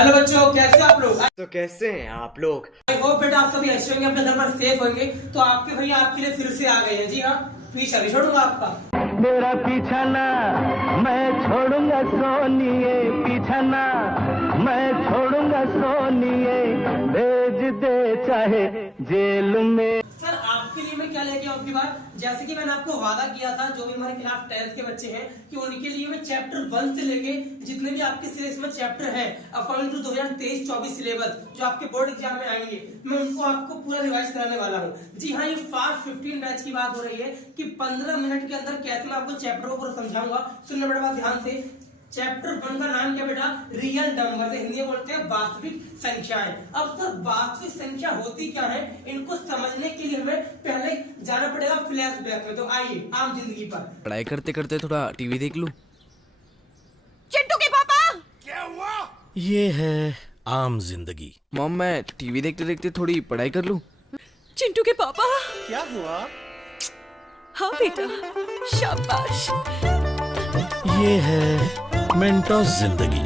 Hello बच्चों, कैसे आप लोग? तो कैसे हैं आप लोग? आई होप बेटा आप सभी अच्छे होंगे, अपने घर पर सेफ होंगे। तो आपके भैया आपके लिए फिर से आ गए हैं। जी हाँ, पीछा नहीं छोड़ूंगा आपका। मेरा पीछा ना मैं छोड़ूंगा सोनिए, पीछा ना मैं छोड़ूंगा सोनिए, भेज दे चाहे जेल में। सर आपके लिए मैं क्या लेके आऊँ आपकी बात, जैसे कि मैंने आपको वादा किया था जो भी हमारे क्लास 10th के बच्चे हैं कि उनके लिए मैं चैप्टर 1 से लेके जितने भी आपके सिलेबस में चैप्टर हैं अकॉर्डिंग टू 2023-24 सिलेबस जो आपके बोर्ड एग्जाम में आएंगे, मैं उनको आपको पूरा रिवाइज कराने वाला हूँ। जी हाँ, ये फास्ट 15 बैच की बात हो रही है कि 15 मिनट के अंदर कैसे मैं आपको चैप्टर को पूरा समझाऊंगा। सुनना बेटा बात ध्यान से। चैप्टर 1 का नाम क्या बेटा? रियल नंबर, हिंदी में बोलते हैं वास्तविक संख्याएं। अब सर वास्तविक संख्या होती क्या है, इनको समझने के लिए हमें पहले जाना पड़ेगा फ्लैशबैक में। तो आइए आम जिंदगी पर। पढ़ाई करते करते थोड़ा टीवी देख लूं। चिंटू के पापा। ये है आम जिंदगी। मॉम, मैं टीवी देखते देखते थोड़ी पढ़ाई कर लूं। चिंटू के पापा। क्या हुआ? हाँ बेटा, शाबाश। ये है मेंटोस जिंदगी।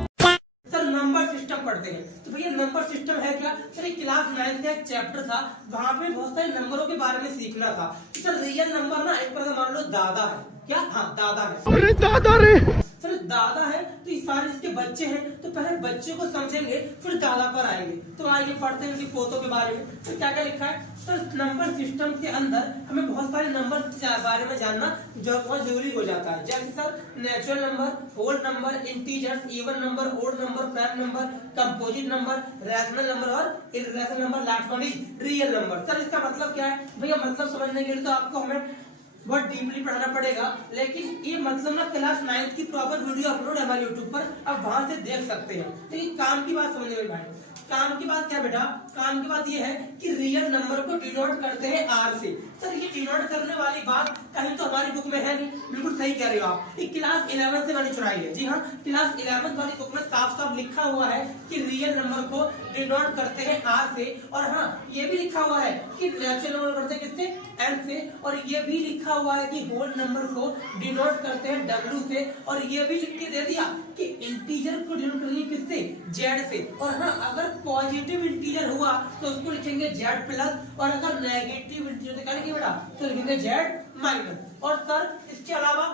सर नंबर सिस्टम पढ़ते हैं। तो भैया नंबर सिस्टम है क्या? सर क्लास 9 का एक चैप्टर था, वहाँ पे बहुत सारे नंबरों के बारे में सीखना था। सर रियल नंबर ना एक प्रकार मान लो दादा है। क्या? हाँ दादा है। अरे दादा रे, सर दादा है तो ये सारे इसके बच्चे हैं, तो पहले बच्चों को समझेंगे फिर दादा पर आएंगे। तो आइए पढ़ते हैं इनकी पोतों के बारे में। तो क्या क्या लिखा है सर? नंबर सिस्टम के अंदर हमें बहुत सारे नंबर के बारे में जानना जो बहुत जरूरी हो जाता है। जैसे sir natural number, whole number, integers, even number, odd number, prime number, composite number, rational number और irrational number. Last one is real number. Sir इसका मतलब क्या है भैया? मतलब समझने के लिए तो आपको हमें बहुत डीपली पढ़ाना पड़ेगा, लेकिन ये मतलब ना क्लास 9 की प्रॉपर वीडियो अपलोड है हमारे यूट्यूब पर, आप वहां से देख सकते हैं। लेकिन काम की बात समझने में भाई, काम की बात क्या बेटा? काम की बात ये है कि रियल नंबर को डिनोट करते हैं आर से। सर ये डिनोट करने वाली बात कहीं तो हमारी बुक में है नहीं। बिल्कुल सही कह रहे हो आप, ये क्लास 11 से मैंने चुराई है। जी हाँ, क्लास 11 वाली बुक में साफ साफ लिखा हुआ है कि रियल नंबर को डिनोट करते हैं आर से। और हाँ ये भी लिखा हुआ है कि नेचुरल नंबर करते हैं किससे? एन से। और ये भी लिखा हुआ है कि होल नंबर को डिनोट करते हैं डब्ल्यू से। और ये भी लिख के दे दिया कि इंटीजर को डिनोट करेंगे किससे? जेड से। और हाँ अगर पॉजिटिव इंटीजर हुआ तो उसको लिखेंगे जेड प्लस, और अगर नेगेटिव इंटीजर क्या लिखेंगे बेटा? तो लिखेंगे जेड माइनस। और सर इसके अलावा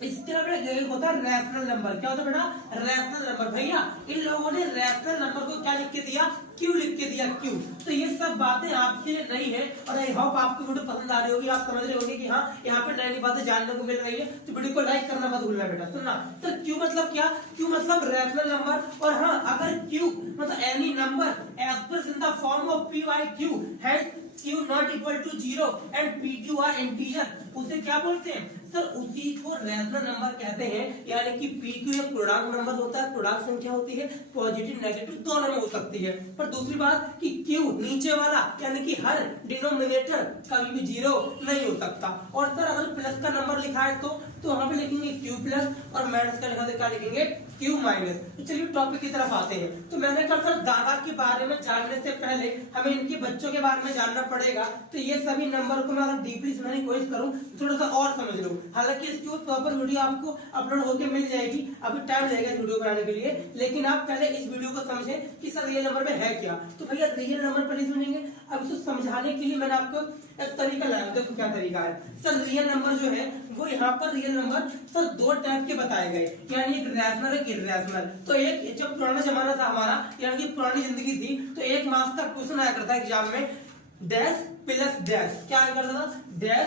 होता है रैशनल नंबर। क्या होता है बेटा? Rational number. भैया इन लोगों ने रैशनल नंबर को क्या लिख के दिया? क्यू लिख के दिया, क्यू। तो ये सब बातें आपके लिए नई है और आई होप आपको वीडियो पसंद आ रही होगी, आप समझ रहे होंगे कि हाँ यहाँ पे नई नई बातें जानने को मिल रही है। तो वीडियो को लाइक करना मत भूलना बेटा। सुनना तो क्यू मतलब क्या? क्यू मतलब रैशनल नंबर। और हाँ अगर क्यू मतलब any number express in the form of p by q has q not equal to 0 and p q are integer, उसे क्या बोलते हैं सर? उसी को रैशनल नंबर कहते हैं। यानी कि पी क्यू एक पूर्णांक नंबर होता है, पूर्णांक संख्या होती है, पॉजिटिव नेगेटिव दोनों में हो सकती है। पर दूसरी बात कि क्यू नीचे वाला यानी कि हर डिनोमिनेटर कभी भी 0 नहीं हो सकता। और सर अगर प्लस का नंबर लिखा है तो वहां पे लिखेंगे क्यू प्लस, और माइनस का लिखा तो क्या लिखेंगे? Q minus. तो चलिए टॉपिक की तरफ आते हैं। तो मैंने कहा सर दादा के बारे में जानने से पहले हमें इनके बच्चों के बारे में जानना पड़ेगा। तो ये सभी नंबर को मैं अगर डीपली समझने की कोशिश करूं थोड़ा सा और समझ लूं। हालांकि इसकी प्रॉपर वीडियो आपको अपलोड होकर मिल जाएगी, अभी टाइम लगेगा इस वीडियो बनाने के लिए, लेकिन आप पहले इस वीडियो को समझें कि सर रियल नंबर में है क्या। तो भैया रियल नंबर पहले समझेंगे। अब इसको समझाने के लिए मैंने आपको एक तरीका लाया। देखो क्या तरीका है सर? रियल नंबर जो है वो यहाँ पर रियल नंबर सर दो टाइप के बताए गए, यानी एक रैशनल एक इर्रेशनल। तो एक जब पुराना जमाना था हमारा, यानी कि पुरानी जिंदगी थी, तो एक मार्क्स का क्वेश्चन आया करता है एग्जाम में, डैश प्लस डैश। क्या आया करता था? Dash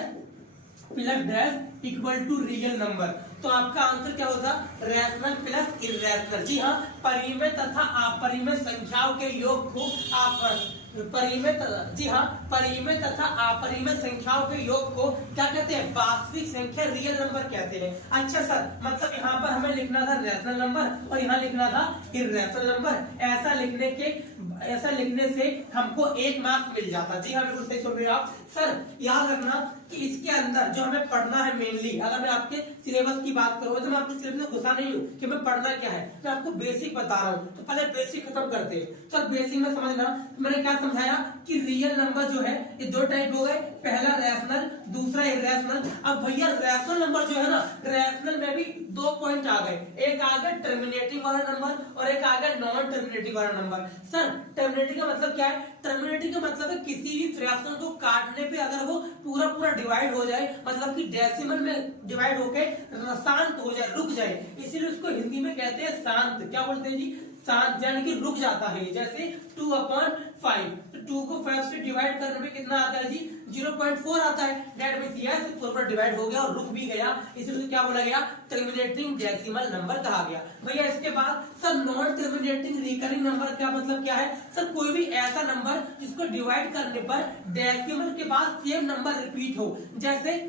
plus dash equal to real number. तो आपका आंसर क्या होगा? Rational plus irrational. जी हाँ, परिमेय तथा अपरिमेय संख्याओं के योग को जी हाँ, परिमेय तथा अपरिमेय संख्याओं के योग को क्या कहते हैं? वास्तविक संख्या रियल नंबर कहते हैं। अच्छा सर, मतलब यहाँ पर हमें लिखना था रैशनल नंबर और यहाँ लिखना था इर्रेशनल नंबर। ऐसा लिखने से हमको 1 मार्क्स मिल जाता। जी हाँ बिल्कुल सही सुन रहे हो आप। सर याद रखना कि इसके अंदर जो हमें पढ़ना है मेनली, अगर मैं आपके सिलेबस की बात करूँ तो मैं आपके सिलेबस में घुसा नहीं हूँ कि मैं पढ़ना क्या है, मैं आपको बेसिक बता रहा हूँ। तो पहले बेसिक खत्म करते हैं। सर बेसिक में समझना, मैंने क्या समझाया कि रियल नंबर जो है ये दो टाइप हो गए, पहला रैशनल, दूसरा इर्रेशनल। अब भैया रैशनल नंबर जो है ना, रैशनल में भी 2 पॉइंट आ गए, एक आ गया टर्मिनेटिंग वाला नंबर और एक आ गया नॉन टर्मिनेटिंग टर्मिनेटिंग वाला नंबर। सर टर्मिनेटिंग का मतलब क्या है? टर्मिनेटिंग का मतलब है किसी भी फ्रैक्शन को काटने पे अगर वो पूरा पूरा डिवाइड हो जाए, मतलब कि डेसिमल में डिवाइड होके शांत हो जाए, रुक जाए, इसीलिए उसको हिंदी में कहते हैं शांत। क्या बोलते हैं जी? शांत, यानी कि रुक जाता है। जैसे 2/5, तो 2 को 5 से डिवाइड करने में कितना आता है जी? 0.4 आता है। दैट मींस यस पूरा डिवाइड हो गया और रुक भी गया, इसलिए क्या बोला गया? टर्मिनेटिंग डेसिमल नंबर कहा गया। भैया इसके बाद sir non terminating recurring number का मतलब क्या है? सर कोई भी ऐसा नंबर जिसको डिवाइड करने पर डेसिमल के बाद सेम नंबर रिपीट हो। जैसे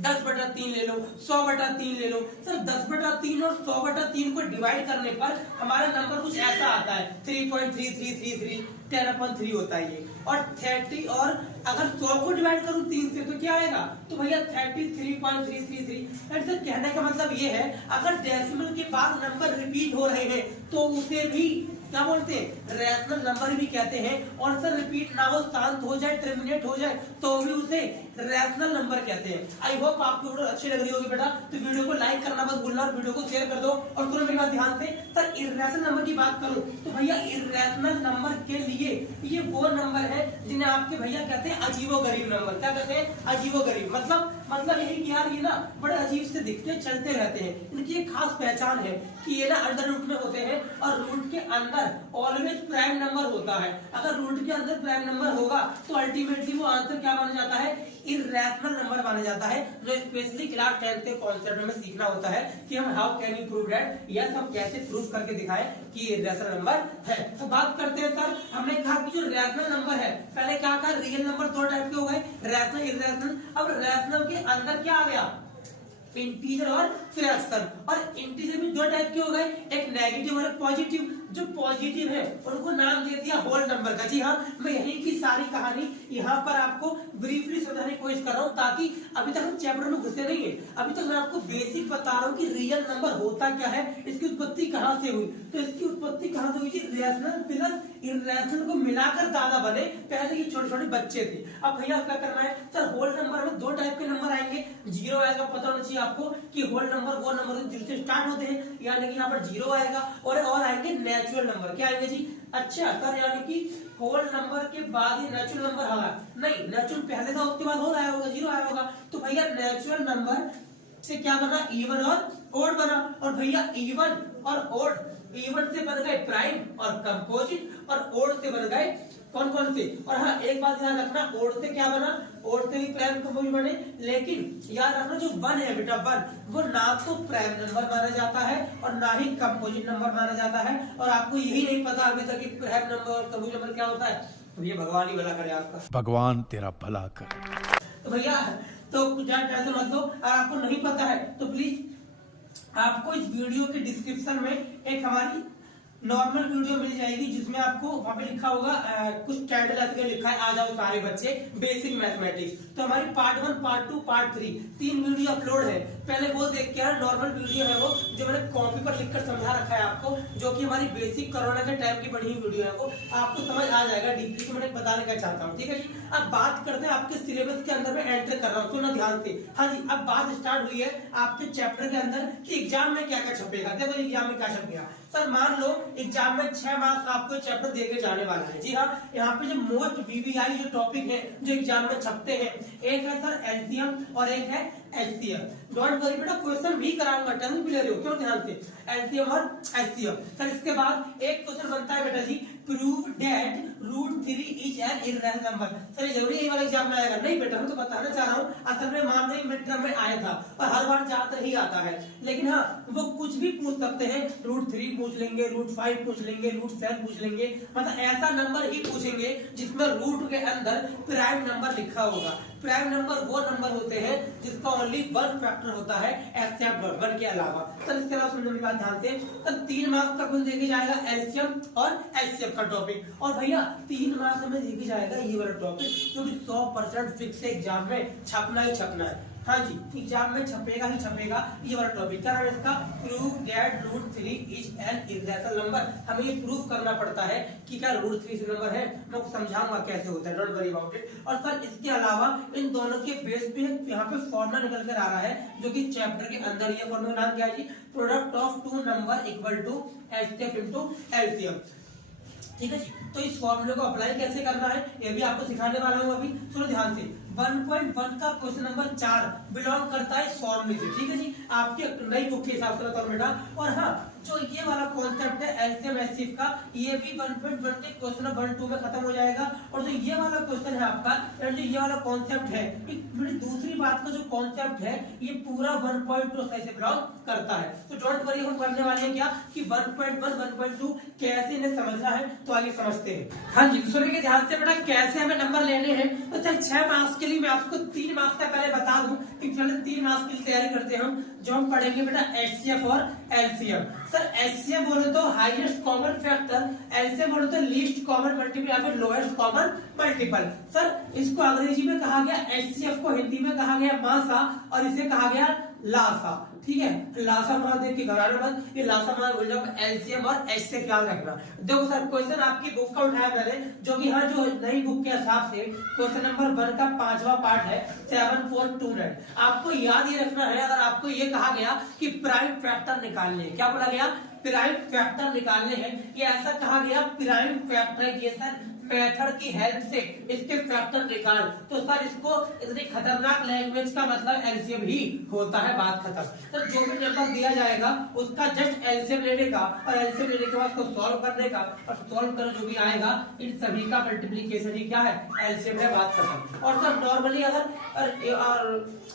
10/3 ले लो, 100/3 ले लो। सर 10/3 और 100/3 को डिवाइड करने पर हमारा नंबर कुछ ऐसा आता है 3.3333, 10/3 होता है ये। और 30 और अगर 100 को डिवाइड करूं 3 से तो क्या आएगा? तो भैया 33.333। एंड सर कहने का मतलब ये है अगर डेसिमल के बाद नंबर रिपीट हो रहे हैं तो उसे भी क्या बोलते हैं? रैशनल नंबर भी कहते हैं। और सर रिपीट ना हो, शांत हो जाए, टर्मिनेट हो जाए तो भी उसे रैशनल नंबर कहते हैं। आई होप आपको वीडियो अच्छी लग रही होगी बेटा, तो वीडियो को लाइक करना मत भूलना और वीडियो को शेयर कर दो। और सुनो मेरी बात ध्यान से, सर इर्रेशनल नंबर की बात करूं तो भैया इर्रेशनल नंबर के लिए ये वो नंबर है जिन्हें आपके भैया कहते हैं अजीबोगरीब नंबर। क्या कहते हैं? अजीबोगरीब। मतलब यही कि यार ये ना बड़े अजीब से दिखते चलते रहते हैं। इनकी एक खास पहचान है कि ये ना अंडर रूट में होते हैं और रूट के अंदर ऑलवेज प्राइम नंबर होता है। अगर रूट के अंदर प्राइम नंबर होगा तो अल्टीमेटली वो आंसर क्या माना जाता है? इर्रेशनल नंबर माना जाता है, जो स्पेशली क्लास 10 के कॉन्सेप्ट में सीखना होता है कि हम how can you prove that, yes हम कैसे प्रूव करके दिखाएं कि ये इर्रेशनल नंबर है। तो बात करते हैं सर, हमने कहा कि जो रैशनल नंबर है, पहले क्या कहा? रियल नंबर दो टाइप के हो गए, रैशनल, इर्रेशनल। अब रैशनल के अंदर क्या आ गया? इंटीजर और फ्रैक्शन। और इंटीजर भी दो टाइप के हो गए, एक नेगेटिव और एक पॉजिटिव। जो पॉजिटिव है उनको नाम दे दिया होल नंबर का। जी हाँ, मैं यही की सारी कहानी यहाँ पर आपको ब्रीफली समझाने की कोशिश कर रहा हूँ, ताकि अभी तक हम चैप्टर में घुसे नहीं है। अभी तक मैं आपको बेसिक बता रहा हूँ कि रियल नंबर होता क्या है, इसकी उत्पत्ति कहाँ से हुई। तो इसकी उत्पत्ति कहाँ से हुई थी? रैशनल प्लस इर्रेशनल को मिलाकर दादा बने। पहले ये छोटे छोटे बच्चे थे। अब भैया क्या करना है? सर होल नंबर में दो टाइप के नंबर आएंगे। जीरो आएगा, पता होना चाहिए आपको कि होल नंबर वो नंबर जीरो से स्टार्ट होते हैं, यानी कि यहाँ पर जीरो आएगा। और आएंगे नेचुरल नंबर। क्या आएंगे जी? अच्छा सर, यानी कि होल नंबर के बाद ही नेचुरल नंबर आया? नहीं, नेचुरल पहले था, उसके बाद होल आया होगा, जीरो आया होगा। तो भैया नेचुरल नंबर से क्या बना? इवन और ओड बना। और भैया इवन और ओड, इवन से बन गए प्राइम और कंपोजिट, और ओड से बन गए कौन कौन से? और हाँ एक बात ध्यान रखना, ओड से क्या बना? ओड से भी प्राइम कंपोजिट बने, लेकिन याद रखना जो वन है बेटा, वन वो ना तो प्राइम नंबर माना जाता है और ना ही कंपोजिट नंबर माना जाता है। और आपको यही नहीं पता अभी तक कि प्राइम नंबर और कंपोजिट नंबर क्या होता है। तो ये भगवान ही भला करे आपका, भगवान तेरा भला करे। तो भैया तो टेंशन मत लो। अगर आपको नहीं पता है तो प्लीज आपको इस वीडियो के डिस्क्रिप्शन में एक हमारी नॉर्मल वीडियो मिल जाएगी, जिसमें आपको वहां पे लिखा होगा कुछ टाइटल ऐसे लिखा है, आ जाओ सारे बच्चे बेसिक मैथमेटिक्स। तो हमारी पार्ट 1, पार्ट 2, पार्ट 3 तीन वीडियो अपलोड है। पहले वो देख के यार, नॉर्मल वीडियो है वो जो मैंने कॉपी पर लिखकर समझा रखा है आपको, जो कि हमारी बेसिक कोरोना के टाइम की बनी हुई वीडियो है, वो आपको समझ आ जाएगा डीपली कि मैंने बताने का चाहता हूँ। ठीक है जी, अब बात करते हैं आपके सिलेबस के अंदर में एंटर कर रहा हूँ, सुना ध्यान से। हाँ जी, अब बात स्टार्ट हुई है आपके चैप्टर के अंदर कि एग्जाम में क्या क्या छपेगा। देखो एग्जाम में क्या छपेगा। सर मान लो एग्जाम में 6 मार्क्स आपको चैप्टर देके जाने वाला है। जी हाँ, यहाँ पे जो मोस्ट वीवीआई जो टॉपिक है जो एग्जाम में छपते हैं, एक है सर एलसीएम और एक है एचसीएफ। डोंट वरी बेटा, क्वेश्चन भी कराऊंगा, टेंशन भी ले रहे हो क्यों? ध्यान से, एलसीएम और एचसीएफ। सर इसके बाद एक क्वेश्चन बनता है बेटा जी, prove that √3 is an irrational number. Sir ये जरूरी यही वाला एग्जाम में आएगा? नहीं बेटा, मैं तो बताना चाह रहा हूँ, असल में मान लो मिड टर्म में आया था और हर बार ज्यादातर ही आता है, लेकिन हाँ वो कुछ भी पूछ सकते हैं। √3 पूछ लेंगे, √5 पूछ लेंगे, √7 पूछ लेंगे, मतलब ऐसा नंबर ही पूछेंगे जिसमें रूट के अंदर प्राइम नंबर लिखा होगा। प्राइम नंबर वो नंबर होते हैं जिसका ओनली 1 फैक्टर होता है एक्सेप्ट 1 के अलावा। सर इसके अलावा सुनने की बात ध्यान से, सर 3 मार्क्स का कुल देके जाएगा एलसीएम और एचसीएफ का टॉपिक। और भैया 3 मार्क्स में देके जाएगा ये वाला टॉपिक, जो कि 100% फिक्स है, एग्जाम में छपना ही छपना है। हाँ जी, एग्जाम में छपेगा ही छपेगा ये वाला टॉपिक। क्या है इसका? Prove that √3 is an irrational number. हमें ये प्रूव करना पड़ता है कि क्या √3 नंबर है। मैं आपको समझाऊंगा कैसे होता है, डोंट वरी अबाउट इट। और सर इसके अलावा इन दोनों के बेस पे यहाँ पे फॉर्मूला निकल कर आ रहा है, जो कि चैप्टर के अंदर ये फॉर्मूला नाम क्या है जी? Product of 2 number equal to HCF into LCM. ठीक है जी। तो इस फॉर्मूले को अप्लाई कैसे करना है ये भी आपको सिखाने वाला हूँ अभी, सुनो ध्यान से। 1.1 का क्वेश्चन नंबर 4 बिलोंग करता है इस फॉर्मूले से, ठीक है जी, आपके नई बुक के हिसाब से बताओ बेटा। और हाँ, जो ये वाला कॉन्सेप्ट है एलसीएम एचसीएफ का, ये भी 1.1 के क्वेश्चन नंबर 2 में खत्म हो जाएगा। और जो ये वाला क्वेश्चन है आपका, जो ये वाला कॉन्सेप्ट है, दूसरी बात का जो कॉन्सेप्ट है ये पूरा 1.2 से बिलोंग करता है। तो डोंट वरी, हम करने वाले हैं क्या कि 1.1 1.2 कैसे इन्हें समझना है, तो आइए समझते हैं। हाँ जी, सुनिए ध्यान से बेटा, कैसे हमें नंबर लेने हैं। तो चल 6 मार्क्स के लिए मैं आपको 3 मार्क्स का पहले बता दूं कि पहले 3 मार्क्स की तैयारी करते हैं हम, जो हम पढ़ेंगे बेटा एचसीएफ और एलसीएम। सर एचसीएफ बोले तो हाईएस्ट कॉमन फैक्टर, एलसीएम बोले तो लीस्ट कॉमन मल्टीपल या फिर लोएस्ट कॉमन मल्टीपल। सर इसको अंग्रेजी में कहा गया एचसीएफ, को हिंदी में कहा गया मासा और इसे कहा गया लासा, ठीक है। लासा महा देख के घबराना मत, ये लासा महा बोल जाओ, एलसीएम और एचसीएफ ख्याल रखना। देखो सर क्वेश्चन आपकी बुक का उठाया मैंने, जो कि हाँ जो नई बुक के हिसाब से क्वेश्चन नंबर 1 का 5वां पार्ट है 7429। आपको याद ये रखना है, अगर आपको ये कहा गया कि प्राइम फैक्टर निकालने, क्या बोला गया, प्राइम फैक्टर निकालने हैं, ये ऐसा कहा गया प्राइम फैक्टराइजेशन मेथड की हेल्प से इसके फैक्टर निकाल, तो सर इसको इतनी खतरनाक लैंग्वेज का मतलब एलसीएम ही होता है, बात खत्म। तो जो भी नंबर दिया जाएगा उसका जस्ट एलसीएम लेने का और एलसीएम लेने के बाद उसको सॉल्व करने का, और सॉल्व कर जो भी आएगा इन सभी का मल्टीप्लिकेशन ही क्या है, एलसीएम है, बात खत्म। और सर नॉर्मली अगर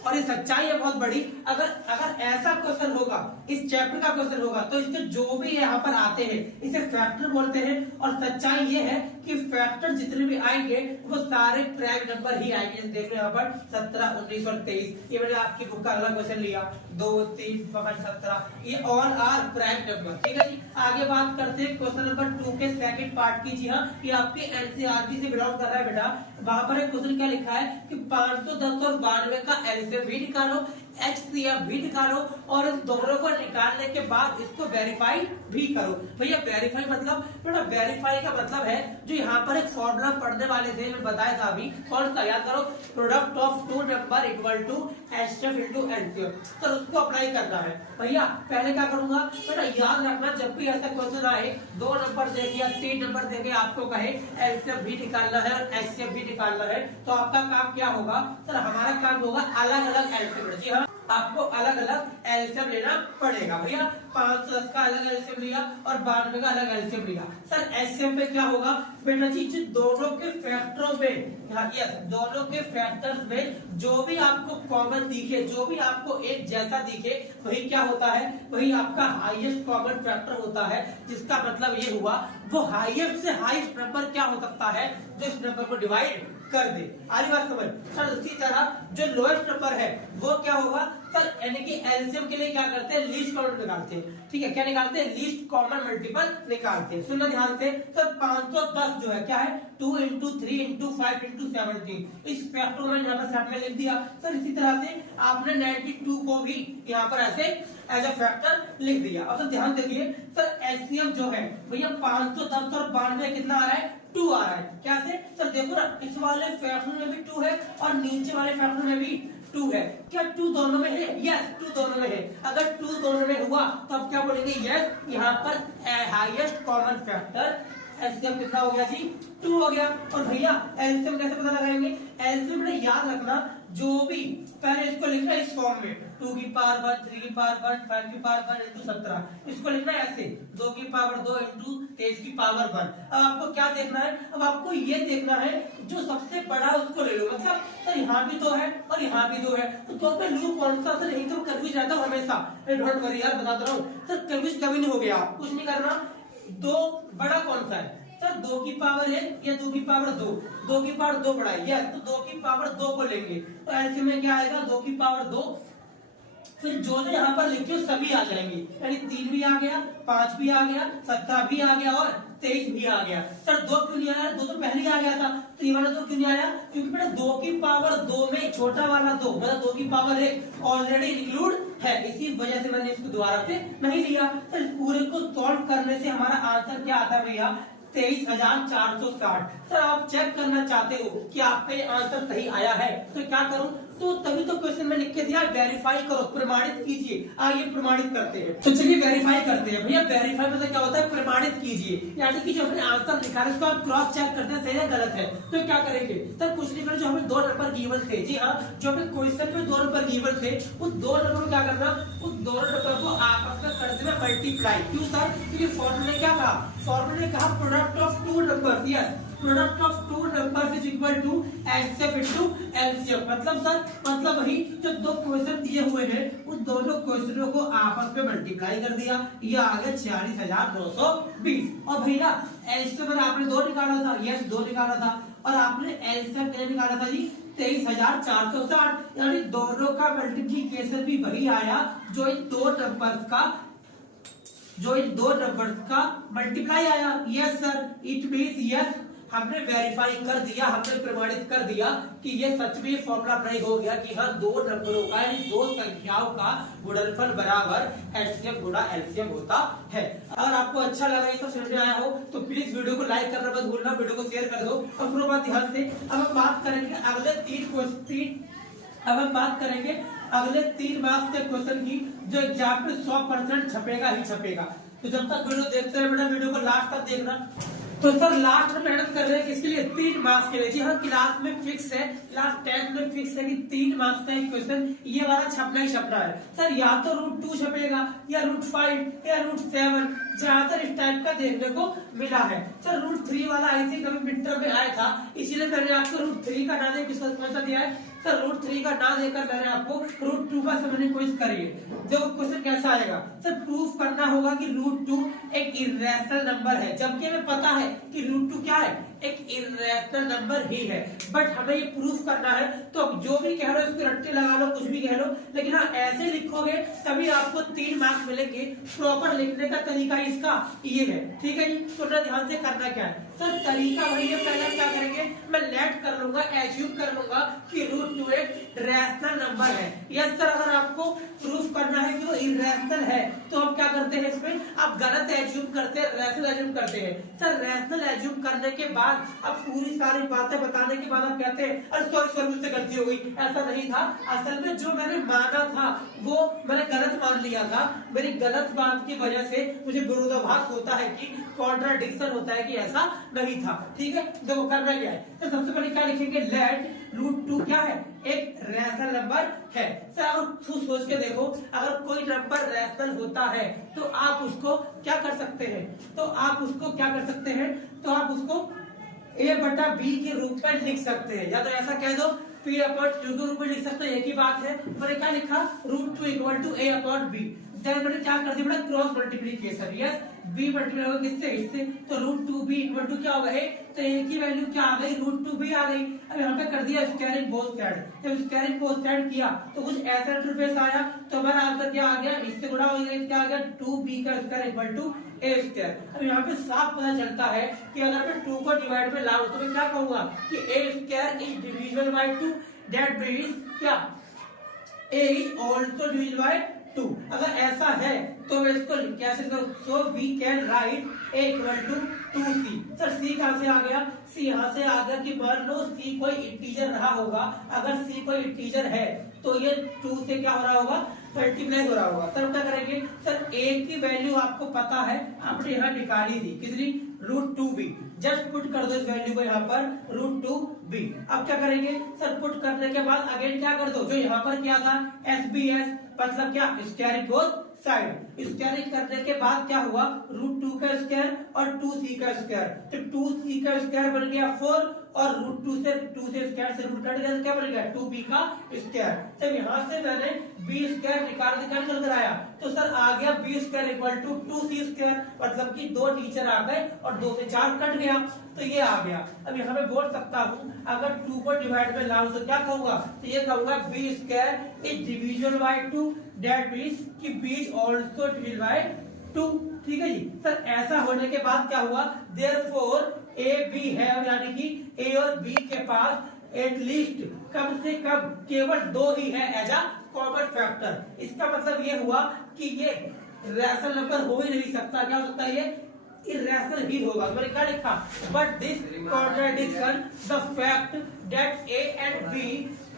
और ये सच्चाई है बहुत बड़ी, अगर ऐसा क्वेश्चन होगा, इस चैप्टर का क्वेश्चन होगा, तो इसके जो भी यहाँ पर आते हैं इसे फैक्टर बोलते हैं। और सच्चाई ये है कि फैक्टर जितने भी आएंगे वो सारे प्राइम नंबर ही आएंगे। देख रहे हैं यहाँ पर 17, 19 और 23, ये मैंने आपकी बुक का अगला क्वेश्चन लिया, 2, 3, 5, 17, ये ऑल आर प्राइम नंबर, ठीक है जी। आगे बात करते हैं क्वेश्चन नंबर 2 के सेकंड पार्ट की। जी हाँ, ये आपके एनसीईआरटी से बिलोंग कर रहा है बेटा। वहां पर एक क्वेश्चन क्या लिखा है कि 510 और 92 का एलसीएम भी निकालो, एचसीएफ भी निकालो, और इन दोनों को निकालने के बाद इसको वेरीफाई भी करो। भैया वेरीफाई मतलब बेटा, वेरीफाई का मतलब है जो यहाँ पर एक फॉर्मूला पढ़ने वाले थे, मैं बताया था अभी, कौन सा याद करो, product of 2 number equal to HCF into LCM. तो उसको अप्लाई करना है। भैया पहले क्या करूंगा बेटा, याद रखना जब भी ऐसा क्वेश्चन आए, 2 नंबर देके या 3 नंबर देके आपको कहे एलसीएम भी निकालना है और एचसीएफ भी निकालना है, तो आपका काम क्या होगा सर, हमारा काम होगा अलग अलग एलसीएम। जी हाँ, आपको अलग अलग एलसीएम लेना पड़ेगा। भैया 510 का अलग एलसीएम लिया और 92 का अलग एलसीएम लिया। सर एचसीएम पे क्या होगा बेटा जी, दोनों के फैक्टरों में, यस दोनों के फैक्टर्स में जो भी आपको कॉमन दिखे, जो भी आपको एक जैसा दिखे, वही क्या होता है, वही आपका हाईएस्ट कॉमन फैक्टर होता है। जिसका मतलब ये हुआ वो हाईएस्ट से हाईएस्ट नंबर क्या हो सकता है, जो इस नंबर को डिवाइड कर दे। आगे बात समझ। सर उसी तरह जो लोएस्ट नंबर है वो क्या होगा सर, यानी कि एलसीएम के लिए क्या करते हैं, लीस्ट कॉमन निकालते हैं, ठीक है। क्या निकालते हैं, लीस्ट कॉमन मल्टीपल निकालते हैं। सुनना ध्यान से, सर 510 जो है क्या है, 2 × 3 × 5 × 17, इस फैक्टर में यहाँ पर सेट में लिख दिया। सर इसी तरह से आपने 92 को भी यहाँ पर ऐसे एज ए फैक्टर लिख दिया। अब तो ध्यान देखिए सर, एचसीएफ जो है भैया 510 और 92 कितना आ रहा है, 2 आ रहा है। क्या से सर, देखो ना इस वाले फैक्टर में भी 2 है और नीचे वाले फैक्टर में भी 2 है। क्या 2 दोनों में है, यस 2 दोनों में है। अगर 2 दोनों में हुआ तो अब क्या बोलेंगे, यस यहाँ पर हाईएस्ट कॉमन फैक्टर एलसीएम कितना हो गया जी, 2 हो गया। और भैया एलसीएम कैसे पता लगाएंगे, एलसीएम में याद रखना जो भी, पहले इसको लिखना इस फॉर्म में, 2 की पावर 1, 3 की पावर 1, 5 की पावर 1 × 17, इसको लिखना है ऐसे, 2 की पावर 2 × 23 की पावर 1। अब आपको क्या देखना है, अब आपको ये देखना है जो सबसे बड़ा उसको ले लो, मतलब सर यहाँ भी 2 है और यहाँ भी 2 है, तो 2 पे लूप कौन सा, सर यही तो कंफ्यूज रहता हूँ हमेशा। डोंट वरी यार, बता रहा हूँ सर, कंफ्यूज कभी नहीं हो गया, कुछ नहीं करना। 2 बड़ा कौन सा है सर, 2 की पावर 1 या 2 की पावर 2, 2 की पावर 2 बड़ा है, तो 2 की पावर 2 को लेंगे, तो ऐसे में क्या आएगा, 2 की पावर 2, फिर जो यहाँ पर लिखे सभी आ जाएंगे, यानी 3 भी आ गया, 5 भी आ गया, 17 भी आ गया और 23 भी आ गया। सर 2 क्यों नहीं आया, 2 तो पहले ही आ गया था, तो ये वाला 2 क्यों नहीं आया, क्योंकि बेटा 2 की पावर 2 में छोटा वाला 2 मतलब 2 की पावर 1 ऑलरेडी इंक्लूड है, इसी वजह से मैंने इसको दोबारा से नहीं लिया। तो इस पूरे को सॉल्व करने से हमारा आंसर क्या आता है भैया, 23,460। सर आप चेक करना चाहते हो कि आपका ये आंसर सही आया है, तो क्या करूं, तो तभी तो क्वेश्चन में लिख के दिया वेरीफाई करो, प्रमाणित कीजिए। आइए प्रमाणित करते हैं। तो चलिए वेरीफाई करते हैं। भैया वेरीफाई मतलब क्या होता है? प्रमाणित कीजिए, यानी कि जो हमने आंसर लिखा है उसको आप क्रॉस चेक करते हैं सही है गलत है। तो क्या करेंगे सर? कुछ नहीं करो, जो हमें 2 नंबर गिवन थे, जी हाँ, जो हमें क्वेश्चन में 2 नंबर गिवन थे, उस 2 नंबर को क्या करना, उस दोनों नंबर को आपस में कर देना मल्टीप्लाई। क्यों सर? क्योंकि फॉर्मूले क्या कहा? फॉर्मूले कहा product of 2 number. Yes, product of 2 numbers is equal to HCF into LCM. मतलब सर, मतलब वही जो 2 क्वेश्चन दिए हुए हैं उन दोनों क्वेश्चनों को आपस में मल्टीप्लाई कर दिया, ये आ गया 46,920। और भैया एलसीएम आपने 2 निकाला था, यस 2 निकाला था, और आपने एलसीएम क्या निकाला था जी? 23,460। यानी दोनों का मल्टीप्लिकेशन भी वही आया जो इन 2 नंबर्स का मल्टीप्लाई आया। Yes sir, it means yes, हमने वेरीफाई कर दिया, हमने प्रमाणित कर दिया कि ये सच में फॉर्मूला अप्लाई हो गया कि हाँ 2 नंबरों का यानी 2 संख्याओं का गुणनफल बराबर एचसीएफ गुणा एलसीएम होता है। अगर आपको अच्छा लगा, ये सब समझ में आया हो तो प्लीज वीडियो को लाइक करना मत भूलना, वीडियो को शेयर कर दो। और सुनो बात ध्यान से, अब हम बात करेंगे अगले 3 मार्क्स के क्वेश्चन की, जो एग्जाम में 100% छपेगा ही छपेगा। तो जब तक वीडियो देखते रहे बेटा, वीडियो को लास्ट तक देखना। तो सर लास्ट में मेहनत कर रहे हैं किसके लिए? 3 मार्क्स के लिए। जी हाँ, क्लास में फिक्स है, क्लास 10 में फिक्स है कि 3 मार्क्स का एक क्वेश्चन ये वाला छपना ही छपना है। सर या तो √2 छपेगा, या √5, या √7, ज्यादातर इस टाइप का देखने को मिला है। सर √3 वाला आई थी कभी मिड टर्म में आया था, इसीलिए मैंने आपको √3 का ना दे किसका कौन सा दिया है सर? √3 का ना देकर मैंने आपको √2 का समझने की कोशिश करी है। देखो क्वेश्चन कैसा आएगा सर? प्रूफ करना होगा कि √2 एक इर्रेशनल नंबर है, जबकि हमें पता है कि √2 क्या है? एक इर्रेशनल नंबर ही है, बट हमें ये प्रूफ करना है। तो जो भी कह रहे हो उसके रट्टे लगा लो, कुछ भी कह लो, लेकिन हाँ ऐसे लिखोगे तभी आपको 3 मार्क्स मिलेंगे। प्रॉपर लिखने का तरीका इसका ये है, ठीक है जी। तो ध्यान से करना क्या है सर? तरीका वही है, पहले क्या करेंगे, मैं लेट कर लूंगा, एज्यूम कर लूंगा कि √2 एक रैशनल नंबर है। यस सर, अगर आपको प्रूफ करना है कि वो इर्रेशनल है तो हम क्या करते हैं, इसमें आप गलत एज्यूम करते हैं, रैशनल एज्यूम करते हैं। सर रैशनल एज्यूम करने के बाद अब पूरी सारी बातें बताने के बाद आप कहते हैं अरे सॉरी मुझसे गलती हो गई, ऐसा नहीं था। असल में जो मैंने माना था वो मैंने गलत मान लिया था। मेरी गलत बात की वजह से मुझे विरोधाभास होता है कि कॉन्ट्राडिक्शन होता है कि ऐसा नहीं था, ठीक है। देखो करना क्या है, तो सबसे पहले क्या लिखेंगे, लेट √2 क्या है? एक रैशनल नंबर है। सर अगर सोच के देखो, अगर कोई नंबर रैशनल होता है तो आप उसको क्या कर सकते हैं? तो आप उसको a/b के रूप में लिख सकते हैं, या तो ऐसा कह दो p/q के रूप में लिख सकते हैं। एक ही बात है। मैंने क्या लिखा? √2 = a/b। देन मैंने क्या कर दिया बेटा? Cross multiplication. Yes, b multiply होगा किससे? इससे। तो √2b = क्या होगा? a। तो a की वैल्यू क्या आ गई? √2b आ गई। अब यहाँ पे कर दिया स्क्वायरिंग बोथ साइड। जब स्क्वायरिंग बोथ साइड किया तो कुछ ऐसा इंटरफेस आया, तो हमारा आंसर क्या आ गया? इससे गुणा हो गया, क्या आ गया? 2b² = a²। अब यहाँ पे साफ पता चलता है कि अगर मैं 2 को डिवाइड में लाऊं तो मैं क्या कहूंगा कि a² is divisible by 2। That means क्या? a is also divisible by 2। अगर ऐसा है तो मैं इसको कैसे करूं? So we can write a = 2c। Sir c कहां से आ गया? c यहां से आ गया कि मान लो c कोई इंटीजर रहा होगा। अगर c कोई इंटीजर है तो ये 2 से क्या हो रहा होगा? मल्टीप्लाई हो रहा होगा। सर क्या करेंगे? सर a की वैल्यू आपको पता है, आपने यहाँ निकाली थी कितनी? √2b। जस्ट पुट कर दो इस वैल्यू को यहाँ पर, √2b। अब क्या करेंगे? सर पुट करने के बाद अगेन क्या कर दो, जो यहाँ पर क्या था SBS, मतलब क्या? Squaring both side. स्क्वायरिंग करने के बाद क्या हुआ? √2 का स्क्वायर और 2c का स्क्वायर। तो 2c का स्क्वायर बन गया 4 और √2 से स्क्वायर से रूट कट गया, क्या बन गया? 2b का स्क्वायर। जब यहाँ से मैंने b² निकाल कर आया तो सर आ गया b² = 2c², मतलब कि 2 टीचर आ गए और 2 से 4 कट गया, तो ये आ गया। अब यहाँ पे बोल सकता हूँ अगर 2 को डिवाइड में लाऊं तो क्या कहूंगा? तो ये कहूंगा b² is divisible by 2। That means कि b is also divisible by 2। ठीक है जी। सर ऐसा होने के बाद क्या हुआ? देयरफॉर a b है, यानी कि a और b के पास एटलीस्ट कम से कम केवल 2 ही है एज अ कॉमन फैक्टर। इसका मतलब ये हुआ कि ये रैशनल नंबर हो ही नहीं सकता। क्या हो सकता है? ये इर्रेशनल ही होगा। मैंने क्या लिखा? But this contradiction the fact that a and b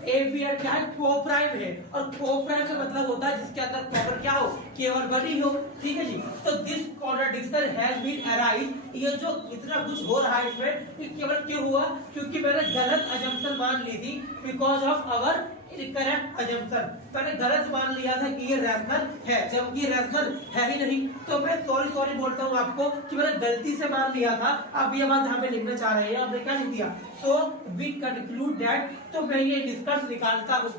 a b and क्या है, कोप्राइम है, और कोप्राइम का मतलब होता है जिसके अंदर कॉमन क्या हो, केवल बनी हो। ठीक है जी, तो this contradiction has been arise, ये जो इतना कुछ हो रहा है इसमें, ये केवल क्यों हुआ, क्योंकि मैंने गलत अजम्पशन मान ली थी, because of our correct assumption. मैंने गलत मान लिया था कि ये रैशनल है, जबकि ये रैशनल है ही नहीं। तो मैं सॉरी बोलता हूँ आपको कि मैंने गलती से मान लिया था। अब ये बात हमें लिखना चाह रहे हैं, आपने क्या लिख दिया, सो वी कंक्लूड दैट, तो मैं ये निष्कर्ष निकालता हूँ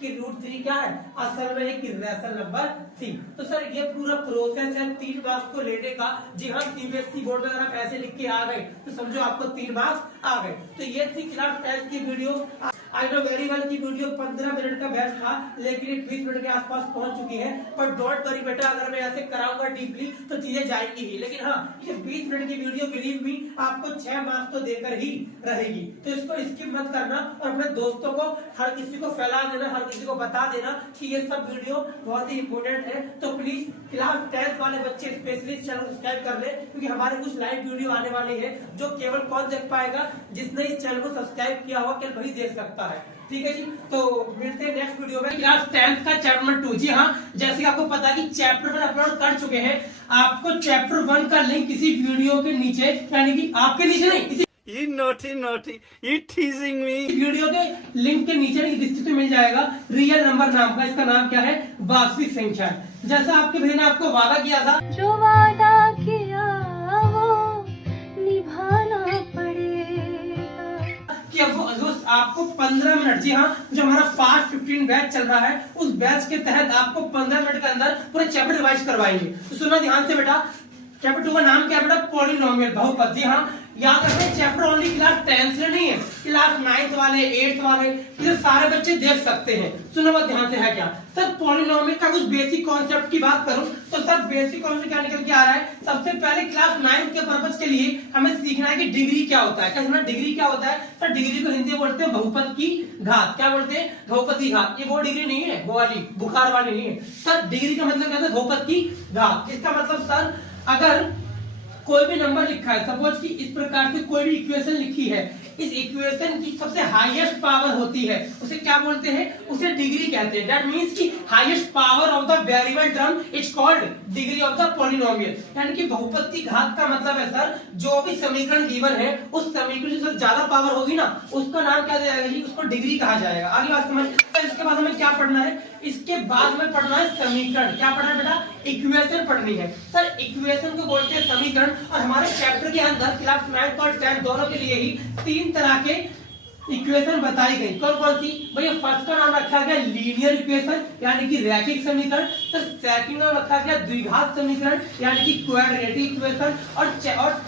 कि √3 क्या है, असल में एक रैशनल नंबर थी। तो सर ये पूरा प्रोसेस है 3 मार्क्स को लेने का। जी हाँ, सीबीएसई बोर्ड में अगर आप ऐसे लिख के आ गए तो समझो आपको 3 मार्क्स आ गए। तो ये थी क्लास 10 की video. I know very well की वीडियो 15 मिनट का बैच था, लेकिन 20 मिनट के आसपास पहुंच चुकी है। पर डोंट वरी बेटा, अगर मैं ऐसे कराऊंगा डीपली तो चीजें जाएंगी ही। लेकिन हाँ, ये 20 मिनट की वीडियो बिलीव मी आपको 6 मार्क्स तो देकर ही रहेगी। तो इसको स्किप मत करना और अपने दोस्तों को, हर किसी को फैला देना, हर किसी को बता देना कि ये सब वीडियो बहुत ही इंपोर्टेंट है। तो प्लीज क्लास 10 वाले बच्चे स्पेशली चैनल सब्सक्राइब कर ले, क्योंकि हमारे कुछ लाइव वीडियो आने वाली है जो केवल कौन देख पाएगा, जिसने इस चैनल को सब्सक्राइब किया हुआ केवल वही देख सकता है। ठीक है जी, तो मिलते हैं नेक्स्ट वीडियो में क्लास 10 का चैप्टर नंबर 2। जी हाँ, जैसे कि आपको पता है कि चैप्टर 1 अपलोड कर चुके हैं। आपको चैप्टर 1 का लिंक इसी वीडियो के नीचे, यानी कि आपके नीचे नहीं, इसी You naughty, you teasing me. Video के लिंक के नीचे डिस्क्रिप्शन में मिल जाएगा रियल नंबर नाम का। इसका नाम क्या है, वास्तविक संख्या। जैसा आपके भैया ने आपको वादा किया था, जो वादा किया वो निभाना पड़ेगा, कि अब वो आपको 15 मिनट, जी हाँ, जो हमारा फास्ट 15 बैच चल रहा है, उस बैच के तहत आपको 15 मिनट के अंदर पूरे चैप्टर रिवाइज करवाएंगे। तो सुनना ध्यान से बेटा, चैप्टर 2 का नाम क्या है बेटा, पॉलिनोमियल, बहुपद। जी हाँ, याद रखें चैप्टर ओनली क्लास 10 से नहीं है, क्लास 9th वाले, 8th वाले, ये सारे बच्चे देख सकते हैं। सुनो बात ध्यान से, है क्या सर, पॉलिनोमियल का कुछ बेसिक कॉन्सेप्ट की बात करूं तो सर बेसिक कॉन्सेप्ट क्या निकल के आ रहा है, सबसे पहले क्लास 9th के पर्पज के लिए हमें सीखना है कि डिग्री क्या होता है। क्या समझना, डिग्री क्या होता है सर, डिग्री को हिंदी में बोलते हैं बहुपद की घात। क्या बोलते हैं, बहुपद की घात। ये वो डिग्री नहीं है, वो वाली बुखार वाली नहीं है सर। डिग्री का मतलब क्या है, बहुपद की घात। इसका मतलब सर, अगर कोई भी नंबर लिखा है, सपोज कि इस प्रकार से कोई भी इक्वेशन लिखी है, इस इक्वेशन की सबसे हाईएस्ट पावर होती है, उसे क्या बोलते हैं, उसे डिग्री कहते हैं। दैट मींस कि highest power of the variable term is called degree of the polynomial. यानी कि बहुपद की घात का मतलब है सर, जो भी समीकरण गिवन है, उस समीकरण से ज्यादा पावर होगी ना, उसका नाम क्या जाएगा जी, उसको डिग्री कहा जाएगा। आगे बात समझ। इसके बाद हमें क्या पढ़ना है, इसके बाद में पढ़ना है समीकरण। क्या पढ़ना है बेटा, इक्वेशन पढ़नी है सर। इक्वेशन को बोलते हैं समीकरण। और हमारे चैप्टर के अंदर क्लास 9 और 10 दोनों के लिए ही 3 तरह के इक्वेशन बताई गई। कौन कौन सी भैया, फर्स्ट का नाम रखा गया लीनियर इक्वेशन, यानी कि रैखिक समीकरण। तो सेकंड नाम रखा गया द्विघात समीकरण, यानी कि क्वाड्रेटिक इक्वेशन। और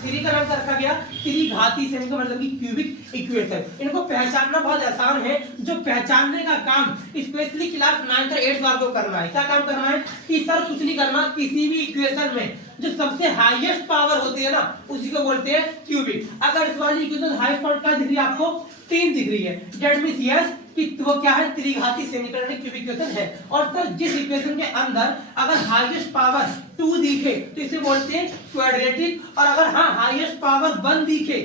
3 का नाम रखा गया त्रिघाती समीकरण, मतलब कि क्यूबिक इक्वेशन। इनको पहचानना बहुत आसान है। जो पहचानने का काम स्पेशली क्लास 9 और 8 वालों को करना है। क्या काम करना है कि सर कुछ नहीं करना, किसी भी इक्वेशन में जो सबसे हाईएस्ट पावर होती है ना, उसी को बोलते हैं क्यूबिक। अगर इस वाली इक्वेशन हाईएस्ट पावर का दिख रही है आपको, 3 दिख रही है, दैट मींस यस कि वो क्या है, त्रिघाती समीकरण में क्यूबिक इक्वेशन है। और सर जिस इक्वेशन के अंदर अगर हाईएस्ट पावर 2 दिखे तो इसे बोलते हैं क्वाड्रेटिक, और अगर हाँ हाईएस्ट पावर 1 दिखे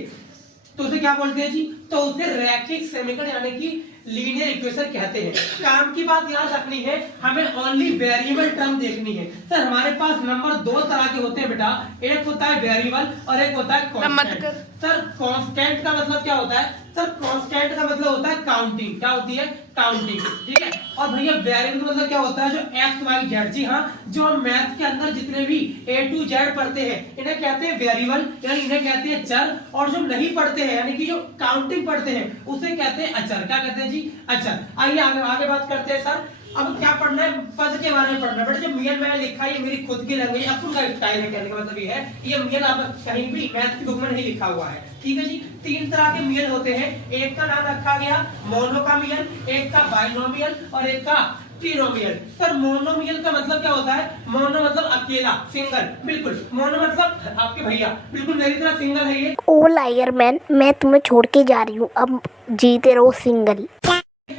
तो उसे क्या बोलते हैं जी, तो उसे रैखिक समीकरण यानी कि लीनियर इक्वेशन कहते हैं। काम की बात याद रखनी है, हमें ओनली वेरिएबल टर्म देखनी है। सर हमारे पास नंबर 2 तरह के होते हैं बेटा, एक होता है वेरिएबल और एक होता है कांस्टेंट। सर कांस्टेंट का मतलब क्या होता है, सर कांस्टेंट का मतलब होता है काउंटिंग। क्या होती है, काउंटिंग, ठीक है। और भैया वेरिएबल का मतलब क्या होता है, जो एक्स वाई जेड। जी हाँ, जो हम मैथ के अंदर जितने भी A to Z पढ़ते हैं, इन्हें कहते हैं वेरिएबल, यानी इन्हें कहते हैं चर। और जो नहीं पढ़ते हैं, यानी कि जो काउंटिंग पढ़ते हैं, उसे कहते हैं अचर। क्या कहते हैं जी, अचर। आइए आगे बात करते हैं सर। अब क्या पढ़ना है, पद के बारे में पढ़ना है बेटा। जो मियन मैंने लिखा है, ये मेरी खुद की लैंग्वेज, अपन का स्टाइल है। कहने का मतलब ये है, ये मियन आप कहीं भी मैथ की बुक में नहीं लिखा हुआ है, ठीक है जी। 3 तरह के मियन होते हैं। एक का नाम रखा गया मोनो का मियन, एक का बाइनोमियल और एक का ट्रिनोमियल। सर मोनोमियल का मतलब क्या होता है, मोनो मतलब अकेला, सिंगल। बिल्कुल, मोनो मतलब आपके भैया बिल्कुल मेरी तरह सिंगल है ये। ओ लायर मैन, मैं तुम्हें छोड़ के जा रही हूँ, अब जीते रहो सिंगल।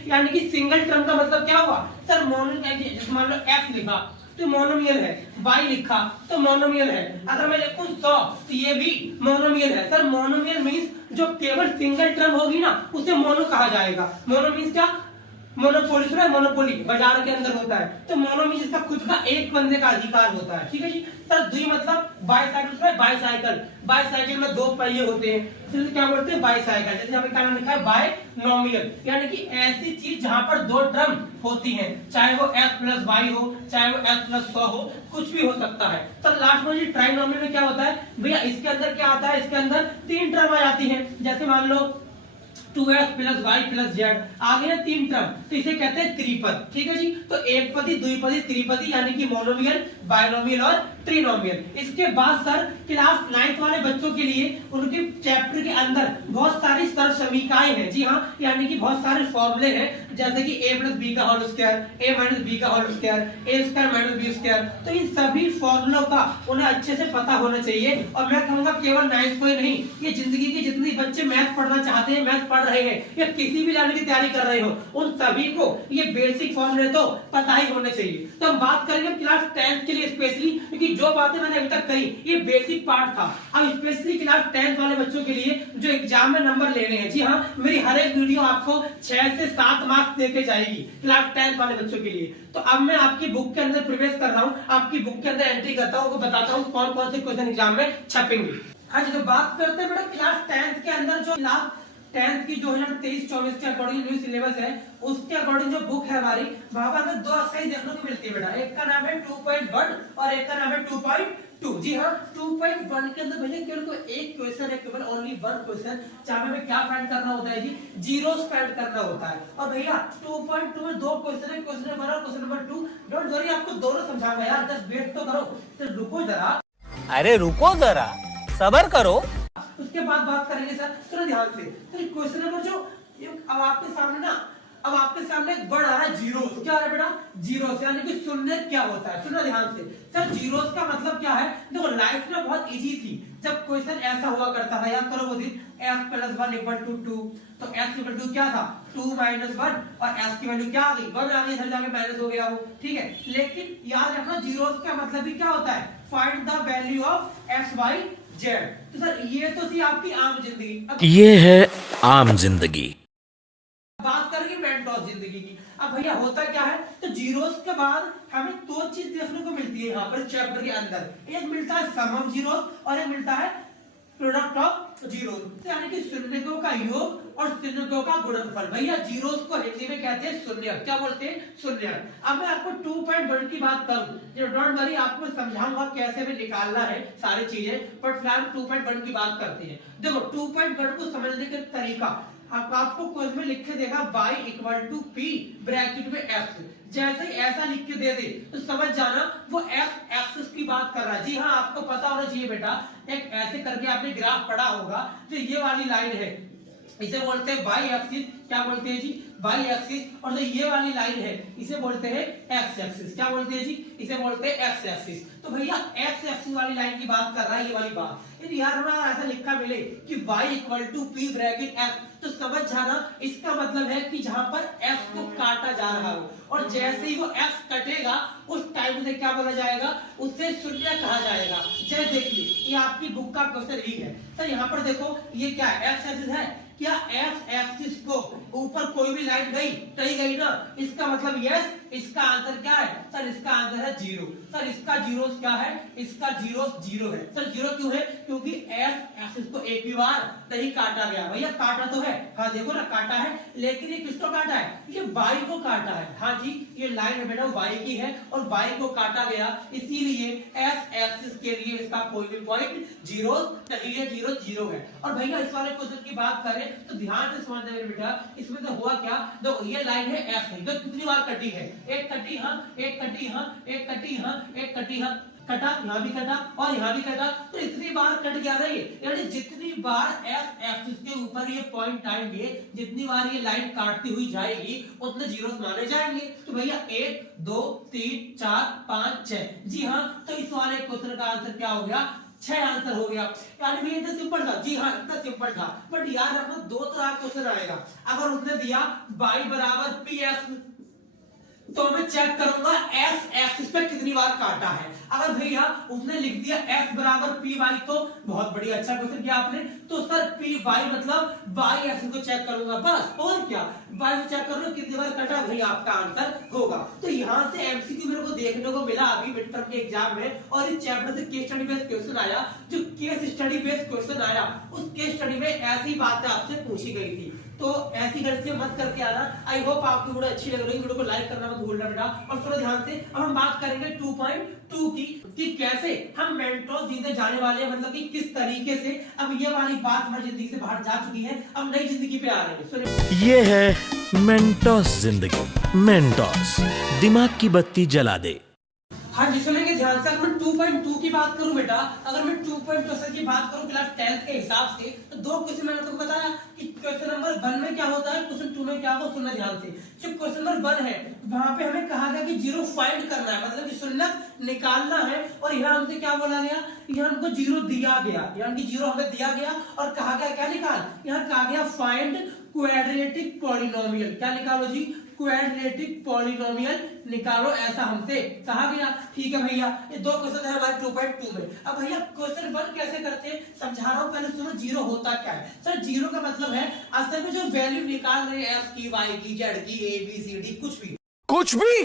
यानी कि सिंगल टर्म का मतलब क्या हुआ सर, मोनो, मान लो एक्स लिखा तो मोनोमियल है, वाई लिखा तो मोनोमियल है, अगर मैं लिखूं 100 तो ये भी मोनोमियल है। सर मोनोमियल मींस जो केवल सिंगल टर्म होगी ना, उसे मोनो कहा जाएगा। मोनो मींस क्या, मोनोपोली सुना है, मोनोपोली बाजार के अंदर होता है। तो मोनो में जिसका खुद का एक बंदे का अधिकार होता है, ठीक है जी। सर द्वि मतलब बाईसाइकिल सुना है, बाईसाइकिल, बाईसाइकिल में दो पहिए होते हैं, तो क्या बोलते हैं बाईसाइकिल। जैसे यहाँ पे क्या नाम लिखा है बायनोमियल, यानी कि ऐसी चीज जहां पर दो टर्म होती हैं, चाहे वो x प्लस वाई हो, चाहे वो x प्लस 100 हो, कुछ भी हो सकता है। तो लास्ट में जी ट्राइनोमियल में क्या होता है भैया, इसके अंदर क्या आता है, इसके अंदर तीन टर्म आ जाती है। जैसे मान लो 2x plus Y plus Z आ गए तीन टर्म, तो इसे कहते हैं त्रिपद, ठीक है जी। तो एक पदी, द्विपदी, त्रिपदी यानी कि मोनोमियल, बायनोमियल और ट्रिनोमियल। इसके बाद सर क्लास 9th वाले बच्चों के लिए उनके चैप्टर के अंदर बहुत सारी सरल समीकरणाएं हैं, जी हाँ, यानी कि बहुत सारे फॉर्मूले हैं, जैसे कि a प्लस बी का whole square, a minus B का whole square, a square minus B square. तो इन सभी फॉर्मूलों का उन्हें अच्छे से पता होना चाहिए। और मैं कहूंगा केवल 9th को ही नहीं, ये जिंदगी के जितने बच्चे मैथ पढ़ना चाहते हैं, मैथ पढ़ रहे हैं या किसी भी लेवल की तैयारी कर रहे हो, उन सभी को ये बेसिक फॉर्मूले तो पता ही होने चाहिए। तो हम बात करेंगे क्लास 10th के लिए स्पेशली, क्योंकि जो बातें मैंने अभी तक कही ये बेसिक पार्ट था। अब स्पेशली क्लास 10th वाले बच्चों के लिए जो एग्जाम में नंबर लेने हैं, जी हाँ, मेरी हर एक वीडियो आपको 6 से 7 मार्क्स देके जाएगी क्लास 10th वाले बच्चों के लिए। तो अब मैं आपकी बुक के अंदर प्रवेश कर रहा हूँ, आपकी बुक के अंदर एंट्री करता हूँ, बताता हूँ कौन कौन से क्वेश्चन एग्जाम में छपेंगे। हाँ जी, तो बात करते हैं बेटा क्लास 10th के अंदर जो क्लास 10th की 2023-24 के अकॉर्डिंग न्यू सिलेबस है, उसके अकॉर्डिंग जो बुक है हमारी, वहां पर हमें दो एक्सरसाइज देखने को मिलती है बेटा। एक का नाम है 2.1 और एक का नाम है 2.2। जी हाँ, 2.1 के अंदर भैया केवल कोई एक क्वेश्चन है, केवल ओनली वन क्वेश्चन, जहां हमें क्या फाइंड करना होता है जी, जीरोस फाइंड करना होता है। और भैया 2.2 में दो क्वेश्चन है, क्वेश्चन नंबर 1 और क्वेश्चन नंबर 2। डोंट वरी, आपको दोनों समझाऊंगा यार, जस्ट वेट तो करो, तो रुको जरा, अरे रुको जरा, सबर करो। उसके बाद बात करेंगे सर, सुनो ध्यान से। तो क्वेश्चन नंबर जो अब आपके सामने ना, अब आपके सामने एक वर्ड आ रहा है जीरोस। क्या आ रहा है बेटा, जीरोस, यानी कि शून्य क्या होता है। सुनो ध्यान से सर, जीरोस का मतलब क्या है, देखो लाइफ में बहुत इजी थी जब क्वेश्चन ऐसा हुआ करता था, याद करो वो दिन x प्लस 1 इक्वल टू 2, तो x इक्वल टू क्या था 2 माइनस 1, और s की वैल्यू क्या आ गई 1 आ गई, इधर जाके माइनस हो गया वो, ठीक है। लेकिन याद रखना जीरोस का मतलब भी क्या होता है, find the value of x y z। तो सर ये तो थी आपकी आम जिंदगी, ये है आम जिंदगी। बात करेंगे मेंटोस जिंदगी की। अब भैया होता क्या है, तो जीरोस के बाद हमें दो चीज देखने को मिलती है यहाँ पर चैप्टर के अंदर, एक मिलता है सम ऑफ जीरोस और एक मिलता है प्रोडक्ट ऑफ जीरोस, यानी कि शून्यकों का योग और शून्यकों का गुणनफल। भैया जीरोस को हिंदी में कहते हैं शून्य, क्या बोलते हैं शून्य। अब मैं आपको 2.1 की बात करूं, डोंट वरी, आपको समझाऊंगा कैसे भी निकालना है सारी चीजें, बट फिलहाल 2.1 की बात करते हैं। देखो 2.1 को समझने का तरीका आपको क्वेश्चन में लिख के देगा y equal to p bracket में x, जैसे ही ऐसा लिख के दे दे तो समझ जाना वो x एक्सिस की बात कर रहा है। जी हाँ, आपको पता होना चाहिए बेटा, एक ऐसे करके आपने ग्राफ पढ़ा होगा, जो ये वाली लाइन है इसे बोलते हैं y एक्सिस, क्या बोलते हैं जी y एक्सिस, और जो ये वाली लाइन है इसे बोलते हैं x एक्सिस, क्या बोलते हैं जी, इसे बोलते हैं x एक्सिस। तो भैया x एक्सिस वाली लाइन की बात कर रहा है, ये वाली बात। यदि यार हमें ऐसा लिखा मिले कि y equal to p bracket x, तो समझ जाना इसका मतलब है कि जहां पर x को काटा जा रहा हो, और जैसे ही वो x कटेगा उस टाइम से क्या बोला जाएगा, उससे शून्य कहा जाएगा। जैसे देखिए ये आपकी बुक का क्वेश्चन ही है सर, यहाँ पर देखो ये क्या है, x एक्सिस है, क्या x एक्सिस को ऊपर कोई भी लाइन गई, कहीं गई ना, इसका मतलब यस, इसका आंसर क्या है सर, इसका आंसर है 0। सर इसका जीरोस क्या है, इसका जीरोस 0 है। सर 0 क्यों है, क्योंकि x एक्सिस को एक भी बार नहीं काटा गया। भैया काटा तो है, हाँ देखो ना काटा है, लेकिन ये किसको काटा है, ये y को काटा है। हाँ जी, ये लाइन है बेटा y की है और y को काटा गया, इसीलिए x एक्सिस के लिए इसका कोई भी पॉइंट जीरोस नहीं है, 0 0 है। और भैया इस वाले क्वेश्चन की बात करें तो ध्यान से समझना मेरे बेटा, इसमें तो हुआ क्या, देखो ये लाइन है x है, तो कितनी बार कटी है, एक कटी हाँ, एक कटी हाँ, एक कटी हाँ, एक कटी हाँ, कटा, यहाँ भी कटा और यहाँ भी कटा, तो इतनी बार कट गया ना ये, यानी जितनी बार x एक्सिस के ऊपर ये पॉइंट आएंगे, जितनी बार ये लाइन काटती हुई जाएगी, उतने जीरोस माने जाएंगे। तो भैया 1 2 3 4 5 6, जी हाँ, तो इस वाले क्वेश्चन का आंसर क्या हो गया, 6 आंसर हो गया। यानी भी इतना सिंपल था, जी हाँ इतना सिंपल था, बट याद रखना 2 तरह का क्वेश्चन आएगा। अगर उसने दिया y बराबर px, तो मैं चेक करूंगा x एक्सिस पे कितनी बार काटा है। अगर भैया उसने लिख दिया x बराबर py, तो बहुत बढ़िया, अच्छा क्वेश्चन किया आपने, तो सर पी वाई मतलब वाई एक्सिस को चेक करूंगा बस, और क्या वाई को चेक करूंगा कितनी बार कटा, भाई आपका आंसर होगा। तो यहाँ से एमसीक्यू मेरे को देखने को मिला अभी मिड टर्म के एग्जाम में, और इस चैप्टर से केस स्टडी बेस्ड क्वेश्चन आया। जो केस स्टडी बेस्ड क्वेश्चन आया उस केस स्टडी में ऐसी बातें आपसे पूछी गई थी, तो ऐसी गलतियां मत करके आना। आई होप आपको वीडियो अच्छी लग रही है, वीडियो को लाइक करना मत भूलना बेटा। और सुनो ध्यान से, अब हम बात करेंगे 2.2 की कि कैसे हम मेंटोस जीते जाने वाले हैं, मतलब कि किस तरीके से। अब ये वाली बात हमारी जिंदगी से बाहर जा चुकी है, अब नई जिंदगी पे आ रहे हैं। सुनिए, ये है मेंटोस जिंदगी। मेंटोस, दिमाग की बत्ती जला दे। हाँ जी सुनेंगे ध्यान से। अगर मैं 2.2 की बात करूं बेटा, अगर मैं 2.2 की बात करूं क्लास 10 के हिसाब से, तो दो क्वेश्चन मैंने तुमको बताया कि क्वेश्चन नंबर 1 में क्या होता है, क्वेश्चन 2 में क्या होगा। सुनना ध्यान से, जो क्वेश्चन नंबर 1 है वहां पे हमें कहा गया कि जीरो फाइंड करना है, मतलब कि सुन्नत निकालना है। और यहाँ हमसे क्या बोला गया, यहाँ हमको जीरो दिया गया, यानी कि जीरो हमें दिया गया और कहा गया क्या निकाल, यहाँ कहा गया फाइंड क्वाड्रेटिक पॉलिनोमियल। क्या निकालो जी, क्वाड्रेटिक पॉलिनोमियल निकालो, ऐसा हमसे कहा गया। ठीक है भैया, ये दो क्वेश्चन है हमारे 2.2 में। अब भैया क्वेश्चन 1 कैसे करते हैं समझा रहा हूं, पहले सुनो। जीरो होता क्या है सर, जीरो का मतलब है असल में जो वैल्यू निकाल रहे हैं, एफ की, वाई की, जेड की, ए बी सी डी, कुछ भी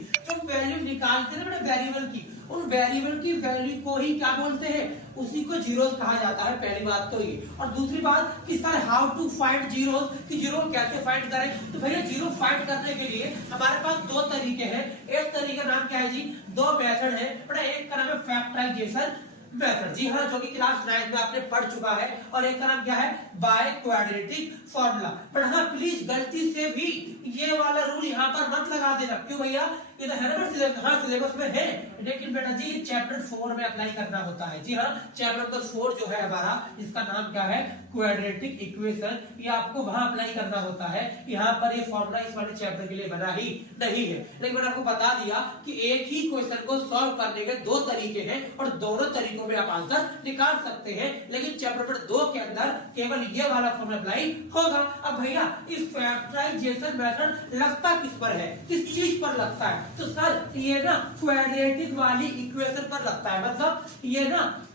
जो वैल्यू निकालते हैं ना वेरिएबल की, उन वेरिएबल की वैल्यू को ही क्या बोलते हैं, उसी को जीरोस कहा जाता है। पहली बात तो ये। और दूसरी बात कि sir how to find zeros, कि जीरो कैसे फाइंड करें। तो भैया जीरो फाइंड करने के लिए हमारे पास दो तरीके हैं। एक तरीके का नाम क्या है जी, दो मेथड है बड़ा, एक का नाम है फैक्टराइजेशन मेथड, जी हाँ, जो कि क्लास 9 में आपने पढ़ चुका है। और एक का नाम क्या है, बाय क्वाड्रेटिक फॉर्मूला। पर हाँ प्लीज गलती से भी ये वाला रूल यहाँ पर मत लगा देना। क्यों भैया, ये तो है ना हाँ सिलेबस में है, लेकिन बेटा जी चैप्टर 4 में अप्लाई करना होता है। जी हाँ, चैप्टर नंबर 4 जो है हमारा, इसका नाम क्या है, क्वाड्रेटिक इक्वेशन, ये आपको वहां अप्लाई करना होता है। यहाँ पर ये फॉर्मूला इस वाले चैप्टर के लिए बना ही नहीं है। लेकिन मैंने आपको बता दिया कि एक ही क्वेश्चन को सॉल्व करने के दो तरीके हैं, और दोनों तरीकों में आप आंसर निकाल सकते हैं। लेकिन चैप्टर नंबर 2 के अंदर केवल ये वाला फॉर्मूला अप्लाई होगा। अब भैया इस फैक्टराइजेशन मेथड लगता किस पर है, किस चीज पर लगता है, तो सर ये ना क्वाड्रेटिक वाली इक्वेशन पर लगता है, मतलब ये ना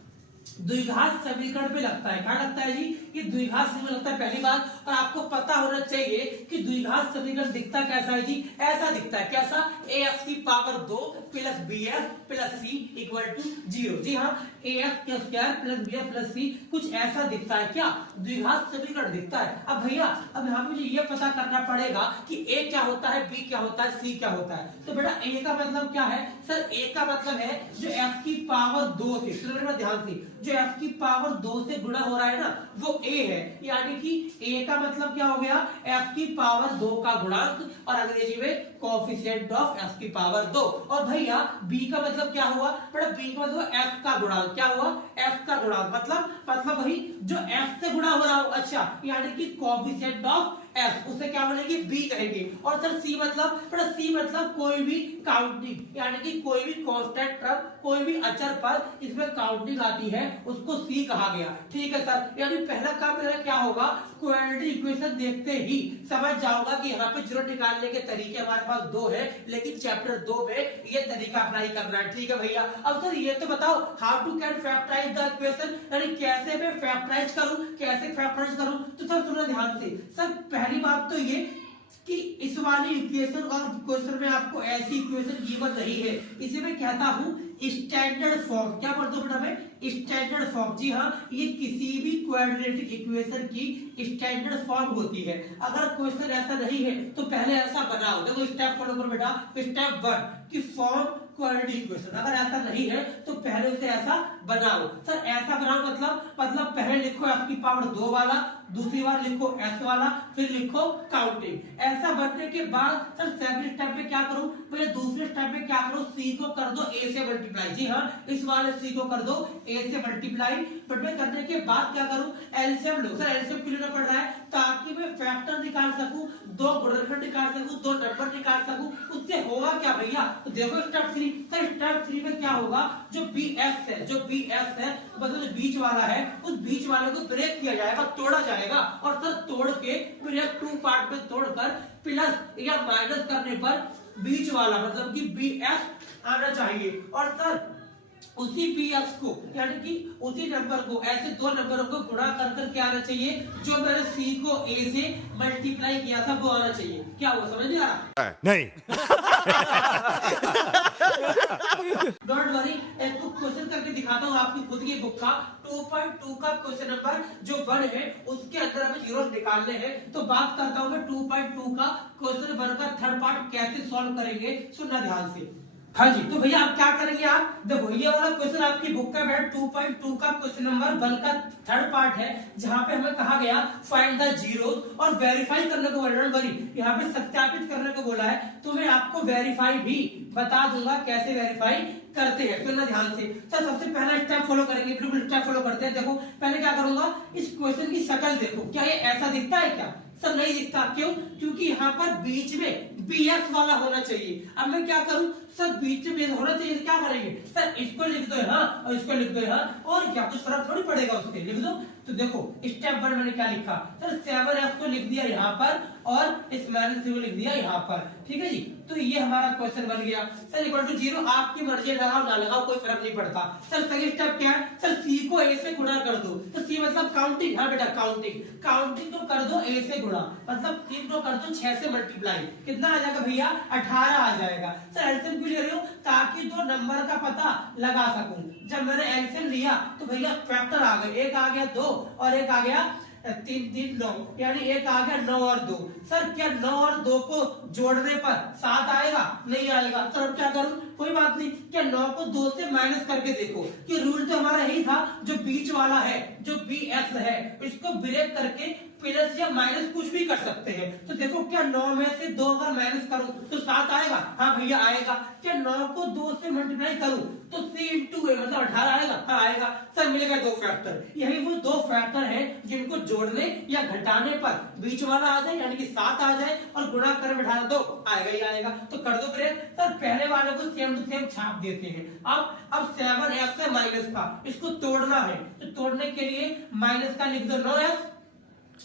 द्विघात समीकरण पे लगता है। क्या लगता है जी, ये द्विघात समीकरण लगता है, पहली बात। और आपको पता होना चाहिए कि द्विघात समीकरण दिखता कैसा है जी, ऐसा दिखता है। कैसा, ax की power 2 plus bf plus c equal to 0। जी हाँ, ax का square plus bf plus c कुछ ऐसा दिखता है। क्या, द्विघात समीकरण दिखता है। अब भैया अब यहाँ मुझे ये पता करना पड़ेगा कि a क्या होता है, b क्या होता है, c क्या होता है। तो बेटा a का मतलब क्या है सर, a का मतलब है जो f की पावर 2 से, सुनो ध्यान से, जो f की पावर 2 से गुणा हो रहा है ना, वो a है। यानी कि a का मतलब क्या हो गया, f की पावर 2 का गुणांक, और अंग्रेजी में कोएफिशिएंट ऑफ f की पावर 2। और भैया b का मतलब क्या हुआ, बड़ा b का मतलब f का गुणांक। क्या हुआ, f का गुणांक, मतलब वही जो f से गुणा हो रहा हो। अच्छा, यानी कि कोएफिशिएंट ऑफ f, उसे क्या बोलेंगे, b कहेंगे। और सर c मतलब कोई भी काउंटिंग, यानी कि कोई भी कांस्टेंट टर्म, कोई भी अचर पर इसमें काउंटिंग आती है, उसको c कहा गया। ठीक है सर, यानी पहला काम मेरा क्या होगा, क्वाड्रेटिक इक्वेशन देखते ही समझ जाऊंगा कि यहाँ पे जीरो निकालने के तरीके हमारे पास दो है, लेकिन चैप्टर 2 में ये तरीका अप्लाई करना है। ठीक है भैया, अब सर ये तो बताओ, how to can factorise the equation, यानी कैसे मैं फैक्टराइज करूं, कैसे फैक्टराइज करूं। तो सर सुनो ध्यान से, सर पहली बात तो ये कि इस वाली इक्वेशन और क्वेश्चन में आपको ऐसी इक्वेशन गिवन नहीं है, इसे मैं कहता हूं स्टैंडर्ड फॉर्म। क्या पढ़ते हो बेटा मैं, स्टैंडर्ड फॉर्म। जी हाँ, ये किसी भी क्वाड्रेटिक इक्वेशन की स्टैंडर्ड फॉर्म होती है। अगर क्वेश्चन ऐसा नहीं है तो पहले ऐसा बनाओ। देखो स्टेप फॉलो करो बेटा, स्टेप 1 की फॉर्म क्वाड्रेटिक इक्वेशन, अगर ऐसा नहीं है तो पहले उसे ऐसा बनाओ। सर ऐसा बनाओ मतलब पहले लिखो f की पावर 2 वाला, दूसरी बार लिखो s वाला, फिर लिखो काउंटिंग। ऐसा बनने के बाद सर सेकंड स्टेप में क्या करूं, पहले दूसरे स्टेप में क्या करो, c को कर दो a से मल्टीप्लाई। जी हाँ, इस वाले c को कर दो a से मल्टीप्लाई। मल्टीप्लाई करने के बाद क्या करूं, एलसीएम लो। सर एलसीएम क्यों लेना पड़ रहा है, ताकि मैं फैक्टर निकाल सकूं, दो गुणनखंड निकाल सकूं, दो नंबर निकाल सकूं। उससे होगा क्या भैया, तो देखो स्टेप 3। सर स्टेप 3 में क्या होगा, जो bf है, मतलब जो बीच वाला है, उस बीच वाले को ब्रेक किया जाएगा, तोड़ा जाएगा। और सर तोड़ के फिर 2 पार्ट में तोड़कर प्लस या माइनस करने पर बीच वाला मतलब कि bf आना चाहिए। और सर उसी बी एक्स को यानी कि उसी नंबर को ऐसे दो नंबरों को गुणा कर कर क्या आना चाहिए, जो मैंने सी को ए से मल्टीप्लाई किया था वो आना चाहिए। क्या हुआ, समझ नहीं आ रहा? नहीं। डोंट वरी, एक को क्वेश्चन करके दिखाता हूँ आपकी खुद की बुक का 2.2 का क्वेश्चन नंबर जो 1 है उसके अंदर हमें जीरो निकालने हैं। तो बात करता हूँ मैं 2.2 का क्वेश्चन 1 का थर्ड पार्ट कैसे सॉल्व करेंगे, सुनना ध्यान से। हाँ जी, तो भैया आप क्या करेंगे, आप देखो ये वाला क्वेश्चन आपकी बुक का है 2.2 का क्वेश्चन नंबर 1 का थर्ड पार्ट है, जहाँ पे हमें कहा गया फाइंड द जीरोस और वेरीफाई करने को बोला। डोंट वरी, यहाँ पे सत्यापित करने को बोला है, तो मैं आपको वेरीफाई भी बता दूंगा कैसे वेरीफाई करते हैं। सुनना ध्यान से। सर सबसे पहला स्टेप फॉलो करेंगे, बिल्कुल स्टेप फॉलो करते हैं। देखो पहले क्या करूंगा, इस क्वेश्चन की शक्ल देखो, क्या ये ऐसा दिखता है क्या? सर नहीं दिखता, क्यों? क्योंकि यहाँ पर बीच में BX वाला होना चाहिए। अब मैं क्या करूं, सर बीच में होना चाहिए, क्या करेंगे सर, इसको लिख दो यहाँ और इसको लिख दो यहाँ, और क्या कुछ फर्क थोड़ी पड़ेगा उसके, लिख दो। तो देखो स्टेप 1 मैंने क्या लिखा, सर 7x को लिख दिया यहाँ पर और इस -3 को लिख दिया यहाँ पर, ठीक है जी। तो ये हमारा क्वेश्चन बन गया। सर इक्वल टू 0, आपकी मर्जी लगाओ ना लगाओ कोई फर्क नहीं पड़ता। सर सेकंड स्टेप क्या है, सर सी को ए से गुणा कर दो। तो सी मतलब काउंटिंग, हाँ बेटा काउंटिंग, काउंटिंग को कर दो ए से गुणा, मतलब 3 को कर दो 6 से मल्टीप्लाई, कितना आ जाएगा भैया, 18 आ जाएगा। सर एलसीएम क्यों ले रही हो, ताकि दो नंबर का पता लगा सकूं। जब मैंने एलसीएम लिया तो भैया फैक्टर आ गए, एक आ गया 2 और एक आ गया 3 3 9, यानी एक आ गया 9 और 2। सर क्या 9 और 2 को जोड़ने पर 7 आएगा? नहीं आएगा। सर अब क्या करूं, कोई बात नहीं, क्या 9 को 2 से माइनस करके देखो, कि रूल तो हमारा यही था, जो बीच वाला है जो BX है इसको ब्रेक करके प्लस या माइनस कुछ भी कर सकते हैं। तो देखो क्या 9 में से 2 अगर माइनस करूं तो 7 आएगा? हाँ भैया आएगा। क्या 9 को 2 से मल्टीप्लाई करूं तो 3 into a मतलब 18 आएगा? हाँ आएगा। सर मिलेगा 2 फैक्टर, यही वो 2 फैक्टर है जिनको जोड़ने या घटाने पर बीच वाला आ जाए यानी कि 7 आ जाए और गुणा कर बैठा दो आएगा ही आएगा। तो कर दो ब्रेक। सर पहले वाले को सेम टू सेम छाप देते हैं। अब 7x से माइनस का इसको तोड़ना है, तो तोड़ने के लिए माइनस का लिख दो 9x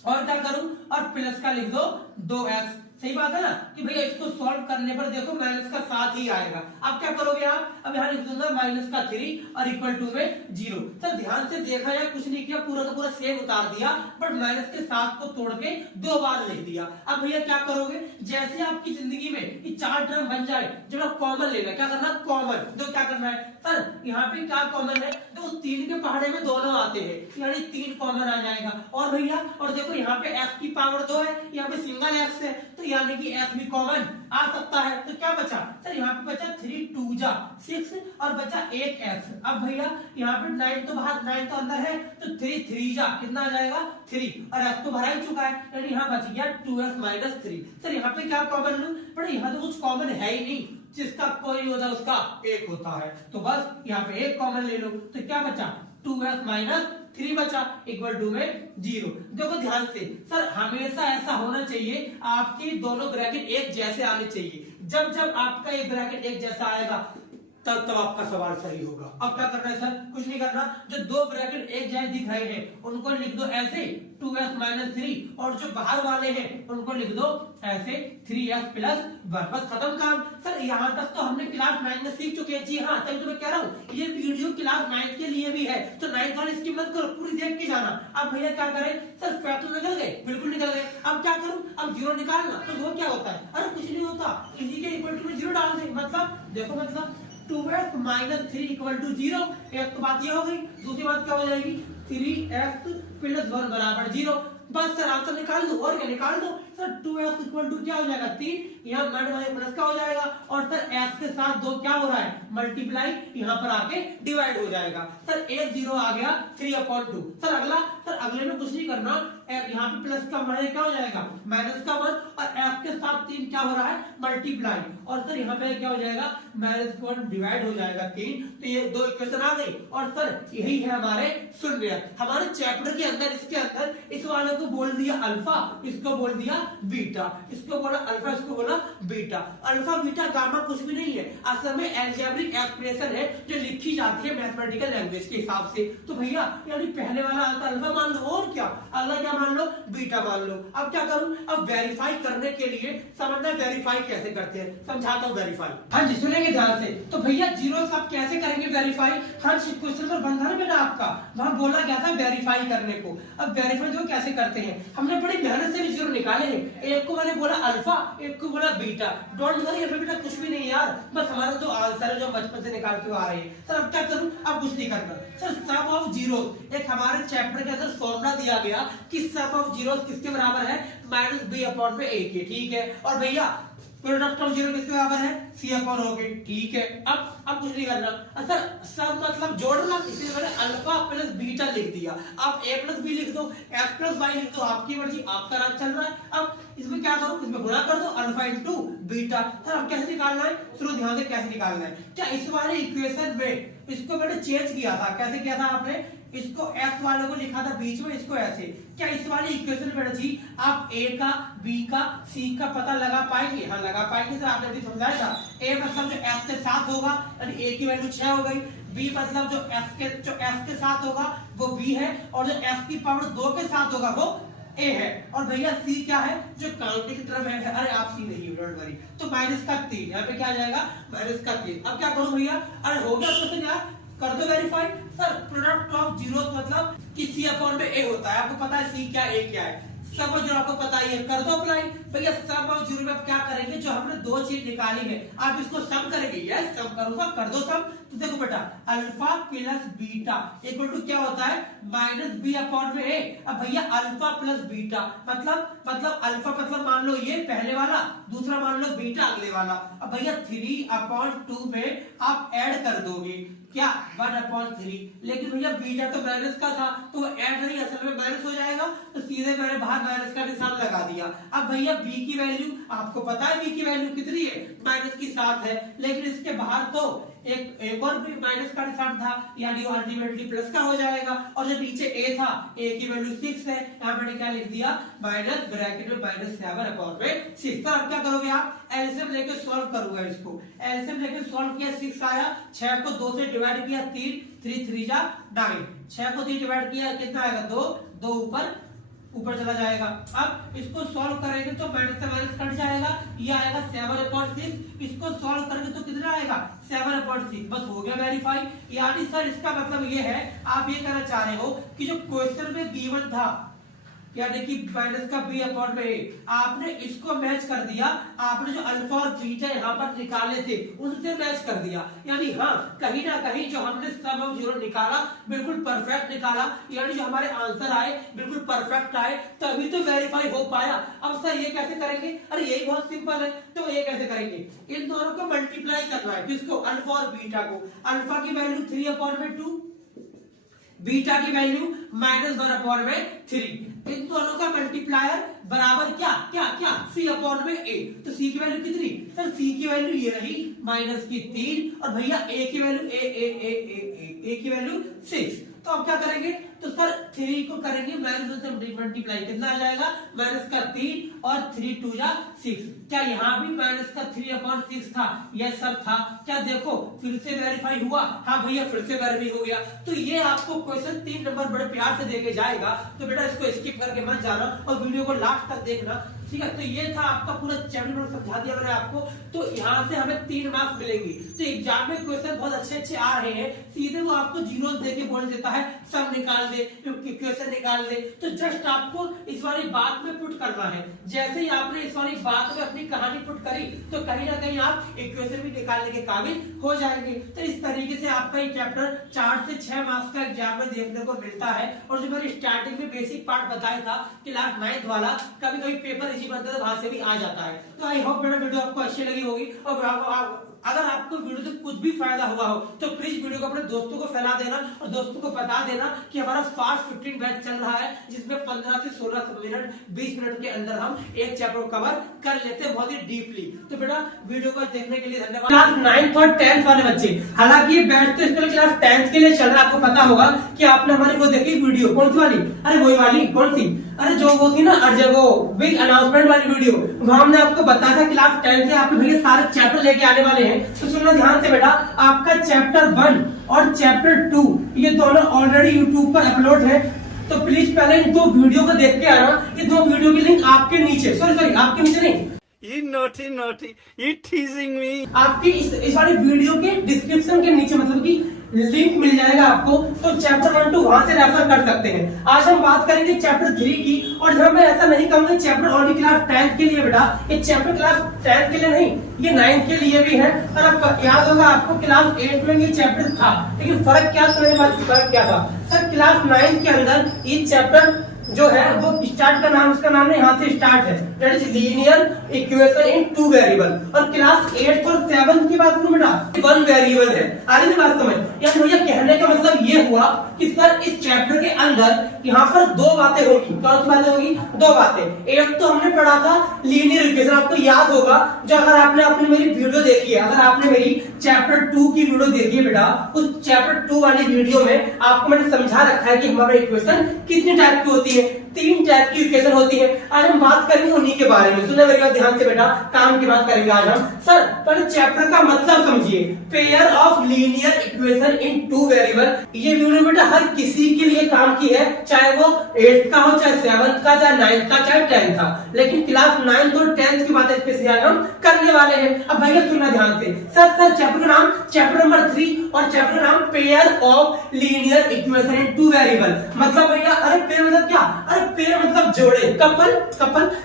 और क्या करूं, और प्लस का लिख दो 2x। सही बात है ना, कि भैया इसको सॉल्व करने पर देखो माइनस का 7 ही आएगा। अब क्या करोगे आप, अब यहाँ लिख दूंगा माइनस का 3 और इक्वल टू में 0। सर ध्यान से देखा या कुछ नहीं किया, पूरा का पूरा सेम उतार दिया, बट माइनस के 7 को तोड़ के 2 बार लिख दिया। अब भैया क्या करोगे, जैसे आपकी जिंदगी में ये 4 टर्म बन जाए, जब आप कॉमन लेना, क्या करना, कॉमन। तो क्या करना है सर, यहाँ पे क्या कॉमन है, तो 3 के पहाड़े में दोनों आते हैं, यानी 3 कॉमन आ जाएगा। और भैया और देखो यहाँ पे x की पावर 2 है, यहाँ पे सिंगल x है, तो यानी कि x भी कॉमन आ सकता है। तो क्या बचा सर, यहाँ पे बचा 3 2 जा 6 और बचा 8x। अब भैया यहाँ पे 9 तो बाहर, 9 तो अंदर है, तो 3 3 जा कितना आ जाएगा 3, और x तो भरा ही चुका है, यानी यहाँ बच गया 2x माइनस 3। सर यहाँ पे क्या कॉमन लूं, पर यहाँ तो कुछ कॉमन है ही नहीं, जिसका कोई होता है उसका 1 होता है, तो बस यहाँ पे 1 कॉमन ले लो। तो क्या बचा 2x माइनस 3 बचा इक्वल टू में 0। देखो ध्यान से, सर हमेशा ऐसा होना चाहिए आपकी दोनों ब्रैकेट एक जैसे आने चाहिए। जब जब आपका एक ब्रैकेट एक जैसा आएगा तब तब आपका सवाल सही होगा। अब क्या करना है सर, कुछ नहीं करना, जो 2 ब्रैकेट एक जैसे दिख रहे हैं उनको लिख दो ऐसे 2x माइनस 3, और जो बाहर वाले हैं उनको लिख दो ऐसे 3x प्लस 1। बस खत्म काम। सर यहाँ तक तो हमने क्लास 9 में सीख चुके हैं। जी हाँ, तभी तो मैं कह रहा हूँ ये वीडियो क्लास 9 के लिए भी है, तो 9 वाले इसकी मत करो, पूरी देख के जाना। अब भैया क्या करें, सर फैक्टर निकल गए, बिल्कुल निकल गए। अब क्या करूं, अब 0 निकालना, तो वो क्या होता है, अरे कुछ नहीं होता, इसी के इक्वल टू में 0 डाल दे। मतलब देखो, मतलब 2x माइनस 3 इक्वल टू 0। एक तो बात ये हो गई, दूसरी बात क्या हो जाएगी, 3x प्लस 1 बराबर 0। बस सर आंसर निकाल दो, और क्या निकाल दो सर, 2x इक्वल टू क्या हो जाएगा 3, यहाँ मल्टीप्लाई प्लस का हो जाएगा, और सर x के साथ 2 क्या हो रहा है, मल्टीप्लाई, यहाँ पर आके डिवाइड हो जाएगा। सर 1 0 आ गया 3/2। सर अगला, सर अगले में कुछ नहीं करना, यहाँ पे प्लस का बढ़े क्या हो जाएगा माइनस का 1, और x के साथ 3 क्या हो रहा है, मल्टीप्लाई, और सर यहाँ पे क्या हो जाएगा -1 डिवाइड हो जाएगा 3। तो ये 2 इक्वेशन आ गई, और सर यही है हमारे शून्य। हमारे चैप्टर के अंदर, इसके अंदर इस वाले को बोल दिया अल्फा, इसको बोल दिया बीटा, इसको बोला अल्फा, इसको बोला बीटा। अल्फा बीटा गामा कुछ भी नहीं है, असल में अलजेब्रिक एक्सप्रेशन है जो लिखी जाती है मैथमेटिकल लैंग्वेज के हिसाब से। तो भैया यानी पहले वाला अल्फा मान लो और क्या, अगला क्या मान लो, बीटा मान लो। अब क्या करूं, अब वेरीफाई करने के लिए समझना वेरीफाई कैसे करते हैं, समझाता हूं वेरीफाई। हाँ जी सुनेंगे ध्यान से। तो भैया जीरो आप कैसे करेंगे वेरीफाई, हर क्वेश्चन पर बंधा ना बेटा आपका, वहां बोला गया था वेरीफाई करने को। अब वेरीफाई जो कैसे करते हैं, हमने बड़ी मेहनत से भी जीरो निकाले हैं। एक को मैंने बोला अल्फा, एक को बोला बीटा। डोंट वरी बेटा कुछ भी नहीं यार, बस हमारा जो आंसर है जो बचपन से निकालते हुए आ रहे हैं। सर अब क्या करूं, अब कुछ नहीं करना सर। सम ऑफ जीरो, एक हमारे चैप्टर के अंदर फॉर्मूला दिया गया कि सम ऑफ जीरो किसके बराबर है, माइनस बी अपॉन में ए के, ठीक है। और भैया प्रोडक्ट ऑफ जीरो किसके बराबर है, सी अपॉन हो गई, ठीक है। अब कुछ नहीं करना सर, सब मतलब जोड़ना, इसलिए मैंने अल्फा प्लस बीटा लिख दिया। आप ए प्लस बी लिख दो, एक्स प्लस वाई लिख दो, आपकी मर्जी, आपका राज चल रहा है। अब इसमें क्या करो, इसमें गुणा कर दो, अल्फा इंटू बीटा। सर अब कैसे निकालना है, सुनो ध्यान से कैसे निकालना है। क्या इस वाले इक्वेशन में इसको मैंने चेंज किया था, कैसे किया था आपने, इसको एक्स वाले को लिखा था बीच में, इसको ऐसे। क्या इस वाले इक्वेशन में जी आप ए का, बी का, सी का पता लगा पाएंगे, हाँ लगा पाएंगे सर, आपने भी समझाया था। ए मतलब जो एक्स के साथ होगा यानी ए की वैल्यू 6 हो गई, बी मतलब जो एक्स के साथ होगा वो बी है, और जो एक्स की पावर 2 के साथ होगा वो ए है। और भैया सी क्या है, जो काउंटिंग की तरफ है, अरे आप सी नहीं, डोंट वरी। तो माइनस का 3, यहाँ पे क्या आ जाएगा, माइनस का 3। अब क्या करूं भैया, अरे हो गया क्वेश्चन यार, कर दो verify. Sir product of zero मतलब कि सी अपॉन में ए होता है, आपको पता है सी क्या ए क्या है, सब जो आपको पता ही है, कर दो अप्लाई। भैया सब ऑफ जीरो में आप क्या करेंगे, जो हमने दो चीज निकाली है आप इसको सम करेंगे, यस सम करूंगा, कर दो सम। तो देखो बेटा alpha plus beta equal to क्या होता है, माइनस बी अपॉन में ए। अब भैया अल्फा प्लस बीटा मतलब अल्फा मतलब मान लो ये पहले वाला, दूसरा मान लो बीटा अगले वाला। अब भैया 3/2 में आप ऐड कर दोगे क्या, 1/3। लेकिन भैया बीटा तो माइनस का था तो ऐड नहीं, असल में माइनस हो जाएगा, तो सीधे मैंने बाहर माइनस का निशान लगा दिया। अब भैया बी की वैल्यू आपको पता है, बी की वैल्यू कितनी है, माइनस की 7 है, लेकिन इसके बाहर तो एक और भी माइनस का निशान था, यानी वो अल्टीमेटली प्लस का हो जाएगा। और जो नीचे ए था, ए की वैल्यू 6 है, यहाँ मैंने क्या लिख दिया, माइनस ब्रैकेट में -7/6। तो अब क्या करोगे आप, एलसीएम लेके सॉल्व करूंगा इसको, एलसीएम लेके सॉल्व किया, 6 आया, 6 को 2 से डिवाइड किया, 3 3 जा 9, 6 को 3 डिवाइड किया कितना आएगा, 2 ऊपर चला जाएगा। अब इसको सॉल्व करेंगे तो माइनस से माइनस कट जाएगा, ये आएगा 7/6। इसको सॉल्व करेंगे तो कितना आएगा, 7/6। बस हो गया वेरीफाई। यानी सर इसका मतलब ये है, आप ये कहना चाह रहे हो कि जो क्वेश्चन में गिवन था यानी कि माइनस का बी अपॉन में ए, आपने इसको मैच कर दिया, आपने जो अल्फा और बीटा यहाँ पर निकाले थे उनसे मैच कर दिया। यानी हाँ कहीं ना कहीं जो हमने सम ऑफ जीरो निकाला बिल्कुल परफेक्ट निकाला, यानी जो हमारे आंसर आए बिल्कुल परफेक्ट आए, तभी तो वेरीफाई हो पाया। अब सर ये कैसे करेंगे, अरे यही बहुत सिंपल है। तो ये कैसे करेंगे, इन दोनों को मल्टीप्लाई करना है, किसको, अल्फा और बीटा को। अल्फा की वैल्यू 3/2, बीटा की वैल्यू -1/3। इन दोनों का मल्टीप्लायर बराबर क्या क्या क्या, सी अपॉन में ए। तो सी की वैल्यू कितनी, सर सी की वैल्यू ये रही -3, और भैया ए की वैल्यू ए की वैल्यू 6। तो अब क्या करेंगे, तो सर 3 को करेंगे माइनस से मल्टीप्लाई, कितना आ जाएगा, -3 और 3 2 जा 6। क्या यहाँ भी -3/6 था, यह सब था। क्या देखो फिर से वेरीफाई हुआ, हाँ भैया फिर से वेरीफाई हो गया। तो ये आपको क्वेश्चन 3 नंबर बड़े प्यार से देके जाएगा, तो बेटा इसको स्किप करके मत जाना और वीडियो को लास्ट तक देखना, ठीक है। तो ये था आपका पूरा चैप्टर समझा दिया मैंने आपको। तो यहाँ से हमें 3 मार्क्स मिलेंगे। तो एग्जाम में क्वेश्चन बहुत अच्छे आ रहे हैं, सीधे वो आपको जीरो देके बोल देता है सब निकाल दे, क्वेश्चन निकाल दे। तो जस्ट आपको इस वाली बात में पुट करना है। जैसे ही आपने इस वाली बात में अपनी कहानी पुट करी तो कहीं ना कहीं आप इक्वेशन भी निकालने के काबिल हो जाएंगे। तो इस तरीके से आपका ये चैप्टर 4 से 6 मार्क्स का एग्जाम में देखने को मिलता है। और जो मैंने स्टार्टिंग में बेसिक पार्ट बताया था कि क्लास 9th वाला कभी कभी पेपर इसी बनता है, वहां से भी आ जाता है। तो आई होप मेरा वीडियो आपको अच्छी लगी होगी और अगर आपको वीडियो से कुछ भी फायदा हुआ हो तो प्लीज वीडियो को अपने दोस्तों को फैला देना और दोस्तों को बता देना कि हमारा फास्ट 15 बैच चल रहा है, जिसमें 15 से 16 मिनट 20 मिनट के अंदर हम एक चैप्टर कवर कर लेते हैं बहुत ही डीपली। तो बेटा वीडियो को देखने के लिए धन्यवाद। क्लास 9th और 10th वाले बच्चे, हालांकि ये बैच तो इसके क्लास 10th के लिए चल रहा है। आपको पता होगा कि आपने हमारी वो देखी वीडियो, कौन सी वाली? अरे वही वाली, कौन सी? अरे जो वो थी ना, वो बिग अनाउंसमेंट वाली वीडियो, वहां हमने आपको बताया था क्लास 10 के आपके भैया सारे चैप्टर लेके आने वाले हैं। तो सुनना ध्यान से बेटा, आपका चैप्टर 1 और चैप्टर 2 ये दोनों ऑलरेडी यूट्यूब पर अपलोड है। तो प्लीज पहले इन 2 वीडियो को देख के आना। ये 2 वीडियो की लिंक आपके नीचे, सॉरी आपके नीचे नहीं, You naughty, you teasing me. आपकी इस वाली वीडियो के डिस्क्रिप्शन के नीचे मतलब कि लिंक मिल जाएगा आपको। तो चैप्टर 1 2 वहां से रेफर कर सकते हैं। आज हम बात करेंगे चैप्टर 3 की, और जब मैं ऐसा नहीं कहूंगा चैप्टर ओनली क्लास 10th के लिए बेटा, ये चैप्टर क्लास 10th के लिए नहीं, ये 9th के लिए भी है। और आपको याद होगा आपको क्लास 8 में ये चैप्टर था, लेकिन फर्क क्या फर्क क्या था सर? क्लास 9th के अंदर ये चैप्टर जो है वो स्टार्ट का नाम, उसका नाम यहाँ से स्टार्ट है, that is linear equation in 2 variable. और क्लास 8 और 7 की बात करूं बेटा, 1 वेरिएबल है। आगे की बात समझ, या मुझे कहने का मतलब ये हुआ कि सर इस चैप्टर के अंदर यहाँ पर 2 बातें होगी। कौन सी बातें होगी? 2 बातें। एक तो हमने पढ़ा था लीनियर इक्वेशन, आपको याद होगा, जो अगर आपने अपनी मेरी वीडियो देखी है, अगर आपने मेरी चैप्टर 2 की वीडियो देखी है बेटा, उस चैप्टर 2 वाली वीडियो में आपको मैंने समझा रखा है कि हमारा इक्वेशन कितनी टाइप की होती है। 3 टाइप की इक्वेशन होती है। आज हम बात करेंगे उन्हीं के बारे में। सुनना मेरी बात ध्यान से बेटा, काम की बात करेंगे आज हम। सर पहले चैप्टर का मतलब समझिए, pair of linear equation in 2 variable. ये वीडियो बेटा हर किसी के लिए काम की है, चाहे वो 8th का हो, चाहे 7th का, चाहे 9th का, चाहे 10th का। लेकिन क्लास 9th और 10th की बात स्पेशली हम करने वाले हैं। अब भैया सुनना ध्यान से, सर चैप्टर का नाम चैप्टर नंबर 3 और चैप्टर का नाम pair of linear equation in 2 variable. मतलब भैया, अरे पेयर मतलब क्या? अरे पेयर मतलब जोड़े, कपल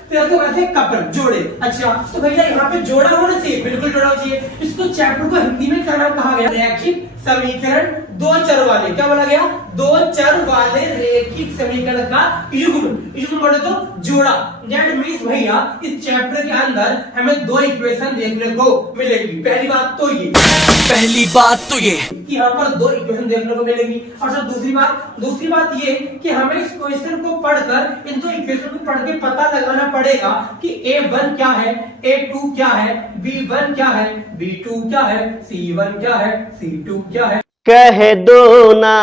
पेयर को कहते हैं कपल, जोड़े। अच्छा तो भैया यहाँ पे जोड़ा होना चाहिए, बिल्कुल जोड़ा होना चाहिए। इसको चैप्टर को हिंदी में क्या नाम कहा गया? रैखिक समीकरण 2 चर वाले। क्या बोला गया? 2 चर वाले रैखिक समीकरण का युग्म बोले तो जोड़ा। दैट मींस भैया इस चैप्टर के अंदर हमें 2 इक्वेशन देखने को मिलेगी। पहली बात तो ये कि यहाँ पर 2 इक्वेशन देखने को मिलेगी। और सर दूसरी बात ये कि हमें इस क्वेश्चन को पढ़कर इन 2 इक्वेशन को पढ़ के पता लगाना पड़ेगा कि A1 क्या है, A2 क्या है, B1 क्या है, B2 क्या है, C1 क्या है, C2 क्या है। कह दो ना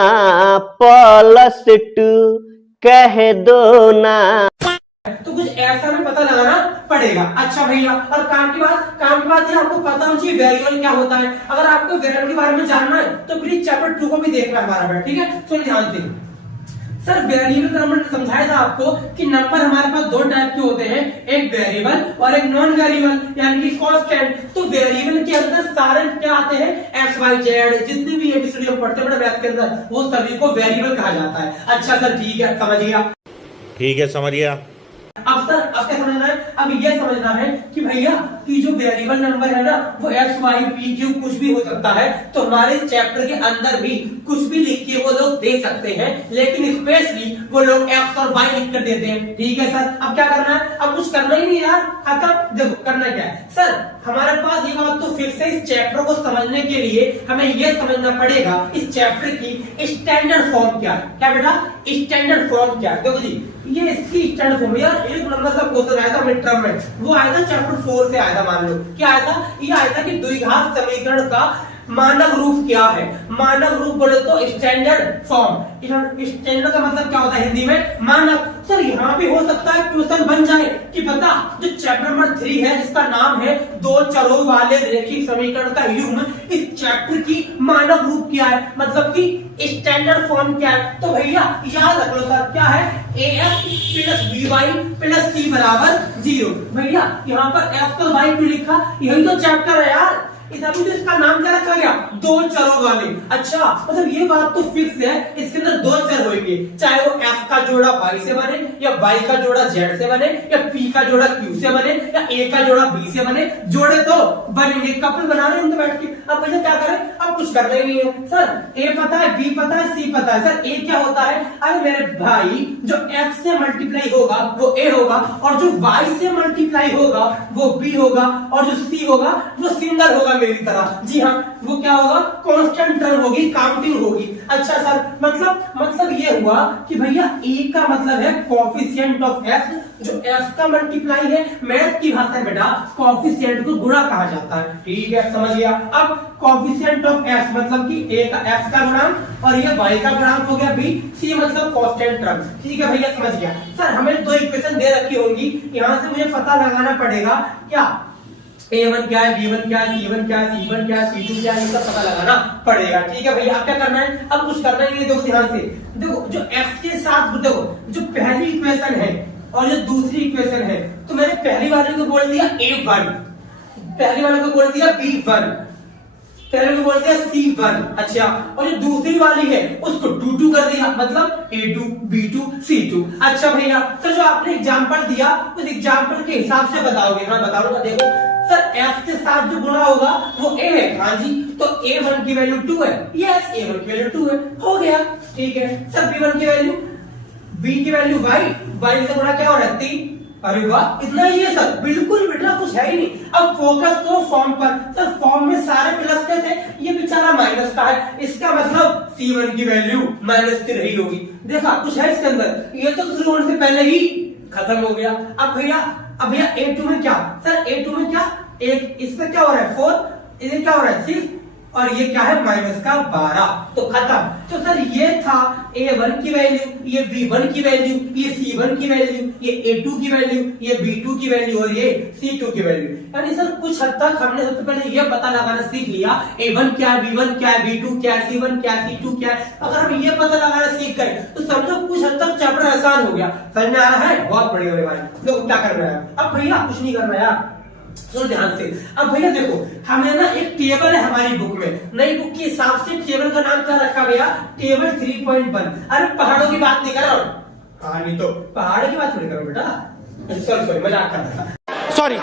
+2, कह दो ना। तो कुछ ऐसा में पता लगाना पड़ेगा। अच्छा भैया, और काम की बात ये आपको पता होना चाहिए वेरिएबल क्या होता है। अगर आपको वेरिएबल के बारे में जानना है तो प्लीज चैप्टर 2 को भी देखना हमारा बेटा, ठीक है? सुन ध्यान से। सर वेरिएबल का मैंने समझाया था आपको कि नंबर हमारे पास 2 टाइप के होते हैं, एक वेरिएबल और एक नॉन वेरिएबल, यानी कि कांस्टेंट। तो वेरिएबल के अंदर सारे क्या आते हैं? एक्स वाई जेड, जितने भी एबीसीडी हम पढ़ते हैं मैथ के अंदर, वो सभी को वेरिएबल कहा जाता है। अच्छा सर ठीक है, समझ गया। ठीक है, समझ गया। अब सर अब क्या समझना है? अब ये समझना है कि भैया कि जो वेरिएबल नंबर है ना वो एक्स वाई पी क्यू कुछ भी हो सकता है। तो हमारे चैप्टर के अंदर भी कुछ भी लिख के वो लोग दे सकते हैं, लेकिन स्पेशली वो लोग एक्स और वाई लिख कर देते हैं। ठीक है सर, अब क्या करना है? अब कुछ करना ही नहीं यार, खत्म। देखो करना क्या है सर, हमारे पास ये बात तो फिक्स है, इस चैप्टर को समझने के लिए हमें ये समझना पड़ेगा इस चैप्टर की स्टैंडर्ड फॉर्म क्या है। क्या बेटा? स्टैंडर्ड फॉर्म क्या है? देखो जी, ये इसकी स्टैंडर्ड फॉर्म यार 1 नंबर का क्वेश्चन आया था मिड टर्म में, वो आया था चैप्टर 4 से आया था। मान लो क्या आया था? ये आया था कि द्विघात समीकरण का मानक रूप क्या है। मानक रूप बोले तो स्टैंडर्ड फॉर्म। स्टैंडर्ड का मतलब क्या होता है हिंदी में? मानक। सर यहाँ भी हो सकता है क्वेश्चन बन जाए कि बता जो चैप्टर नंबर 3 है जिसका नाम है 2 चरों वाले रैखिक समीकरण का युग्म, इस चैप्टर की मानक रूप क्या है, मतलब कि स्टैंडर्ड फॉर्म क्या है। तो भैया याद रख लो सर, क्या है? AX + BY + C = 0। भैया यहाँ पर X और Y क्यों लिखा? यही तो चैप्टर है यार, तभी तो इसका नाम क्या रखा गया? 2 चरों वाले। अच्छा मतलब ये बात तो फिक्स है, इसके अंदर 2 चर होंगे, चाहे वो F का जोड़ा Y से बने, या Y का जोड़ा Z से बने, या P का जोड़ा Q से बने, या A का जोड़ा B से बने। जोड़े तो बनेंगे, कपल बना रहे हैं हम तो बैठ के। अब भैया क्या करें? अब कुछ करना ही नहीं है सर। A पता है, B पता है, C पता है। सर A क्या होता है? अरे मेरे भाई जो X से मल्टीप्लाई होगा वो A होगा, और जो Y से मल्टीप्लाई होगा वो B होगा, और जो C होगा वो सिंगल होगा मेरी तरह। जी हाँ, वो क्या होगा, कांस्टेंट टर्म होगी, काउंटिंग होगी। अच्छा सर, मतलब ये हुआ कि भैया ए का मतलब है कोएफिशिएंट ऑफ एक्स, जो एक्स का मल्टीप्लाई है, मैथ की भाषा में बेटा कोएफिशिएंट को गुणा कहा जाता है। ठीक है, समझ गया। अब कोएफिशिएंट ऑफ एक्स मतलब कि ए का एक्स का गुणांक और ये वाई का गुणांक हो गया बी, सी मतलब कांस्टेंट टर्म। ठीक है भैया, समझ गया। सर हमें दो इक्वेशन दे रखी होंगी, यहाँ से मुझे पता लगाना पड़ेगा क्या A1 क्या है, B1 क्या है, C1 क्या है, C1 क्या है, C2 क्या है, इसका पता लगाना पड़ेगा। ठीक है भैया, अब क्या करना है, अब कुछ करना ही नहीं। देखो ध्यान से, देखो जो x के साथ, देखो जो पहली इक्वेशन है और जो दूसरी इक्वेशन है, तो मैंने पहली वाले को बोल दिया A1, पहली वाले को बोल दिया B1, पहले को बोल दिया C1। अच्छा, और जो दूसरी वाली है उसको 2 कर दिया, मतलब A2 B2 C2। अच्छा भैया, तो जो आपने एग्जांपल दिया उस एग्जांपल के हिसाब से बताओगे? हाँ बताऊंगा। देखो सर, x के साथ जो गुणा होगा वो a है। हाँ जी, तो A1 की वैल्यू 2 है। यस, A1 की वैल्यू 2 है, हो गया। ठीक है सर, B1 की वैल्यू, B की वैल्यू y से गुणा क्या हो रहा है 3। अरे वाह, इतना ही है सर, बिल्कुल बेटा कुछ है ही नहीं। अब फोकस करो फॉर्म पर। सर फॉर्म में सारे प्लस के थे, ये बेचारा माइनस का है, इसका मतलब C1 की वैल्यू -3 रही होगी। देखा कुछ है इसके अंदर, ये तो शुरू होने से पहले ही खत्म हो गया। अब भैया A2 में क्या, सर A2 में क्या, एक इसमें क्या हो रहा है 4, इधर क्या हो रहा है 6, और ये क्या है -12, तो खत्म। तो सर ये था A1 की वैल्यू, ये B1 की वैल्यू, ये C1 की वैल्यू, ये A2 की वैल्यू, ये B2 की वैल्यू और ये C2 की वैल्यू। यानी सर कुछ हद तक हमने सबसे पहले ये पता लगाना सीख लिया, A1 क्या है, B1 क्या है, B2 क्या है, C1 क्या है, C2 क्या है। अगर हम ये पता लगाना सीख गए तो समझो कुछ हद तक चैप्टर आसान हो गया। समझ में आ रहा है? बहुत बढ़िया मेरे भाई। तो क्या करना है अब भैया, कुछ नहीं करना यार, सुनो ध्यान से। अब भैया देखो, हमें ना एक टेबल है हमारी बुक में, नई बुक के हिसाब से टेबल का नाम क्या रखा गया, टेबल 3.1। अरे पहाड़ों की बात नहीं कर रहा हूँ, हाँ नहीं तो पहाड़ों की बात नहीं करो बेटा, सॉरी मजाक कर रहा था, सॉरी।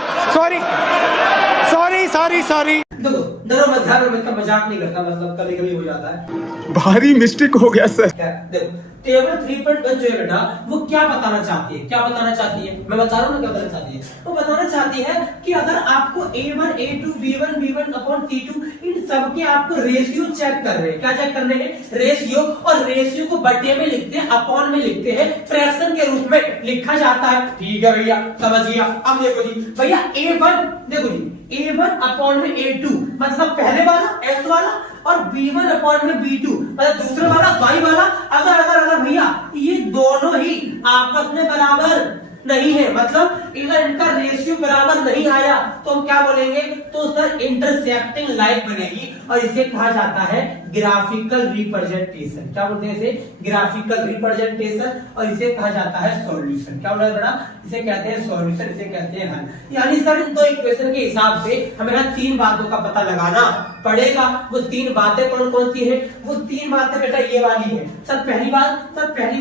देखो डरो मत, ध्यान में मजाक नहीं करता, मतलब कभी कभी हो जाता है, भारी मिस्टेक हो गया सर। देखो टेबल 3.1 जो है बेटा, वो क्या बताना चाहती है, क्या बताना चाहती है, मैं बता रहा हूँ ना क्या बताना चाहती है। वो बताना चाहती है कि अगर आपको A1 A2 B1 upon C2 इन सब के आपको रेशियो चेक कर रहे हैं, क्या चेक करने हैं, रेशियो, और रेशियो को बटे में लिखते हैं, अपॉन में लिखते हैं, फ्रैक्शन के रूप में लिखा जाता है। ठीक है भैया, समझ गया। अब देखो जी भैया A1, देखो जी A1 अपॉन में A2 मतलब पहले वाला x वाला, और B1 अपॉन में B2 मतलब दूसरे वाला y वाला। अगर भैया ये दोनों ही आपस में बराबर नहीं है, मतलब अगर इनका रेशियो बराबर नहीं आया तो हम क्या बोलेंगे, तो सर इंटरसेक्टिंग लाइन बनेगी, और इसे कहा जाता है ग्राफिकल रिप्रेजेंटेशन। क्या बोलते हैं इसे, ग्राफिकल रिप्रेजेंटेशन, और इसे कहा जाता है सॉल्यूशन। क्या बोला है बेटा, इसे कहते हैं सॉल्यूशन, इसे कहते हैं हल। यानी सर इन दो इक्वेशन के हिसाब से हमें 3 बातों का पता लगाना पड़ेगा। वो 3 बातें कौन कौन सी है, वो 3 बातें बेटा ये वाली है। सर पहली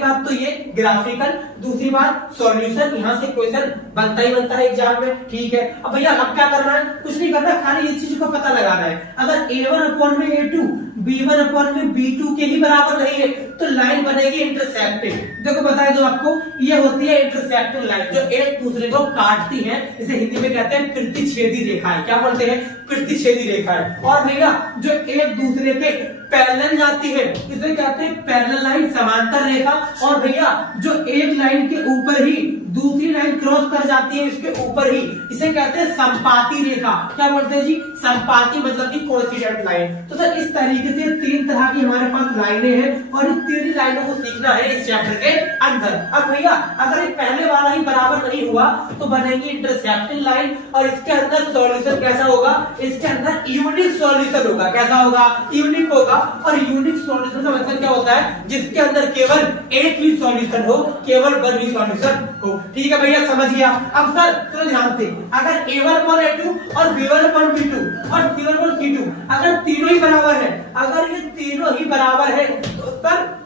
बात तो ये ग्राफिकल, दूसरी बात सॉल्यूशन। यहाँ से क्वेश्चन बनता ही बनता है एग्जाम में। ठीक है, अब भैया अब क्या करना है, कुछ नहीं करना, खाली इस चीज को पता लगाना है। अगर A1 अपॉन में A2 B1 अपॉन में B2 के ही बराबर नहीं है तो लाइन बनेगी इंटरसेक्टिंग। देखो बता दो आपको, ये होती है इंटरसेक्टिंग लाइन, जो एक दूसरे को काटती है। इसे हिंदी में कहते हैं प्रतिच्छेदी रेखा है। क्या बोलते हैं, प्रतिच्छेदी रेखा है। और भैया जो एक दूसरे के पैरेलल जाती है इसे कहते हैं पैरेलल लाइन, समांतर रेखा। और भैया जो एक लाइन के ऊपर ही दूसरी लाइन क्रॉस कर जाती है, इसके ऊपर ही, इसे कहते हैं संपाती रेखा। क्या बोलते हैं जी, संपाती मतलब कि कोइंसिडेंट लाइन। तो सर इस तरीके से 3 तरह की हमारे पास लाइनें हैं, और इन 3 लाइनों को सीखना है इस चैप्टर के अंदर। अब भैया अगर ये पहले वाला ही बराबर नहीं हुआ तो बनेगी इंटरसेक्टिंग लाइन, और इसके अंदर सॉल्यूशन कैसा होगा, इसके अंदर यूनिक सॉल्यूशन होगा। कैसा होगा, यूनिक होगा। और यूनिक सॉल्यूशन का मतलब क्या होता है, जिसके अंदर केवल एक ही सॉल्यूशन हो, केवल वन ही सॉल्यूशन हो। ठीक है भैया, समझ गया। अब सर चलो ध्यान से, अगर A1 अपॉन A2 और B1 अपॉन B2 और C1 अपॉन C2 अगर तीनों ही बराबर है, अगर ये तीनों ही बराबर है तो सर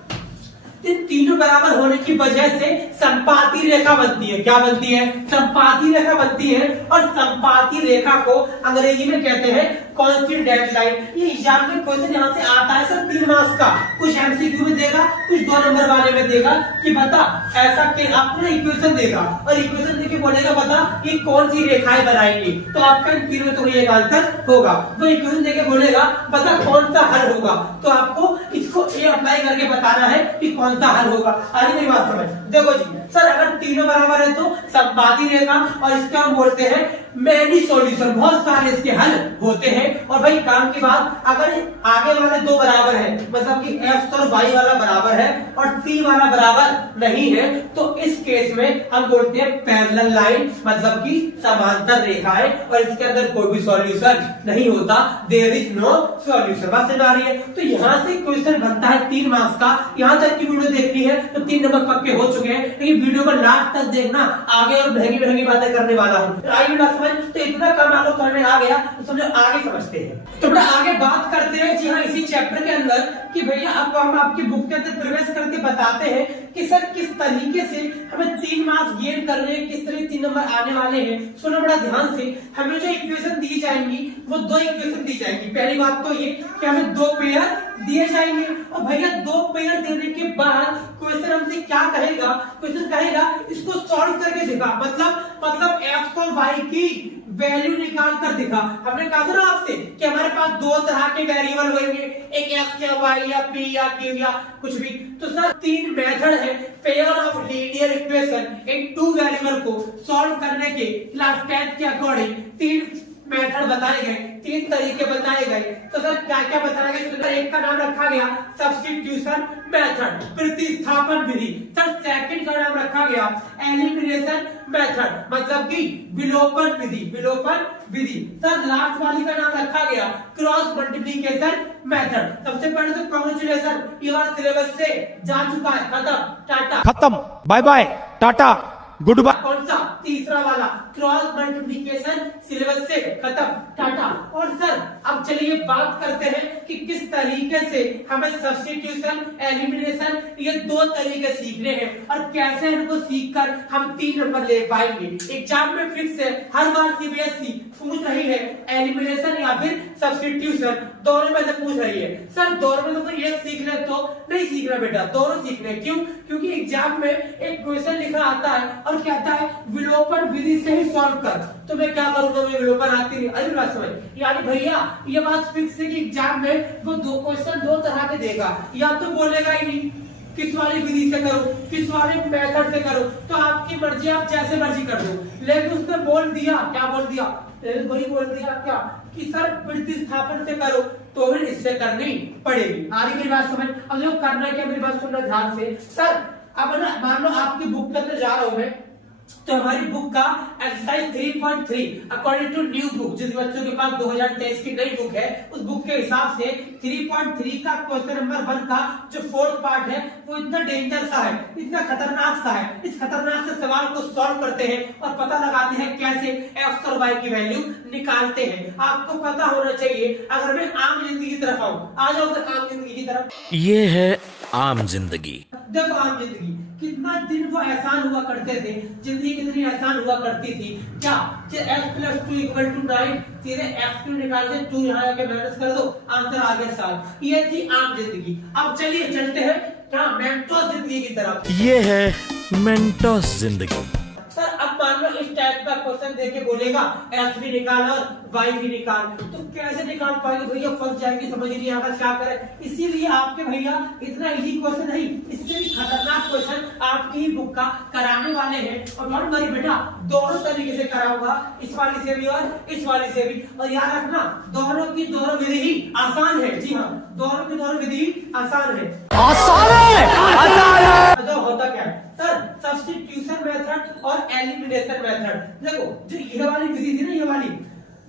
इन तीनों बराबर होने की वजह से संपाती रेखा बनती है। क्या बनती है, संपाती रेखा बनती है। और संपाती रेखा को अंग्रेजी में कहते हैं कौन सी डेडलाइन। ये एग्जाम में क्वेश्चन यहाँ से आता है सर 3 मार्क्स का, कुछ एमसीक्यू में देगा, कुछ 2 नंबर वाले में देगा कि बता ऐसा के आपको इक्वेशन देगा और इक्वेशन देके बोलेगा बता ये कौन सी रेखाएं बनाएंगी, तो आपका इन तीनों में तो ये आंसर होगा। तो इक्वेशन देके बोलेगा बता कौन सा हल होगा, तो आपको इसको ये अप्लाई करके बताना है कि कौन सा हल होगा। आगे मेरी बात समझ। देखो जी सर अगर तीनों बराबर है तो संपाती रेखा और इसका हम बोलते हैं मैनी सॉल्यूशन, बहुत सारे इसके हल होते हैं। और भाई काम की बात अगर आगे वाले 2 बराबर है मतलब कि x और y वाला बराबर है और c वाला बराबर नहीं है तो इस केस में हम बोलते हैं पैरेलल लाइन मतलब कि समांतर रेखा है और इसके अंदर कोई भी सॉल्यूशन नहीं होता, देयर इज नो सॉल्यूशन। बात समझ आ रही है। तो यहाँ से क्वेश्चन बनता है 3 मार्क्स का। यहाँ तक की वीडियो देखनी है तो 3 नंबर पक्के हो चुके हैं, लेकिन वीडियो को लास्ट तक देखना, आगे और महंगी महंगी बातें करने वाला हूँ। आइए बात समझ। तो इतना कम आपको करने आ गया तो समझो आगे समझते हैं। तो बड़ा आगे बात करते हैं जी हाँ इसी चैप्टर के अंदर कि भैया आपको हम आपकी बुक के अंदर प्रवेश करके बताते हैं कि सर किस तरीके से हमें 3 मार्क्स गेन करने हैं, किस तरह 3 नंबर आने वाले हैं। सुनो बड़ा ध्यान से, हमें जो इक्वेशन दी जाएंगी वो 2 इक्वेशन दी जाएंगी। पहली बात तो ये कि हमें 2 पेयर दिए जाएंगे और भैया 2 पेयर देने के बाद क्वेश्चन हमसे क्या कहेगा, क्वेश्चन कहेगा इसको सॉल्व करके दिखा, मतलब x और y की वैल्यू निकाल कर दिखा। हमने कहा था ना आपसे कि हमारे पास 2 तरह के वेरिएबल होंगे, एक x या y या p या q या कुछ भी। तो सर 3 मेथड है pair of linear equation in 2 variable को सॉल्व करने के क्लास 10 के अकॉर्डिंग 3 मेथड बताए गए, 3 तरीके बताए गए। तो सर क्या क्या बताया गया? तो एक का नाम रखा गया सब्स्टिट्यूशन मेथड, प्रतिस्थापन विधि। सर सेकंड का नाम रखा गया एलिमिनेशन मेथड मतलब कि विलोपन विधि। सर लास्ट वाली का नाम रखा गया क्रॉस मल्टीप्लिकेशन मेथड। सबसे पहले तो कांग्रेचुलेशन, ये वाला सिलेबस से जा चुका है, खत्म, टाटा खत्म, bye bye, tata, goodbye. कौन सा? तीसरा वाला क्रॉस मल्टीप्लिकेशन सिलेबस से खत्म, टाटा। और सर अब चलिए बात करते हैं कि किस तरीके से हमें सब्स्टिट्यूशन एलिमिनेशन ये 2 तरीके सीखने हैं और कैसे इनको सीखकर हम 3 नंबर ले पाएंगे। एग्जाम में फिक्स है, हर बार सीबीएसई पूछ रही है एलिमिनेशन या फिर सब्स्टिट्यूशन, दोनों में से पूछ रही है। सर दोनों में तो एक सीख ले तो नहीं सीखना बेटा, दोनों सीखने। क्यों? क्योंकि एग्जाम में एक क्वेश्चन लिखा आता है और कहता है विलोपन विधि से ही सॉल्व कर, तो मैं क्या करूंगा, मैं विलोपन आती नहीं। अरे बात समझ, यानी भैया ये बात फिक्स है कि एग्जाम में वो 2 क्वेश्चन 2 तरह के देगा, या तो बोलेगा ही नहीं किस वाली विधि से करो, किस वाले मेथड से करो, तो आपकी मर्जी, आप जैसे मर्जी कर दो। लेकिन उसने बोल दिया, क्या बोल दिया, वही बोल दिया क्या कि सर प्रतिस्थापन से करो, तो फिर इससे करनी पड़ेगी। आगे मेरी बात समझ। अब जो करना है क्या, मेरी बात सुनना ध्यान से। सर अब ना मान लो आपकी बुक के अंदर जा रहा हूं मैं, तो हमारी बुक का exercise 3.3 according to new book, जिस बच्चों के पास 2023 की नई बुक है उस बुक के हिसाब से 3.3 का क्वेश्चन नंबर 1 का जो 4th पार्ट है वो इतना डेंजर सा है, इतना खतरनाक सा है। इस खतरनाक से सवाल को सॉल्व करते हैं और पता लगाते हैं कैसे x और y की वैल्यू निकालते हैं। आपको पता होना चाहिए। अगर मैं आम जिंदगी की तरफ आऊं, आ जाओ सर आम जिंदगी की तरफ। ये है आम जिंदगी। देखो आम जिंदगी कितना दिन वो एहसान हुआ करते थे, जिंदगी कितनी आसान हुआ करती थी। क्या कि x + 2 = 9, सीधे x2 निकाल दे, 2 यहाँ आके माइनस कर दो, आंसर आ गया 7। ये थी आम जिंदगी। अब चलिए चलते हैं क्या मेंटोस जिंदगी की तरफ। ये है मेंटोस जिंदगी। सर अब मान लो इस टाइप का क्वेश्चन देके बोलेगा x भी निकाल और y भी निकाल, तो कैसे निकाल पाएंगे भैया, फंस जाएंगे, समझ नहीं आएगा क्या करें। इसीलिए आपके भैया इतना इजी क्वेश्चन नहीं, इससे भी खतरनाक क्वेश्चन आपकी ही बुक का कराने वाले हैं। और डोंट वरी बेटा, दोनों तरीके से कराऊंगा, इस वाली से भी और इस वाली से भी। और याद रखना दोनों की दोनों विधि ही आसान है। जी हाँ, दोनों की दोनों विधि आसान है। तो होता क्या है सर, सब्स्टिट्यूशन मेथड और एलिमिनेशन मेथड। देखो जो ये वाली विधि थी ना, ये वाली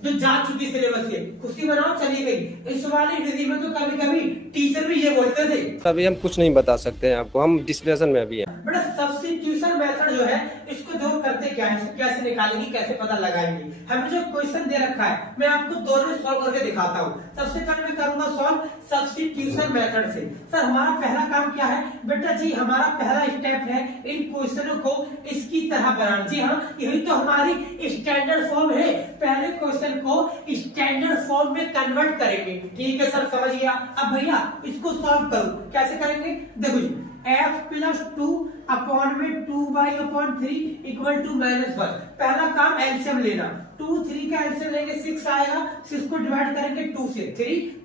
जो जा चुकी सिलेबस से, खुशी मनाओ चली गई। इस वाली विधि में तो कभी कभी टीचर भी ये बोलते थे। अभी हम कुछ नहीं बता सकते हैं आपको, हम डिस्कशन में अभी है। बड़ा सब्स्टिट्यूशन मेथड जो है इसको जो करते क्या है, कैसे निकालेंगे, कैसे पता लगाएंगे। हमें जो क्वेश्चन दे रखा है मैं आपको दोनों सॉल्व करके दिखाता हूँ। सबसे पहले मैं करूंगा सॉल्व सब्स्टिट्यूशन मेथड से। सर हमारा पहला काम क्या है बेटा जी, हमारा पहला स्टेप है इन क्वेश्चनों को इसकी तरह बनाना। जी हाँ, यही तो हमारी स्टैंडर्ड फॉर्म है। पहले क्वेश्चन को स्टैंडर्ड फॉर्म में कन्वर्ट करेंगे। ठीक है सर, समझ गया। अब भैया इसको सॉल्व करो, कैसे करेंगे देखो जी, f प्लस 2 अपॉन में 2y/3 इक्वल टू -1। पहला काम एलसीएम लेना, 2 3 का एलसीएम लेंगे 6 आएगा, 6 को डिवाइड करेंगे 2 से,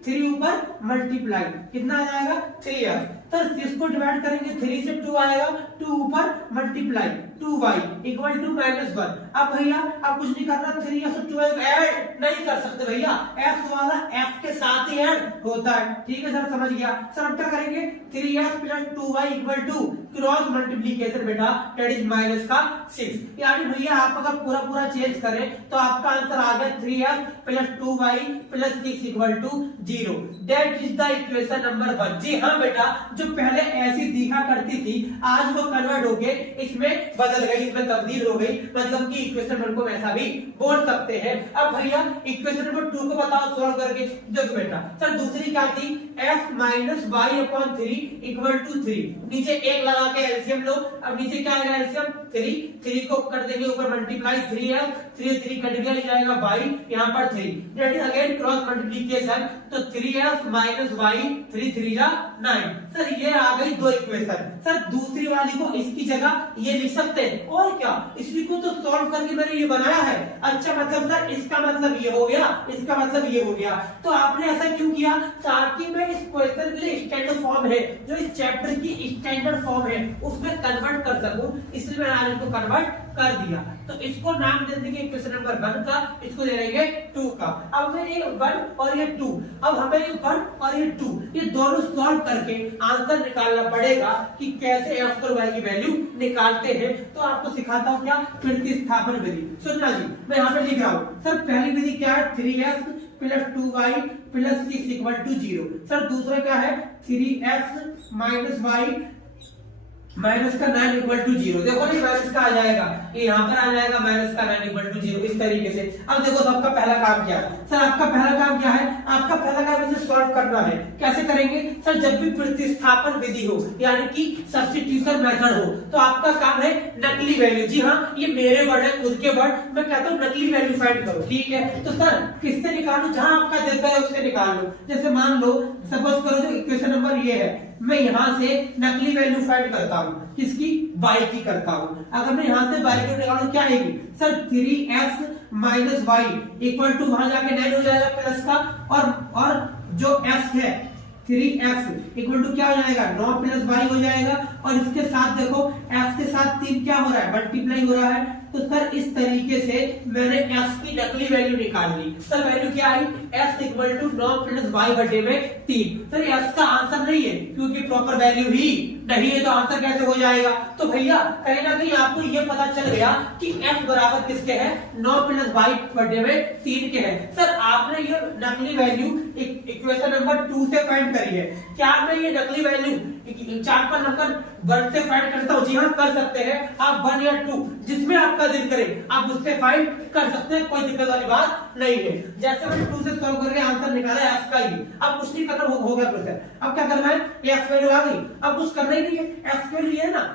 3 ऊपर मल्टीप्लाई, कितना आ जाएगा 3f। तो 6 को डिवाइड करेंगे 3 से 2 आएगा, 2 ऊपर मल्टीप्लाई 2y इक्वल टू -1। अब भैया अब कुछ नहीं करना, 3f से 2f ऐड नहीं कर सकते भैया, f वाला f के साथ ही ऐड होता है। ठीक है सर, समझ गया। सर अब क्या करेंगे, 3f plus 2y equal to cross multiplication बेटा दैट इज -6। यानी भैया आप अगर पूरा चेंज करें तो आपका आंसर आ गया 3f plus 2y plus 6 equal to 0। That is the equation number 1। जी हाँ बेटा, जो पहले ऐसी दिखा करती थी आज वो कन्वर्ट होके इसमें बदल गई, इसमें तब्दील हो गई। मतलब कि इक्वेशन 1 को ऐसा भी बोल सकते हैं। अब भैया इक्वेशन नंबर 2 को बताओ सॉल्व करके। देखो बेटा सर दूसरी क्या थी, f minus y/3 equal to 3। नीचे 1 लगा के एलसीएम लो। अब नीचे क्या आएगा एलसीएम 3 को कर देंगे ऊपर मल्टीप्लाई, 3f 3 कट गया, जाएगा y यहाँ पर 3। That is again cross multiplication, तो 3f माइनस y 3 जा 9। सर ये आ गई दो इक्वेशन। सर दूसरी वाली को इसकी जगह ये लिख सकते हैं, और क्या इसी को तो सॉल्व करके मैंने ये बनाया है। अच्छा मतलब सर इसका मतलब ये हो गया, इसका मतलब ये हो गया। तो आपने ऐसा क्यों किया, ताकि मैं इस क्वेश्चन के लिए स्टैंडर्ड फॉर्म है, जो इस चैप्टर की स्टैंडर्ड फॉर्म है उसमें कन्वर्ट कर सकूं, इसलिए मैंने आज इसको कन्वर्ट कर दिया। तो इसको नाम दे देंगे क्वेश्चन नंबर 1 का, इसको दे देंगे 2 का। अब हमें ये 1 और ये 2, अब हमें ये 1 और ये 2 ये दोनों सॉल्व करके आंसर निकालना पड़ेगा कि कैसे x और y की वैल्यू निकालते हैं। तो आपको सिखाता हूँ क्या, प्रतिस्थापन विधि। सुनना जी, मैं यहाँ पे लिख रहा हूँ। सर पहली विधि क्या है, 3x plus 2y plus 6 equal to 0। Sir दूसरा क्या है, 3x माइनस y माइनस का 9 इक्वल टू 0। देखो नहीं माइनस का आ जाएगा, ये यहाँ पर आ जाएगा माइनस का 9 इक्वल टू 0 इस तरीके से। अब देखो तो आपका पहला काम क्या है, सर आपका पहला काम क्या है, आपका पहला काम इसे सॉल्व करना है। कैसे करेंगे सर, जब भी प्रतिस्थापन विधि हो यानी कि सब्स्टिट्यूशन मेथड हो तो आपका काम है नकली वैल्यू। जी हाँ, ये मेरे वर्ड है, खुद के वर्ड, मैं कहता हूँ नकली वैल्यू फाइंड करो। ठीक है, तो सर किससे निकालो, जहां आपका देता है उससे निकाल लो। जैसे मान लो सपोज करो जो इक्वेशन नंबर ये है, मैं यहाँ से नकली वैल्यू फाइंड करता हूँ, किसकी, y की करता हूँ। अगर मैं यहाँ से y की निकालूं क्या आएगी sir, 3x minus y equal to वहां जाके 9 हो जाएगा प्लस का, और जो x है 3x इक्वल टू क्या हो जाएगा 9 प्लस y हो जाएगा। और इसके साथ देखो x के साथ 3 क्या हो रहा है, मल्टीप्लाई हो रहा है। तो सर इस तरीके से मैंने x की नकली वैल्यू निकाल ली। सर वैल्यू क्या आई, x equal to 9 plus y बटे में 3। सर x का आंसर नहीं है क्योंकि प्रॉपर वैल्यू ही नहीं है, तो आंसर कैसे हो जाएगा। तो भैया कहीं ना कहीं आपको ये पता चल गया कि x बराबर किसके है, 9 प्लस y बटे में 3 के है। सर आपने ये नकली वैल्यू इक्वेशन नंबर 2 से फाइंड करी है। क्या मैं ये नकली वैल्यू चार्ट पर नंबर 1 से फाइंड करता हूँ, जी हाँ कर सकते हैं आप, 1 या 2 जिसमें आपका दिल करे आप उससे फाइंड कर सकते हैं, कोई दिक्कत वाली बात नहीं है। जैसे मैंने 2 से सॉल्व करके आंसर निकाला है x का ही, अब कुछ नहीं करना, हो गया क्वेश्चन। अब क्या करना है, x वैल्यू आ गई, अब कुछ करना ही नहीं है, x वैल्यू ये है ना।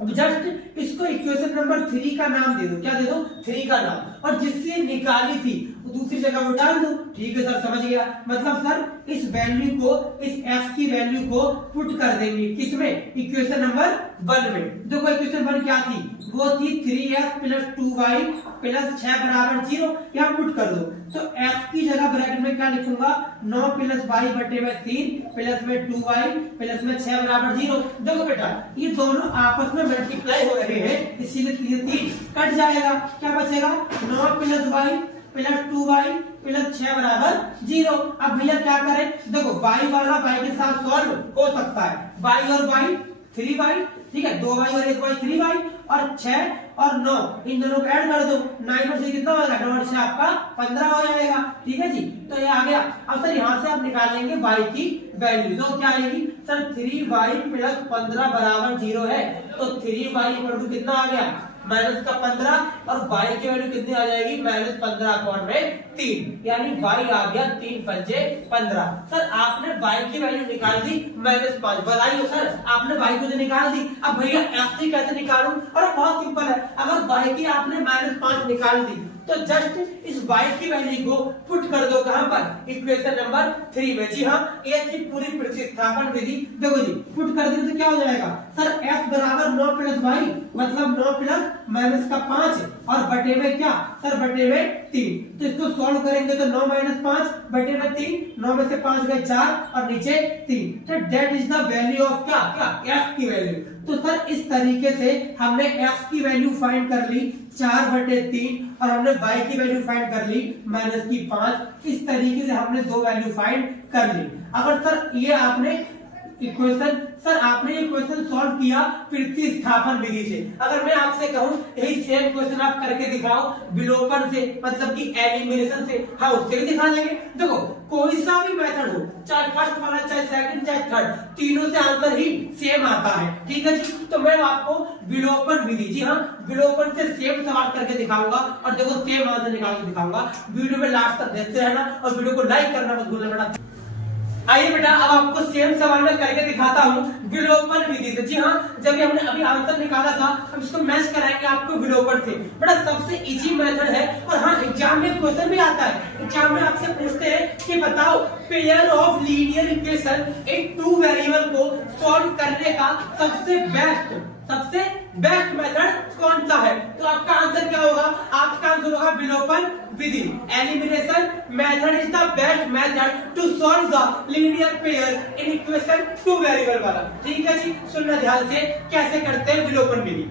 अब जस्ट इसको इक्वेशन नंबर 3 का नाम दे दो, क्या दे दो, 3 का नाम, और जिससे निकाली थी दूसरी जगह वो डाल दो। ठीक है सर, समझ गया। मतलब सर इस वैल्यू को, इस x की वैल्यू को पुट कर देंगे किसमें, इक्वेशन नंबर 1 में। देखो इक्वेशन 1 क्या थी, वो थी 3x प्लस 2y प्लस 6 बराबर 0, यहाँ पुट कर दो। तो x की जगह ब्रैकेट में क्या लिखूंगा, 9 प्लस y बटे में 3 प्लस में 2y प्लस में 6 बराबर 0। देखो बेटा ये दोनों आपस में मल्टीप्लाई हो रहे हैं, इसीलिए 3 कट जाएगा, क्या बचेगा, 9 plus y plus 2y plus 6 बराबर 0। अब भैया क्या करें, देखो y वाला y के साथ सॉल्व हो सकता है, y और y 3y, ठीक है, 2y और 1y 3y, और 6 और 9 इन दोनों को ऐड कर दो, 9 और 6 कितना होगा, 9 और 6 आपका 15 हो जाएगा। ठीक है जी, तो ये आ गया। अब सर यहाँ से आप निकालेंगे y की वैल्यू, तो क्या आएगी, सर 3y प्लस 15 बराबर 0 है, तो 3y इक्वल टू कितना आ गया माइनस का 15 और y की वैल्यू कितनी आ जाएगी माइनस 15 अपॉन में 3, यानी y आ गया 3 पंजे 15। सर आपने y की वैल्यू निकाल दी माइनस 5, बधाई हो सर, आपने y को तो निकाल दी। अब भैया f कैसे निकालूं? और बहुत सिंपल है, अगर y की आपने माइनस 5 निकाल दी तो जस्ट इस y की वैल्यू को पुट कर दो कहां पर, इक्वेशन नंबर 3 में। जी हाँ, ये थी पूरी प्रतिस्थापन विधि। देखो जी, पुट कर देंगे तो क्या हो जाएगा सर, f बराबर 9 प्लस y मतलब 9 प्लस माइनस का 5 और बटे में क्या सर, बटे में 3। तो इसको सॉल्व करेंगे तो 9 माइनस 5 बटे में 3, 9 में से 5 गए 4 और नीचे 3, तो that is the value of क्या f की वैल्यू। तो सर इस तरीके से हमने f की वैल्यू फाइंड कर ली 4 बटे 3 और हमने y की वैल्यू फाइंड कर ली माइनस की 5। इस तरीके से हमने दो वैल्यू फाइंड कर ली। अगर सर ये आपने इक्वेशन, सर आपने ये क्वेश्चन सॉल्व किया प्रतिस्थापन विधि से, अगर मैं आपसे कहूं यही सेम क्वेश्चन आप करके दिखाओ विलोपन से, मतलब कि एलिमिनेशन से, हाँ उससे भी दिखा देंगे। देखो कोई सा भी मेथड हो, चाहे फर्स्ट वाला चाहे सेकंड चाहे थर्ड, तीनों से आंसर ही सेम आता है। ठीक है जी, तो मैं आपको विलोपन विधि, जी हाँ विलोपन से सेम सवाल करके दिखाऊंगा और देखो सेम आंसर निकाल के दिखाऊंगा। वीडियो में लास्ट तक देखते रहना और वीडियो को लाइक करना मत भूलना बेटा। आइए बेटा, अब आपको सेम सवाल में करके दिखाता हूँ विलोपन विधि से। जी हाँ, जब हमने अभी आंसर निकाला था, अब इसको मैच कराएंगे आपको विलोपन से। बेटा सबसे इजी मेथड है और हाँ एग्जाम में क्वेश्चन भी आता है। एग्जाम में आपसे पूछते हैं कि बताओ pair of linear equation in two variable को सॉल्व करने का सबसे बेस्ट मेथड कौन सा है, तो आपका आंसर क्या होगा, आपका आंसर होगा विलोपन विधि। Elimination method is the best method to solve the linear pair in equation two variable वाला। ठीक है जी, सुनना ध्यान से कैसे करते हैं विलोपन विधि।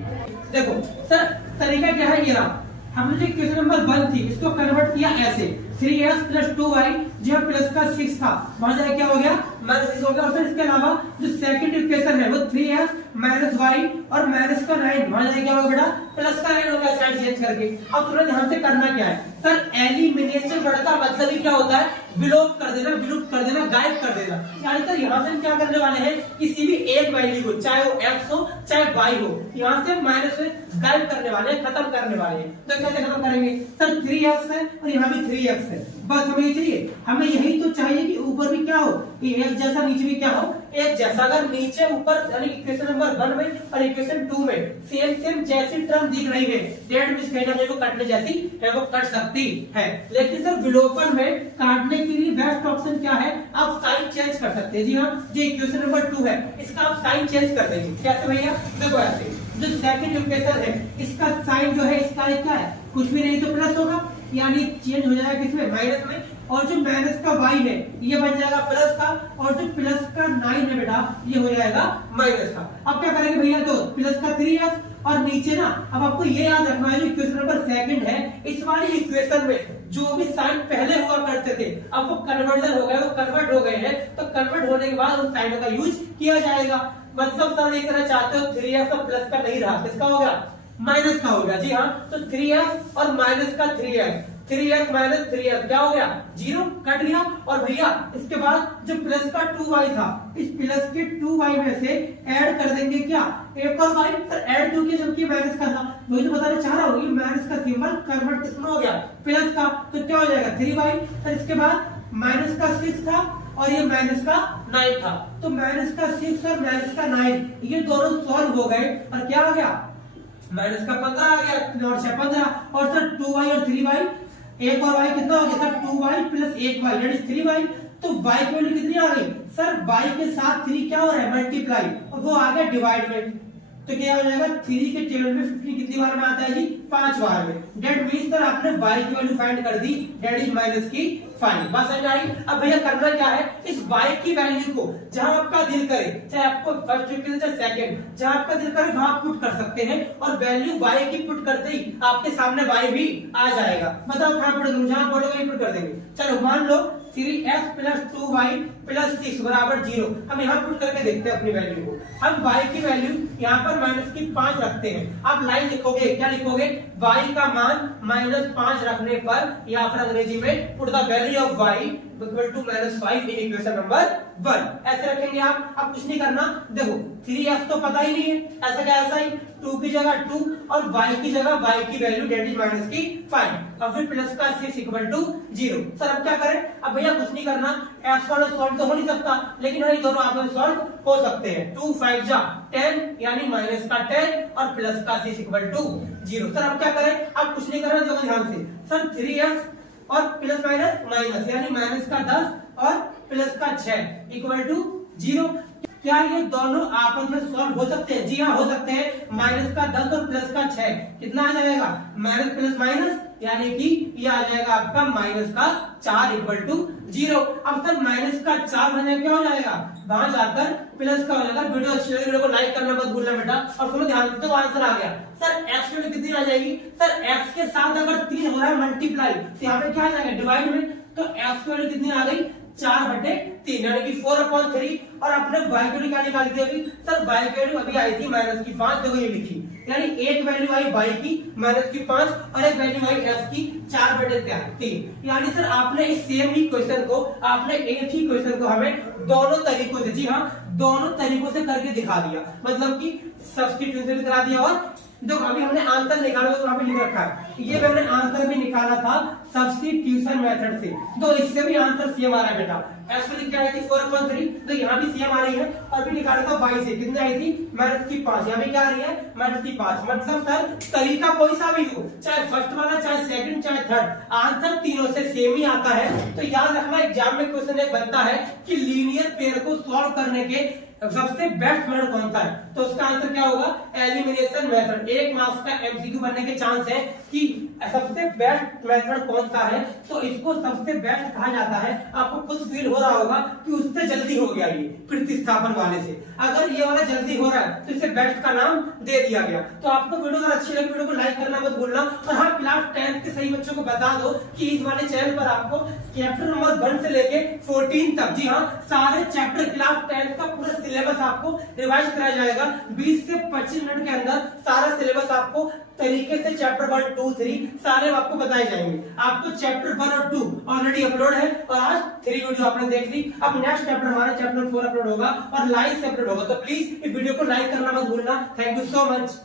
देखो सर तरीका क्या है, ये रहा, हमने जो इक्वेशन नंबर 1 थी इसको कन्वर्ट किया ऐसे 3x प्लस 2y जो प्लस का 6 था, वहां जाके क्या हो गया माइनस 6 हो गया। और इसके अलावा जो सेकंड इक्वेशन है वो 3x माइनस y और माइनस का 9, वहां जाके क्या होगा बेटा प्लस का 9 हो गया साइड चेंज करके। अब तुरंत ध्यान से करना क्या है सर, एलिमिनेशन वर्ड का मतलब ही क्या होता है, विलोप कर देना, विलुप्त कर देना, गायब कर देना। यानी सर यहाँ से हम क्या करने वाले हैं, किसी भी एक वैल्यू को, चाहे वो x हो चाहे y हो, यहाँ से माइनस से गायब करने वाले हैं, खत्म करने वाले हैं। तो कैसे खत्म करेंगे सर, 3x है और यहाँ भी 3x है, बस हमें ये चाहिए, हमें यही तो चाहिए कि ऊपर भी क्या हो, एक जैसा, नीचे भी क्या हो एक जैसा। अगर नीचे ऊपर यानी इक्वेशन नंबर 1 में और इक्वेशन 2 में सेम जैसी टर्म दिख रही है, डेट मींस कहीं ना कहीं को काटने जैसी है, वो कट सकती है। लेकिन सर विलोपन में काटने के लिए बेस्ट ऑप्शन क्या है, आप साइन चेंज कर सकते हैं। जी हाँ, जो इक्वेशन नंबर 2 है इसका आप साइन चेंज कर देंगे। कैसे भैया, देखो ऐसे, जो सेकंड इक्वेशन है इसका साइन जो है इसका क्या है, कुछ भी नहीं तो प्लस होगा, यानी चेंज हो जाएगा किसमें, माइनस में। और जो माइनस का y है ये बन जाएगा प्लस का, और जो प्लस का 9 है बेटा ये हो जाएगा माइनस का। अब क्या करेंगे भैया, तो प्लस का 3x और नीचे ना, अब आपको ये याद रखना है जो इक्वेशन नंबर सेकंड है, इस वाली इक्वेशन में जो भी साइन पहले हुआ करते थे अब वो कन्वर्जन हो गए, वो कन्वर्ट हो गए हैं, तो कन्वर्ट होने के बाद उन साइनों का यूज किया जाएगा। मतलब सर ये कहना चाहते हो 3x और प्लस का नहीं रहा, किसका हो गया, माइनस का हो गया। जी हाँ, तो 3x और माइनस का 3x माइनस 3x क्या हो गया, 0 कट गया। और भैया इसके बाद जो प्लस का 2y था, इस प्लस के 2y में से ऐड कर देंगे क्या, एक और y, तो ऐड क्यों किया जबकि माइनस का था, वही तो बताना चाह रहा हूँ, ये माइनस का सिंबल कन्वर्ट किसमें हो गया, प्लस का, तो क्या हो जाएगा 3y। तो इसके बाद माइनस का 6 था और ये माइनस का 9 था, तो माइनस का 6 और माइनस का 9 ये दोनों सॉल्व हो गए और क्या आ गया, माइनस का 15 आ गया और 15। और सर 2y और 3y, एक और y कितना हो गया सर, 2y प्लस 1y यानी 3y। तो y की वैल्यू कितनी आ गई सर, y के साथ 3 क्या हो रहा है, मल्टीप्लाई, और वो आ गया डिवाइड में। तो क्या हो जाएगा, 3 के टेबल में 50 कितनी बार में आता है जी, 5 बार में। डेट मींस सर आपने y की वैल्यू फाइंड कर दी, डेट इज माइनस की 5। बस समझ आई। अब भैया करना क्या है, इस y की वैल्यू को जहां आपका दिल करे, चाहे आपको फर्स्ट इक्वेशन चाहे सेकंड, जहां आपका दिल करे वहां पुट कर सकते हैं, और वैल्यू y की पुट करते ही आपके सामने y भी आ जाएगा। बताओ कहां पुट करूं, जहां बोलोगे पुट कर देंगे। चलो मान लो 3x प्लस 2y प्लस 6 बराबर 0। हम यहाँ पुट करके देखते हैं अपनी वैल्यू को। हम y की वैल्यू यहाँ पर माइनस की 5 रखते हैं। आप लाइन लिखोगे, क्या लिखोगे, y का मान -5 रखने पर या फिर अंग्रेजी में put the value of y equal to -5 in equation number 1। ऐसे रखेंगे आप। अब कुछ नहीं करना, देखो 3x तो पता ही नहीं है, ऐसा क्या ऐसा ही, 2 की जगह 2 और y की जगह y की वैल्यू डेट इज माइनस की 5 और फिर प्लस का 6 इक्वल टू 0। सर अब क्या करें, अब भैया कुछ नहीं करना, x वाला सॉल्व तो हो नहीं सकता, लेकिन ये दोनों आप सॉल्व हो सकते हैं। 2 5 जा 10 यानी माइनस का 10 और प्लस का 6 इक्वल टू 0। सर अब क्या करें, अब कुछ नहीं करना, देखो ध्यान से, सर 3x और प्लस माइनस माइनस यानी माइनस का 10 और प्लस का 6 इक्वल टू 0। क्या ये दोनों आपस में सॉल्व हो सकते हैं? जी हाँ हो सकते हैं। माइनस का 10 और प्लस का 6 कितना आ जाएगा, माइनस प्लस माइनस यानी कि ये आ जाएगा आपका माइनस का 4 इक्वल टू 0। अब सर माइनस का 4 बने क्या हो जाएगा, वहां जाकर प्लस का हो जाएगा। वीडियो अच्छी लगी, वीडियो को लाइक करना मत भूलना बेटा। और सुनो ध्यान से, तो आंसर आ गया। सर x की वैल्यू कितनी आ जाएगी, सर x के साथ अगर 3 हो रहा है मल्टीप्लाई तो यहाँ पे क्या आ जाएगा, डिवाइड में, तो x की वैल्यू कितनी आ गई, 4/3 यानी कि 4/3। और अपने y की वैल्यू क्या निकाली थी अभी, सर y की वैल्यू अभी आई थी माइनस की 5, देखो ये लिखी, यानी एक वैल्यू आई y की माइनस की 5 और एक वैल्यू आई x की 4/3। यानी सर आपने इस सेम ही क्वेश्चन को, आपने एक ही क्वेश्चन को हमें दोनों तरीकों से, जी हाँ दोनों तरीकों से करके दिखा दिया, मतलब कि सब्स्टिट्यूशन भी करा दिया। और देखो अभी हमने आंसर निकाला तो वहां पे लिख रखा है, ये मैंने आंसर भी निकाला था सब्स्टिट्यूशन मेथड से, तो इससे भी आंसर सेम आ रहा है बेटा। x वैल्यू क्या आई थी 4/3, तो यहाँ भी सेम आ रही है। और भी निकाला था y से, कितनी आई थी माइनस की 5, यहाँ भी क्या आ रही है माइनस की 5। मतलब सर तरीका कोई सा भी हो, चाहे फर्स्ट वाला चाहे सेकंड चाहे थर्ड, आंसर तीनों से सेम ही आता है। तो याद रखना एग्जाम में क्वेश्चन एक बनता है कि लीनियर पेयर को सॉल्व करने के सबसे बेस्ट मेथड कौन सा है, तो उसका आंसर क्या होगा, एलिमिनेशन मेथड। एक मार्क्स का एमसीक्यू बनने के चांस है कि सबसे बेस्ट मेथड कौन सा है, तो इसको सबसे बेस्ट कहा जाता है। आपको खुद फील हो रहा होगा कि उससे जल्दी हो गया ये प्रतिस्थापन वाले से, अगर ये वाला जल्दी हो रहा है तो इसे बेस्ट का नाम दे दिया गया। तो आपको वीडियो अगर अच्छी लगी, वीडियो को लाइक करना मत भूलना। और हाँ क्लास 10 के सही बच्चों को बता दो कि इस वाले चैनल पर आपको चैप्टर नंबर 1 से लेके 14 तक, जी हाँ सारे चैप्टर क्लास 10 का पूरा सिलेबस आपको रिवाइज कराया जाएगा। 20 से 25 मिनट के अंदर सारा सिलेबस आपको तरीके से चैप्टर 1 2 3 सारे आपको बताए जाएंगे। आपको चैप्टर 1 और 2 ऑलरेडी अपलोड है और आज 3 वीडियो आपने देख ली। अब नेक्स्ट चैप्टर हमारा चैप्टर 4 अपलोड होगा और लाइव से अपलोड होगा, तो प्लीज इस वीडियो को लाइक करना मत भूलना। Thank you so much.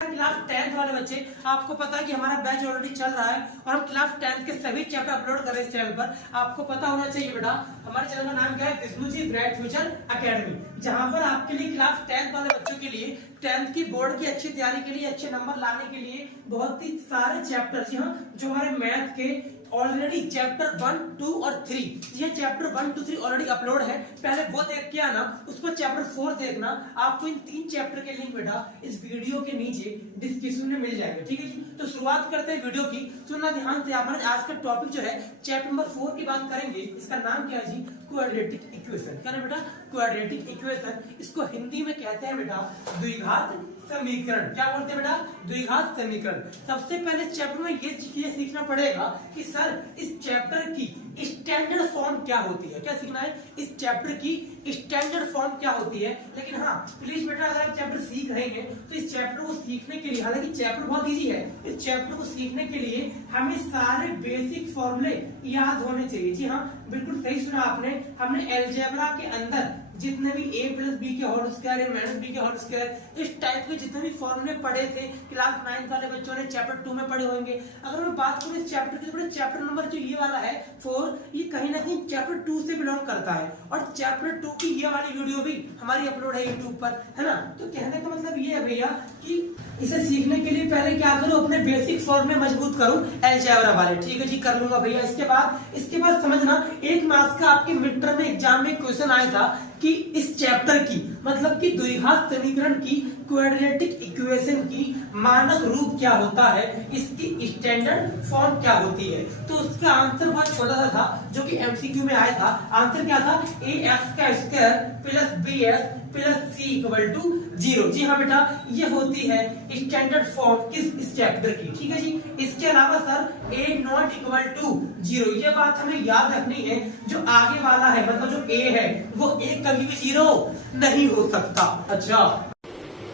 Class 10 वाले बच्चे, आपको पता है कि हमारा बैच ऑलरेडी चल रहा है और हम क्लास 10 के सभी चैप्टर अपलोड कर रहे हैं इस चैनल पर। आपको पता होना चाहिए बेटा, हमारे चैनल का नाम क्या है, Vishnu ji bright future academy, जहां पर आपके लिए क्लास 10 वाले बच्चों के लिए 10th की बोर्ड की अच्छी तैयारी के लिए, अच्छे नंबर लाने के लिए बहुत ही सारे चैप्टर, जी हाँ जो हमारे मैथ के ऑलरेडी चैप्टर 1 2 और 3, ये चैप्टर 1 2 3 ऑलरेडी अपलोड है, पहले वो देख के आना, उसको चैप्टर 4 देखना। आपको इन 3 चैप्टर के लिंक बेटा इस वीडियो के नीचे डिस्क्रिप्शन में मिल जाएगा, ठीक है जी। तो शुरुआत करते हैं वीडियो की, सुनना ध्यान से। हमारे आज का टॉपिक जो है चैप्टर नंबर 4 की बात करेंगे। इसका नाम क्या है जी, क्वाड्रेटिक इक्वेशन। क्या है बेटा, क्वाड्रेटिक इक्वेशन। इसको हिंदी में कहते हैं बेटा द्विघात समीकरण। क्या बोलते हैं बेटा, द्विघात समीकरण। सबसे पहले चैप्टर में ये सीखना पड़ेगा कि सर इस चैप्टर की स्टैंडर्ड फॉर्म क्या होती है। क्या सीखना है, इस चैप्टर की स्टैंडर्ड फॉर्म क्या होती है। लेकिन हाँ प्लीज बेटा अगर आप चैप्टर सीख रहे हैं तो इस चैप्टर को सीखने के लिए, हालांकि चैप्टर बहुत इजी है, इस चैप्टर को सीखने के लिए हमें सारे बेसिक फॉर्मूले याद होने चाहिए। जी हाँ बिल्कुल सही सुना आपने, हमने अलजेब्रा के अंदर जितने भी a प्लस बी के होल स्क्वायर माइनस बी के होल स्क्वायर इस टाइप के जितने भी फॉर्मूले पढ़े थे क्लास 9 वाले बच्चों ने चैप्टर 2 में पढ़े होंगे। अगर मैं बात करूं इस चैप्टर की, तो चैप्टर नंबर जो ये वाला है 4, ये कहीं ना कहीं चैप्टर 2 से बिलोंग करता है और चैप्टर 2 की ये वाली वीडियो भी हमारी अपलोड है यूट्यूब पर, है ना। तो कहने का मतलब ये है भैया कि इसे सीखने के लिए पहले क्या करूं, अपने बेसिक फॉर्म में मजबूत करूं अलजेब्रा वाले, ठीक है जी कर लूंगा भैया। इसके बाद समझना, एक मार्क्स का आपके मिड टर्म में एग्जाम में क्वेश्चन आया था कि इस चैप्टर की, मतलब कि द्विघात समीकरण की, क्वाड्रेटिक इक्वेशन की मानक रूप क्या होता है, इसकी स्टैंडर्ड फॉर्म क्या होती है। तो उसका आंसर बहुत छोटा सा था जो कि एमसीक्यू में आया था। आंसर क्या था, ax² plus bx plus c equal to 0। जी हाँ बेटा, ये होती है स्टैंडर्ड फॉर्म किस इस चैप्टर की। ठीक है जी, इसके अलावा sir a not equal to 0, ये बात हमें याद रखनी है। जो आगे वाला है मतलब जो ए है वो ए कभी भी 0 नहीं हो सकता। अच्छा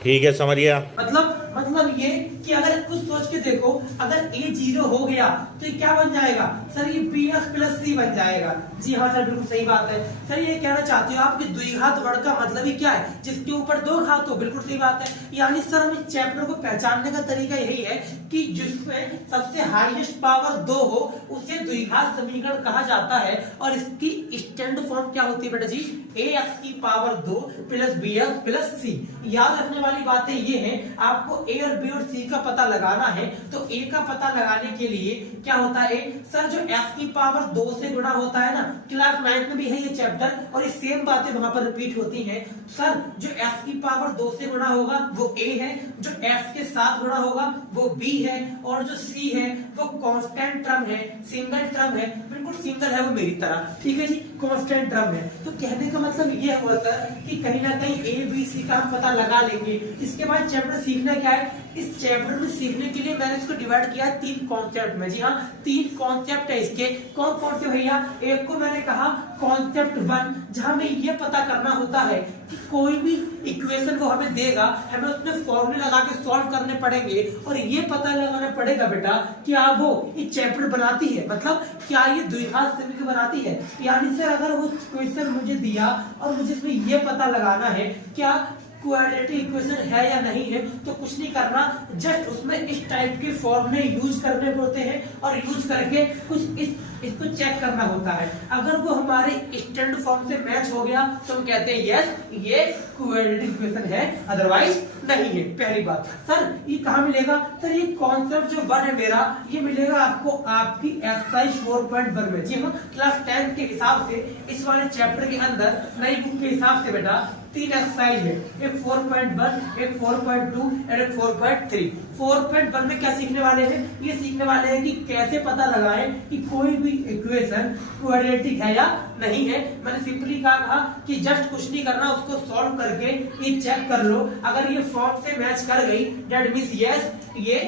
ठीक है, समझ गया। मतलब ये कि अगर कुछ सोच के देखो, अगर ए 0 हो गया तो ये क्या बन जाएगा सर, ये bs प्लस सी बन जाएगा। जी हाँ सर, बिल्कुल सही बात है सर। ये कहना चाहते हो आप कि द्विघात वर्ग का मतलब ही क्या है, जिसके ऊपर 2 घात हो। बिल्कुल सही बात है। यानी सर हम इस चैप्टर को पहचानने का तरीका यही है कि जिसमें सबसे हाईएस्ट पावर 2 हो उसे द्विघात समीकरण कहा जाता है। और इसकी स्टैंडर्ड फॉर्म क्या होती है बेटा जी, ax की पावर 2 प्लस bs प्लस सी। याद रखने वाली बातें ये है, आपको ए और बी और सी का पता लगाना है। तो ए का पता लगाने के लिए क्या होता है सर, जो एक्स की पावर 2 से गुणा होता है ना, क्लास 9 में भी है ये चैप्टर और ये सेम बातें वहां पर रिपीट होती हैं। सर जो एक्स की पावर 2 से गुणा होगा वो ए है, जो एक्स के साथ गुणा होगा वो बी है, और जो सी है वो कांस्टेंट टर्म है, सिंगल टर्म है। बिल्कुल सिंगल है वो मेरी तरह। ठीक है जी, कांस्टेंट टर्म है। तो कहने का मतलब ये हुआ सर कि कहीं ना कहीं ए बी सी का हम पता लगा लेंगे। इसके बाद चैप्टर सीखना क्या है, इस चैप्टर में सीखने के लिए मैंने इसको डिवाइड किया है 3 कॉन्सेप्ट में। जी हाँ, 3 कॉन्सेप्ट है इसके। कौन कौन से भैया, एक को मैंने कहा कॉन्सेप्ट 1, जहां में ये पता करना होता है कि कोई भी इक्वेशन को हमें देगा, हमें उसमें फॉर्मूला लगा के सॉल्व करने पड़ेंगे और ये पता लगाना पड़ेगा बेटा क्या वो इस चैप्टर बनाती है, मतलब क्या ये द्विघात समीकरण बनाती है। यानी सर अगर वो क्वेश्चन मुझे दिया और मुझे इसमें ये पता लगाना है क्या क्वाड्रेटिक इक्वेशन है या नहीं है, तो कुछ नहीं करना, जस्ट उसमें इस टाइप के फॉर्मूले यूज करने होते हैं और यूज करके कुछ इसको चेक करना होता है। अगर वो हमारे स्टैंडर्ड फॉर्म से मैच हो गया तो हम कहते हैं यस ये क्वाड्रेटिक इक्वेशन है, अदरवाइज नहीं है। पहली बात सर ये कहाँ मिलेगा, सर ये कॉन्सेप्ट जो 1 है मेरा, ये मिलेगा आपको आपकी एक्सरसाइज 4.1 में। जी हाँ, क्लास 10 के हिसाब से इस वाले चैप्टर के अंदर नई बुक के हिसाब से बेटा 3 एक्सरसाइज है, एक 4.1, एक 4.2 और एक 4.3। 4.1 में क्या सीखने वाले हैं, ये सीखने वाले हैं कि कैसे पता लगाएं कि कोई भी इक्वेशन क्वाड्रेटिक है या नहीं है। मैंने सिंपली कहा कि जस्ट कुछ नहीं करना, उसको सॉल्व करके ये चेक कर लो। अगर ये फॉर्म से मैच कर गई दैट मींस यस ये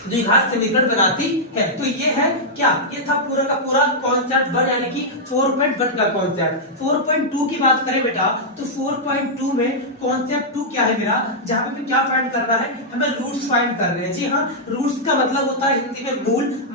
द्विघात समीकरण बनाती है। तो ये है क्या, ये था पूरा का पूरा कॉन्सेप्ट 1 यानी कि 4.1 का कॉन्सेप्ट। 4.2 की बात करें बेटा तो 4.2 में कॉन्सेप्ट 2 क्या है मेरा, जहां पे क्या फाइंड करना है, हमें रूट्स फाइंड करने हैं। जी हाँ, रूट्स का मतलब होता है हिंदी में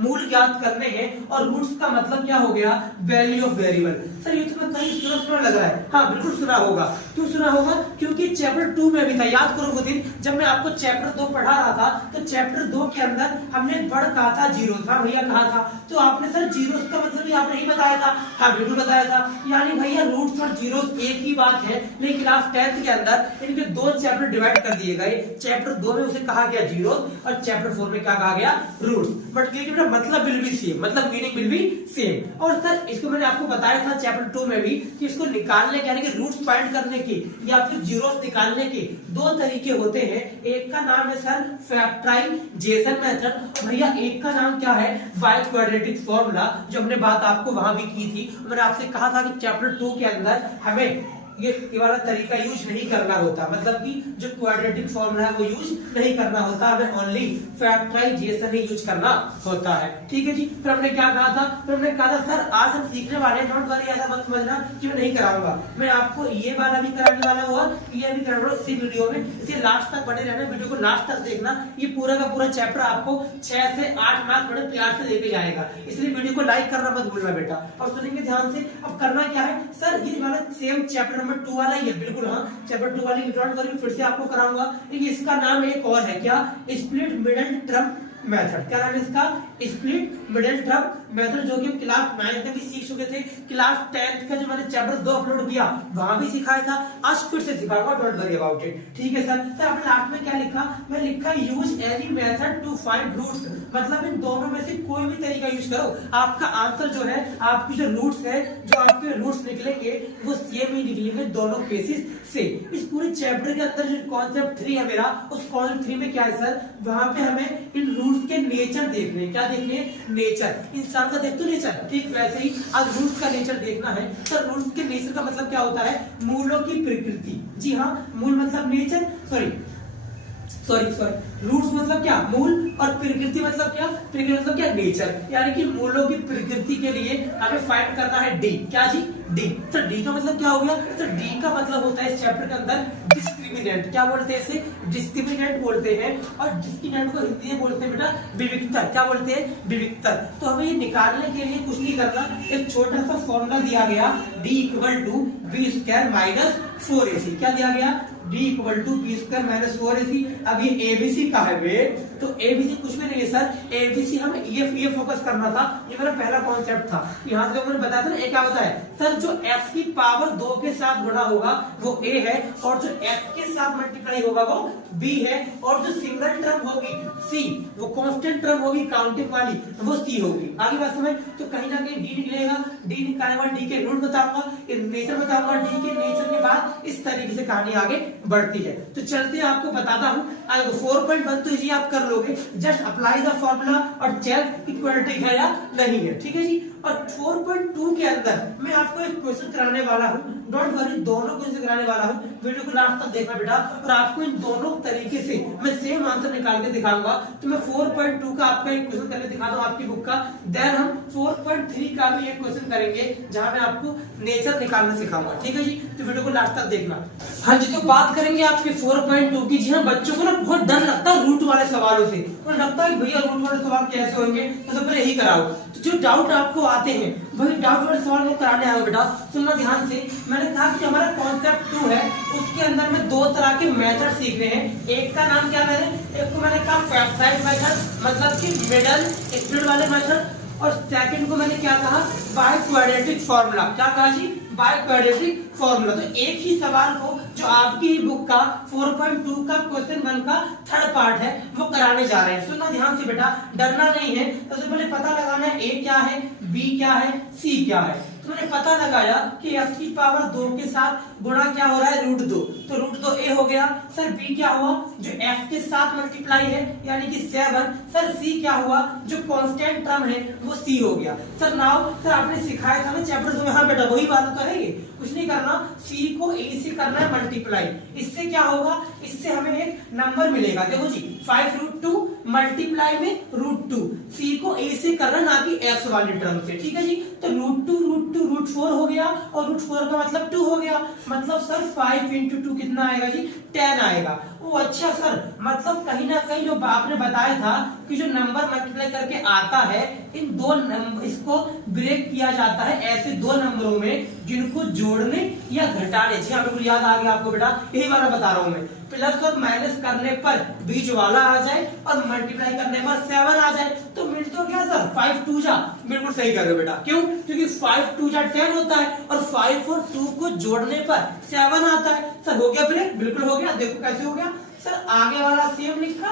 मूल ज्ञात करने हैं, और रूट्स का मतलब क्या हो गया, वैल्यू ऑफ वेरिएबल। सर ये तुम्हें कहीं सुना लग रहा है, हाँ बिल्कुल सुना होगा। क्यों सुना होगा, क्योंकि चैप्टर 2 में भी था। याद करो वो दिन जब मैं आपको चैप्टर 2 पढ़ा रहा था, तो चैप्टर 2 के अंदर हमने वर्ड कहा था जीरो था भैया, कहा था तो आपने सर जीरोस का मतलब भी आपने नहीं बताया था। हाँ बिल्कुल बताया था। यानी भैया रूट्स और जीरोस एक ही बात है, लेकिन क्लास 10th के अंदर इनके 2 चैप्टर डिवाइड कर दिए गए। चैप्टर 2 में उसे कहा गया जीरोस और चैप्टर 4 में क्या कहा गया, रूट्स। बट लेकिन मतलब विल बी सेम, मतलब मीनिंग विल बी सेम। और सर इसको मैंने आपको बताया था चैप्टर 2 में भी कि इसको निकालने के यानी कि रूट्स फाइंड करने के या फिर जीरोस निकालने के 2 तरीके होते हैं। एक का नाम है सर फैक्टराइजेशन मेथड, भैया एक का नाम क्या है, बाय क्वाड्रेटिक फॉर्मूला, जो हमने बात आपको वहां भी की थी। मैंने आपसे कहा था कि चैप्टर 2 के अंदर हमें ये वाला तरीका यूज नहीं करना होता, मतलब कि जो क्वाड्रेटिक फॉर्मूला है वो यूज नहीं करना होता, हमें ओनली फैक्टराइजेशन ही यूज करना होता है। ठीक है जी, फिर हमने क्या कहा था, फिर हमने कहा था सर आज हम सीखने वाले हैं, डोंट वरी, ऐसा मत समझना कि मैं नहीं कराऊंगा, मैं आपको ये वाला भी कराने वाला हूँ और ये भी कराऊंगा इसी वीडियो में। इसे लास्ट तक बने रहना, वीडियो को लास्ट तक देखना। ये पूरा का पूरा चैप्टर आपको 6 से 8 मार्क्स बड़े प्यार से लेके जाएगा, इसलिए वीडियो को लाइक करना मत भूलना बेटा, और सुनेंगे ध्यान से। अब करना क्या है सर, ये वाला सेम चैप्टर नंबर 2 वाला ही है, बिल्कुल हाँ चैप्टर 2 वाली डोंट वरी, फिर से आपको कराऊंगा। लेकिन इसका नाम एक और है क्या, स्प्लिट मिडिल टर्म मेथड। क्या नाम है इसका, स्प्लिट मिडिल टर्म मेथड, जो कि हम क्लास 9 में भी सीख चुके थे। क्लास 10 का जो मैंने चैप्टर 2 अपलोड किया वहां भी सिखाया था, आज फिर से सिखाऊंगा, डोंट वरी अबाउट इट। ठीक है सर। सर आपने लास्ट में क्या लिखा, मैं लिखा use any method to find roots, मतलब इन दोनों में से कोई भी तरीका यूज करो, आपका आंसर जो है, आपकी जो रूट्स है, जो आपके रूट्स निकलेंगे वो सेम ही निकलेंगे, दोनों केसेस से। इस पूरे चैप्टर के अंदर जो कॉन्सेप्ट 3 है मेरा, उस कॉन्सेप्ट 3 में क्या है सर, वहां पे हमें इन रूट्स के नेचर देखने, क्या देखने, नेचर, इंसान का देख तो नेचर, ठीक वैसे ही आज रूट्स का नेचर देखना है। सर रूट्स के नेचर का मतलब क्या होता है, मूलों की प्रकृति। जी हाँ, मूल मतलब नेचर, सॉरी रूट्स मतलब क्या, मूल, और प्रकृति मतलब क्या, प्रकृति मतलब क्या, नेचर, यानी कि मूलों की प्रकृति के लिए हमें फाइंड करना है डी। क्या जी, डी। तो डी का मतलब क्या हो गया, तो डी का मतलब होता है इस चैप्टर के अंदर डिस्क्रिमिनेंट। क्या बोलते हैं इसे, डिस्क्रिमिनेंट बोलते हैं, और डिस्क्रिमिनेंट को हिंदी में बोलते हैं बेटा विविक्तर। क्या बोलते हैं, विविक्तर। तो हमें ये निकालने के लिए कुछ नहीं करना, एक छोटा सा फॉर्मूला दिया गया, d equal to b square minus 4ac। क्या दिया गया, d equal to b square minus 4ac। अब ये एबीसी का है वे, तो एबीसी कुछ भी नहीं है सर, एबीसी हमें ये फोकस करना था, ये मेरा पहला कॉन्सेप्ट था। यहाँ से मैंने बताया था ना, ये क्या होता है सर, जो x की पावर 2 के साथ गुणा होगा वो a है, और जो x के साथ मल्टीप्लाई होगा वो b है, और जो सिंगल टर्म होगी c, वो कांस्टेंट टर्म होगी काउंटिंग वाली, तो वो c होगी। आगे बात समझ, तो कहीं ना कहीं d निकलेगा, d निकालने बाद d के रूट बताऊंगा, नेचर बताऊंगा, d के नेचर के बाद इस तरीके से कहानी आगे बढ़ती है। तो चलते आपको बताता हूँ, 4.1 तो इजी आप कर लोगे, जस्ट अप्लाई द फॉर्मूला और चेक इक्वलिटी है या नहीं है, ठीक है जी। और 4.2 के अंदर मैं आपको एक क्वेश्चन कराने वाला हूँ, डोंट वरी, दोनों क्वेश्चन कराने वाला हूँ, वीडियो को लास्ट तक देखना बेटा, और आपको इन दोनों तरीके से मैं सेम आंसर निकाल के दिखाऊंगा। तो मैं 4.2 का आपका एक क्वेश्चन करके दिखा दूं आपकी बुक का, देन हम 4.3 का भी एक क्वेश्चन करेंगे जहां मैं आपको नेचर निकालना सिखाऊंगा, ठीक है जी। तो वीडियो को लास्ट तक देखना। हाँ जी, तो बात करेंगे आपके 4.2 की। जी हाँ, बच्चों को ना बहुत डर लगता है रूट वाले सवालों से, और लगता है कि भैया रूट वाले सवाल कैसे होंगे, तो सबसे पहले यही कराओ। तो जो डाउट आपको आते हैं वही डाउट वाले सवाल को कराने आए बेटा, सुनना ध्यान से। मैंने कहा कि हमारा कॉन्सेप्ट 2 है, उसके अंदर में 2 तरह के मेथड सीखने हैं। एक का नाम क्या, एक को मैंने कहा फैक्टराइज मेथड, मतलब कि मिडल स्प्लिट वाले मेथड, और सेकंड को मैंने क्या कहा, बाय क्वाड्रेटिक फार्मूला। क्या कहा जी, बाय क्वाड्रेटिक फार्मूला। तो एक ही सवाल को जो आपकी बुक का 4.2 का क्वेश्चन 1 का थर्ड पार्ट है वो कराने जा रहे हैं। सुनना ध्यान से बेटा, डरना नहीं है। सबसे पहले पता लगाना है a क्या है, b क्या है, c क्या है। तो मैंने पता लगाया कि x की पावर 2 के साथ गुणा क्या हो रहा है, √2, तो √2a हो गया। सर b क्या हुआ, जो x के साथ मल्टीप्लाई है यानी कि 7। सर c क्या हुआ, जो कांस्टेंट टर्म है वो c हो गया। सर नाउ सर आपने सिखाया था ना चैप्टर 2 में, हाँ बेटा वही बात तो है, ये कुछ नहीं करना, c को a से करना है मल्टीप्लाई। इससे क्या होगा, इससे हमें एक नंबर मिलेगा, देखो जी 5√2 मल्टीप्लाई में √2, c को a से करना ना कि x वाली टर्म से, ठीक है जी। तो √4 हो गया, और √4 का मतलब 2 हो गया, मतलब सर 5 × 2 कितना आएगा जी, 10 आएगा। ओ अच्छा सर, मतलब कहीं ना कहीं जो आपने बताया था कि जो नंबर मल्टीप्लाई करके आता है, इन दो नंबर इसको ब्रेक किया जाता है ऐसे 2 नंबरों में जिनको जोड़ने या घटाने, जी हाँ बिल्कुल याद आ गया आपको बेटा, यही वाला बता रहा हूँ मैं। प्लस और माइनस करने पर बीच वाला आ जाए और मल्टीप्लाई करने पर 7 आ जाए, तो मिल तो क्या सर 5 2 जा, बिल्कुल सही कर रहे हो बेटा। क्यों, क्योंकि 5 2 जा 10 होता है, और 5 और 2 को जोड़ने पर 7 आता है। सर हो गया ब्रेक, बिल्कुल हो गया। देखो कैसे हो गया सर, आगे वाला सेम लिखा,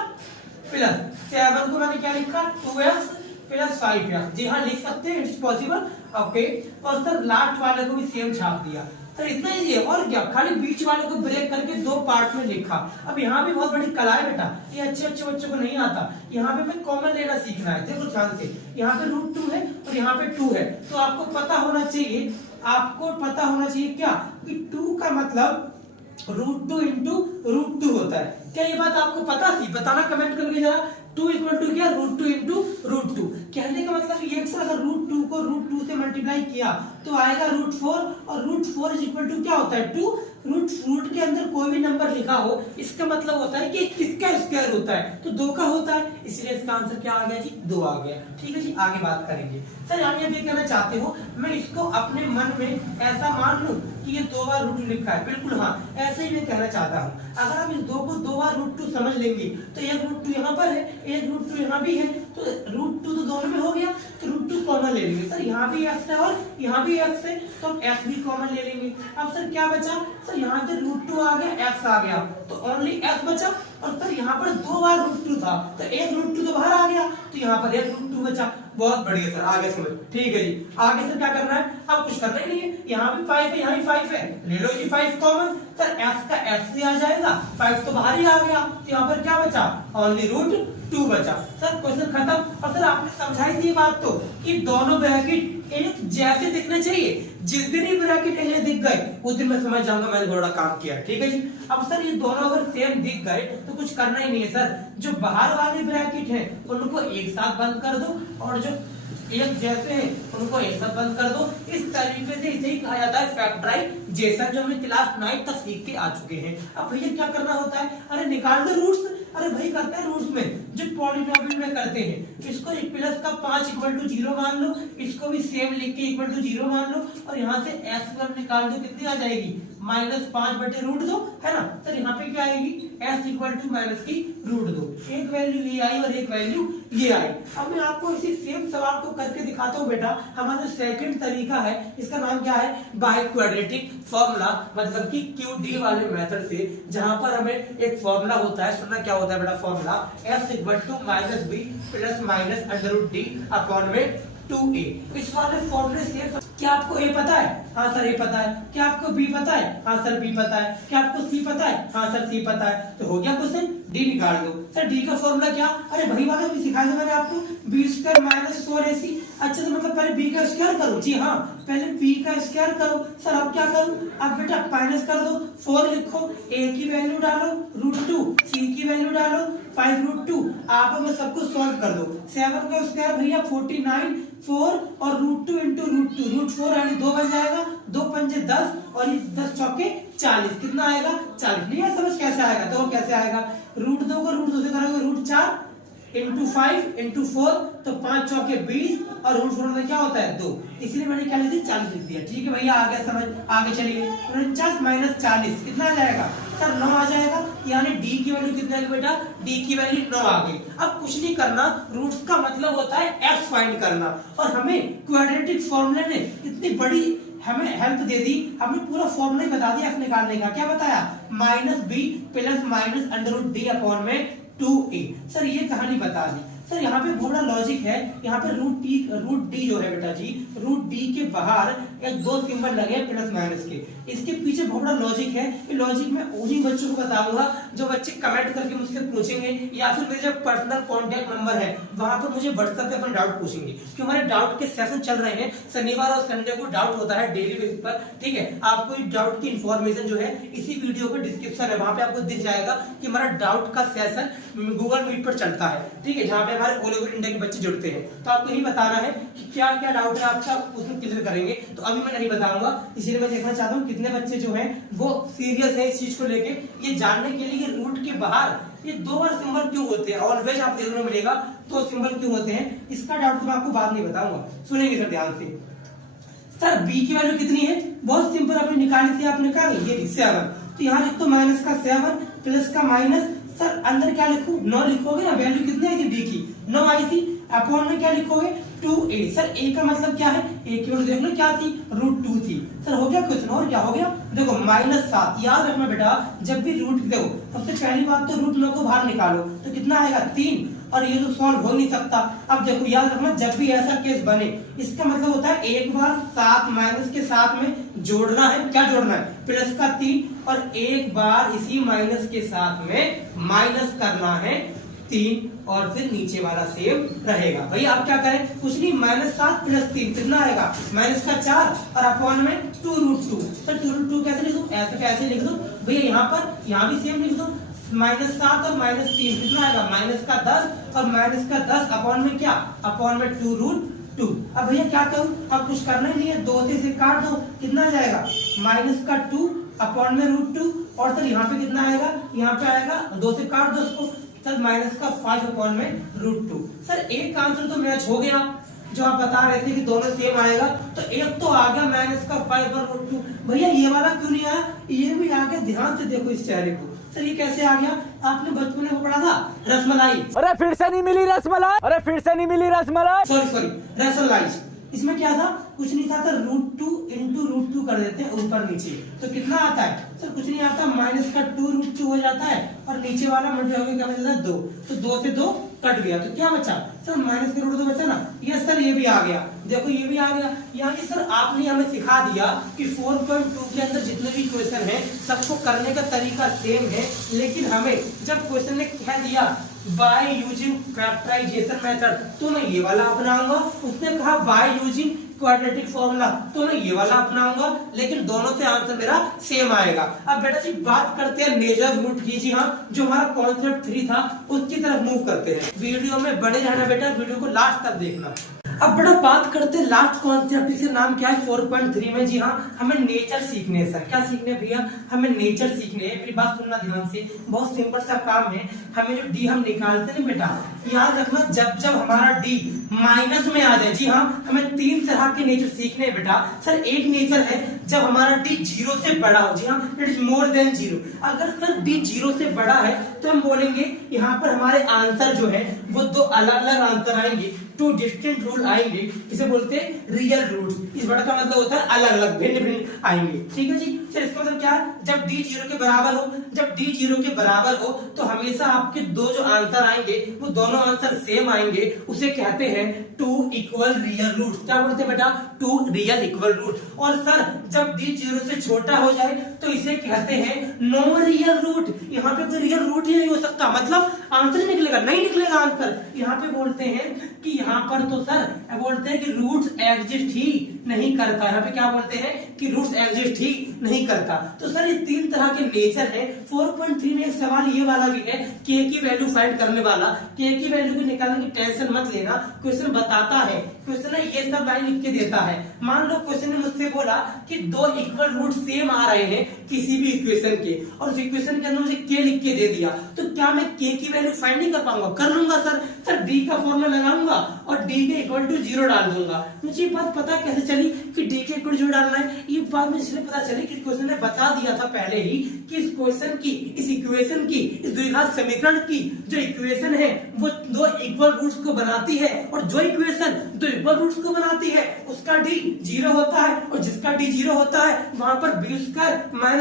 प्लस 7 को मैंने क्या लिखा 2x प्लस 5x, जी हाँ लिख सकते हैं, इट्स पॉसिबल, ओके। और सर लास्ट वाले को भी सेम छाप दिया। सर इतना ही है, और क्या, खाली बीच वाले को ब्रेक करके 2 पार्ट में लिखा। अब यहाँ भी बहुत बड़ी कला है बेटा, ये अच्छे बच्चों को नहीं आता। यहाँ पे मैं कॉमन लेना सीखना है, देखो ध्यान से, यहाँ पे √2 है और यहाँ पे 2 है, तो आपको पता होना चाहिए, आपको पता होना चाहिए क्या, कि 2 का मतलब √2 × √2 होता है। क्या ये बात आपको पता थी, बताना कमेंट करके जरा। 2 = क्या, √2 × √2। कहने का मतलब ये अगर √2 को √2 से मल्टीप्लाई किया तो आएगा √4, और √4 = क्या होता है 2। रूट के अंदर कोई भी नंबर लिखा हो इसका मतलब होता है कि किसका स्क्वायर होता है, तो 2 का होता है, इसलिए इसका आंसर क्या आ गया जी, 2 आ गया। ठीक है जी, आगे बात करेंगे। सर आप ये कहना चाहते हो मैं इसको अपने मन में ऐसा मान लूं कि ये 2 बार √2 लिखा है, बिल्कुल हाँ, ऐसे ही मैं कहना चाहता हूँ। अगर हम इस 2 को 2 बार √2 समझ लेंगे तो एक √2 यहाँ पर है, एक √2 यहाँ भी है, तो √2 तो दोनों में हो गया, तो √2 कॉमन ले लेंगे। सर यहाँ भी x है और यहाँ भी x है, तो हम x भी कॉमन ले लेंगे। अब सर क्या बचा, सर यहाँ से √2 आ गया, x आ गया, तो ओनली x बचा। और सर यहाँ पर 2 बार √2 था, तो एक √2 तो बाहर आ गया, तो यहाँ पर एक √2 बचा। बहुत बढ़िया सर, आगे समझ, ठीक है जी। आगे सर क्या करना है, अब कुछ करना ही नहीं है, यहाँ भी 5 है, यहाँ भी 5 है, ले लो जी 5 कॉमन। सर x का x से आ जाएगा, 5 तो बाहर ही आ गया, तो यहाँ पर क्या बचा, ओनली √2 बचा। सर क्वेश्चन खत्म। और सर आपने समझाई थी बात तो कि दोनों ब्रैकेट एक जैसे दिखने चाहिए। जिस दिन ही ब्रैकेट एक दिख गए उस दिन मैं समझ जाऊंगा मैंने थोड़ा काम किया, ठीक है जी। अब सर ये दोनों अगर सेम दिख गए तो कुछ करना ही नहीं है सर, जो बाहर वाले ब्रैकेट हैं उनको एक साथ बंद कर दो और जो एक जैसे हैं उनको एक साथ बंद कर दो। इस तरीके से इसे ही कहा जाता है फैक्टराइजेशन, जो हम क्लास 9 तक सीख के आ चुके हैं। अब भैया क्या करना होता है, अरे निकाल दो रूट्स। अरे भाई करते हैं रूट्स में जो पॉलिनोमियल में करते हैं, इसको प्लस का 5 = 0 मान लो, इसको भी सेम लिख के = 0 मान लो और यहाँ से s1 निकाल दो, कितनी आ जाएगी, -5/√2 है ना। सर यहाँ पे क्या आएगी, s = -√2, एक वैल्यू ये आई और एक वैल्यू ये आई। अब मैं आपको इसी सेम सवाल को करके दिखाता हूँ बेटा। हमारा सेकंड तरीका है, इसका नाम क्या है, बाय क्वाड्रेटिक फॉर्मूला, मतलब कि QD वाले मेथड से, जहां पर हमें एक फॉर्मूला होता है, सुनना क्या होता है बेटा फॉर्मूला, s = -b ± √d/में 2a। इस वाले फॉर्मूले से क्या आपको a पता है, हाँ सर a पता है, क्या आपको b पता है, हाँ सर b पता है, क्या आपको c पता है, हाँ सर c पता है, तो हो गया क्वेश्चन, d निकाल दो। सर d का फॉर्मूला क्या, अरे भाई वाला भी सिखाया था मैंने आपको, b² - 4ac। अच्छा तो मतलब पहले b का स्क्वायर करो, जी हाँ पहले b का स्क्वायर करो। सर अब क्या करूं, अब बेटा माइनस कर दो, 4 लिखो, a की वैल्यू डालो √2, c की वैल्यू डालो 5√2, आप में सबको सॉल्व कर दो। 7 का स्क्वायर भैया 49, 4 और √2 × √2, √4 यानी 2 बन जाएगा, 2 पंजे 10 और 10 चौके 40, कितना आएगा 40। नहीं है समझ कैसे आएगा, तो कैसे आएगा, √2 को √2 से करोगे √4 × 5 × 4 तो 5 चौके 20 और √4 में क्या होता है 2, इसलिए मैंने क्या लिख दिया 40 लिख दिया। ठीक है भैया आ गया समझ, आगे चलिए। 49 - 40 कितना आ जाएगा सर 9 आ जाएगा, यानी d की वैल्यू कितना है बेटा, d की वैल्यू 9 आ गई। अब कुछ नहीं करना, रूट्स का मतलब होता है x फाइंड करना, और हमें क्वाड्रेटिक फॉर्मूले ने इतनी बड़ी हमें हेल्प दे दी, हमने पूरा फॉर्मूला ही बता दिया f निकालने का। क्या बताया, -b ± √d/में 2a। सर ये कहानी बता दी। सर यहाँ पे बड़ा लॉजिक है, यहाँ पे √d जो है बेटा जी, √d के बाहर एक 2 सिंबल लगे हैं प्लस माइनस के, इसके पीछे बहुत बड़ा लॉजिक है। ये लॉजिक मैं उन्हीं बच्चों को बताऊंगा जो बच्चे कमेंट करके मुझसे पूछेंगे, या फिर मेरे जो पर्सनल कांटेक्ट नंबर है वहां पर मुझे व्हाट्सएप पे अपना डाउट पूछेंगे, क्योंकि हमारे डाउट के सेशन चल रहे हैं। शनिवार और संडे को डाउट होता है डेली बेसिस पर, ठीक है। आपको डाउट की इंफॉर्मेशन जो है इसी वीडियो के डिस्क्रिप्शन है, वहां पे आपको दिख जाएगा कि हमारा डाउट का सेशन गूगल मीट पर चलता है, ठीक है, जहाँ पे हमारे ऑल ओवर इंडिया के बच्चे जुड़ते हैं। तो आपको यही बताना है कि क्या क्या डाउट है आपका, उसमें क्लियर करेंगे। तो अभी मैं नहीं बताऊंगा, इसीलिए मैं देखना चाहता हूँ कितने बच्चे जो हैं वो सीरियस है इस चीज को लेके, ये जानने के लिए रूट के बाहर ये 2 बार सिंबल क्यों होते हैं, ऑलवेज आप देखने को मिलेगा 2 सिंबल क्यों होते हैं, इसका डाउट तो मैं आपको बाद में बताऊंगा। सुनेंगे सर ध्यान से। सर b की वैल्यू कितनी है, बहुत सिंपल आपने निकाली थी, आपने कहा ये 7, तो यहाँ लिख दो माइनस का 7 प्लस का माइनस, सर अंदर क्या लिखूं 9 लिखोगे ना, वैल्यू कितनी आई थी d की 9 आई थी, अपॉन में क्या लिखोगे 2a। सर a का मतलब क्या है, a की वैल्यू देख लो क्या थी √2 थी। सर हो गया क्वेश्चन, और क्या हो गया, देखो -7। याद रखना बेटा जब भी रूट दो सबसे पहली बात तो √9 को बाहर निकालो, तो कितना आएगा 3, और ये तो सॉल्व हो नहीं सकता। अब देखो याद रखना जब भी ऐसा केस बने, इसका मतलब होता है एक बार 7 माइनस के साथ में जोड़ना है, क्या जोड़ना है प्लस का 3, और एक बार इसी माइनस के साथ में माइनस करना है 3, और फिर नीचे वाला सेम रहेगा। भैया आप क्या करें, कुछ नहीं, -7 + 3 कितना आएगा माइनस का 4 और अपॉन में 2√2। सर 2√2 कैसे लिख दूं, ऐसे कैसे लिख दूं भैया, यहाँ पर यहाँ भी सेम लिख दो, -7 और -3 कितना आएगा माइनस का 10 और माइनस का 10 अपॉन में क्या, अपॉन में 2√2। अब भैया क्या करूं, अब कुछ करना ही नहीं है, 2 से काट दो, कितना आ जाएगा माइनस का 2 अपॉन में √2, और सर यहाँ पे कितना आएगा, यहाँ पे आएगा 2 से काट दो उसको, सर माइनस का 5 अपॉन में √2। सर एक आंसर तो मैच हो गया, जो आप बता रहे थे कि दोनों सेम आएगा, तो एक तो आ गया -5 और √2। भैया ये वाला क्यों नहीं आया, ये भी आ गया, ध्यान से देखो इस चेहरे को। सर ये कैसे आ गया, आपने बचपन में पढ़ा था रसमलाई, अरे फिर से नहीं मिली रसमलाई, अरे फिर से नहीं मिली रसमलाई, सॉरी रसमलाई, इसमें क्या था, कुछ नहीं था, √2 इंटू √2 कर देते हैं ऊपर नीचे, तो कितना आता है सर, कुछ नहीं आता, माइनस का 2√2 हो जाता है और नीचे वाला मल्टीप्लाई होकर क्या बच जाता है 2, तो 2 से 2 कट गया, तो क्या बचा सर, माइनस का √2 बचा ना। यस सर, ये भी आ गया, देखो ये भी आ गया। यानी सर आपने हमें सिखा दिया कि 4.2 के अंदर जितने भी क्वेश्चन हैं सबको करने का तरीका सेम है, लेकिन हमें जब क्वेश्चन ने कह दिया बाय यूजिंग फैक्टराइजेशन मेथड तो मैं ये वाला अपनाऊंगा, उसने कहा बाय यूजिंग क्वाड्रेटिक फॉर्मूला तो मैं ये वाला अपनाऊंगा, लेकिन दोनों से आंसर मेरा सेम आएगा। अब बेटा जी बात करते हैं मेजर रूट की। जी हाँ, जो हमारा कॉन्सेप्ट 3 था उसकी तरफ मूव करते हैं। वीडियो में बने रहना बेटा, वीडियो को लास्ट तक देखना। अब बड़ा बात करते हैं लास्ट कॉन्सेप्ट, इसका नाम क्या है 4.3 में। जी हाँ, हमें नेचर सीखने है सर। क्या सीखने भैया, हमें नेचर सीखने है। मेरी बात सुनना ध्यान से, बहुत सिंपल सा काम है। हमें जो डी हम निकालते हैं बेटा, याद रखना जब जब हमारा डी माइनस में आ जाए। जी हाँ, हमें 3 तरह के नेचर सीखने हैं बेटा। सर एक नेचर है जब हमारा डी 0 से बड़ा हो। जी हाँ, इट इज मोर देन 0। अगर सर डी 0 से बड़ा है तो हम बोलेंगे यहाँ पर हमारे आंसर जो है वो 2 अलग अलग आंसर आएंगे, 2 डिस्टिंक्ट रूल आएंगे। इसे बोलते हैं रियल रूट्स। इस बड़ा का मतलब होता है अलग अलग, भिन्न भिन्न आएंगे। ठीक है जी। सर इसका मतलब क्या है, जब डी 0 के बराबर हो, जब डी 0 के बराबर हो तो हमेशा आपके 2 जो आंसर आएंगे वो दोनों आंसर सेम आएंगे। उसे कहते हैं 2 इक्वल रियल रूट्स। क्या बोलते हैं बेटा, 2 रियल इक्वल रूट। और सर जब डी 0 से छोटा हो जाए तो इसे कहते हैं नो रियल रूट। यहाँ पे कोई रियल रूट ही नहीं हो सकता, मतलब आंसर निकलेगा, नहीं निकलेगा आंसर। यहाँ पे बोलते हैं कि यहाँ पर तो सर बोलते हैं कि रूट्स एग्जिस्ट ही नहीं करता। यहाँ पे क्या बोलते हैं कि रूट्स एग्जिस्ट ही नहीं करता। तो सर ये 3 तरह के नेचर है। 4.3 में एक सवाल ये वाला भी है, के की वैल्यू फाइंड करने वाला। के की वैल्यू को निकालने की टेंशन मत लेना, क्वेश्चन बताता है, क्वेश्चन ये सब लाइन लिख के देता है। मान लो क्वेश्चन ने मुझसे बोला कि 2 इक्वल रूट सेम आ रहे हैं किसी भी इक्वेशन के, और उस इक्वेशन के अंदर मुझे के लिख के दे दिया, तो क्या मैं के की वैल्यू फाइंड नहीं कर पाऊंगा? कर लूंगा सर डी का फॉर्मूला लगाऊंगा और डी के इक्वल टू 0 डाल दूंगा। मुझे बात पता कैसे चली कि डी के इक्वल 0 डालना है? ये बात मुझे इसलिए पता चली कि क्वेश्चन ने बता दिया था पहले ही कि इस क्वेश्चन की, इस इक्वेशन की, इस द्विघात समीकरण की जो इक्वेशन है वो 2 इक्वल रूट्स को बनाती है, और जो इक्वेशन 2 इक्वल रूट्स को बनाती है उसका डी 0 होता है, और जिसका डी 0 होता है वहां पर b²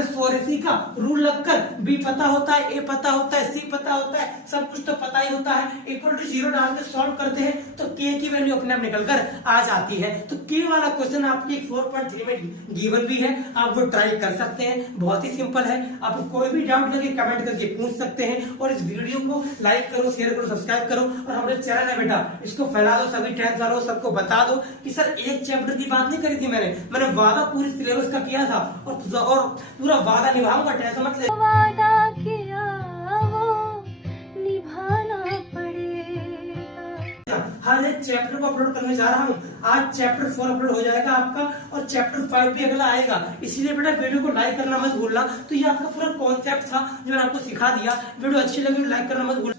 - 4ac का रूल लगकर b पता होता है, a पता होता है, c पता होता है, सब कुछ तो पता ही होता है। इक्वल टू 0 डाल के सॉल्व करते हैं तो k की वैल्यू अपने आप निकल कर आ जाती है। तो k वाला क्वेश्चन आपके 4.3 में गिवन भी है, आप वो ट्राई कर सकते हैं, बहुत ही सिंपल है। आपको कोई भी डाउट लगे कमेंट करके पूछ सकते हैं, और इस वीडियो को लाइक करो, शेयर करो, सब्सक्राइब करो, और हमारे चैनल है बेटा इसको फैला दो, सभी 10th वालों सबको बता दो कि सर एक चैप्टर की बात नहीं करी थी मैंने वादा पूरी सिलेबस का किया था, और पूरा वादा निभाऊंगा, टेंशन मत ले। वादा किया वो निभाना पड़ेगा। हर एक चैप्टर को अपलोड करने जा रहा हूँ। आज चैप्टर 4 अपलोड हो जाएगा आपका, और चैप्टर 5 भी अगला आएगा। इसीलिए बेटा वीडियो को लाइक करना मत भूलना। तो ये आपका पूरा कॉन्सेप्ट था जो मैंने आपको सिखा दिया। वीडियो अच्छी लगी लाइक करना मत भूलना।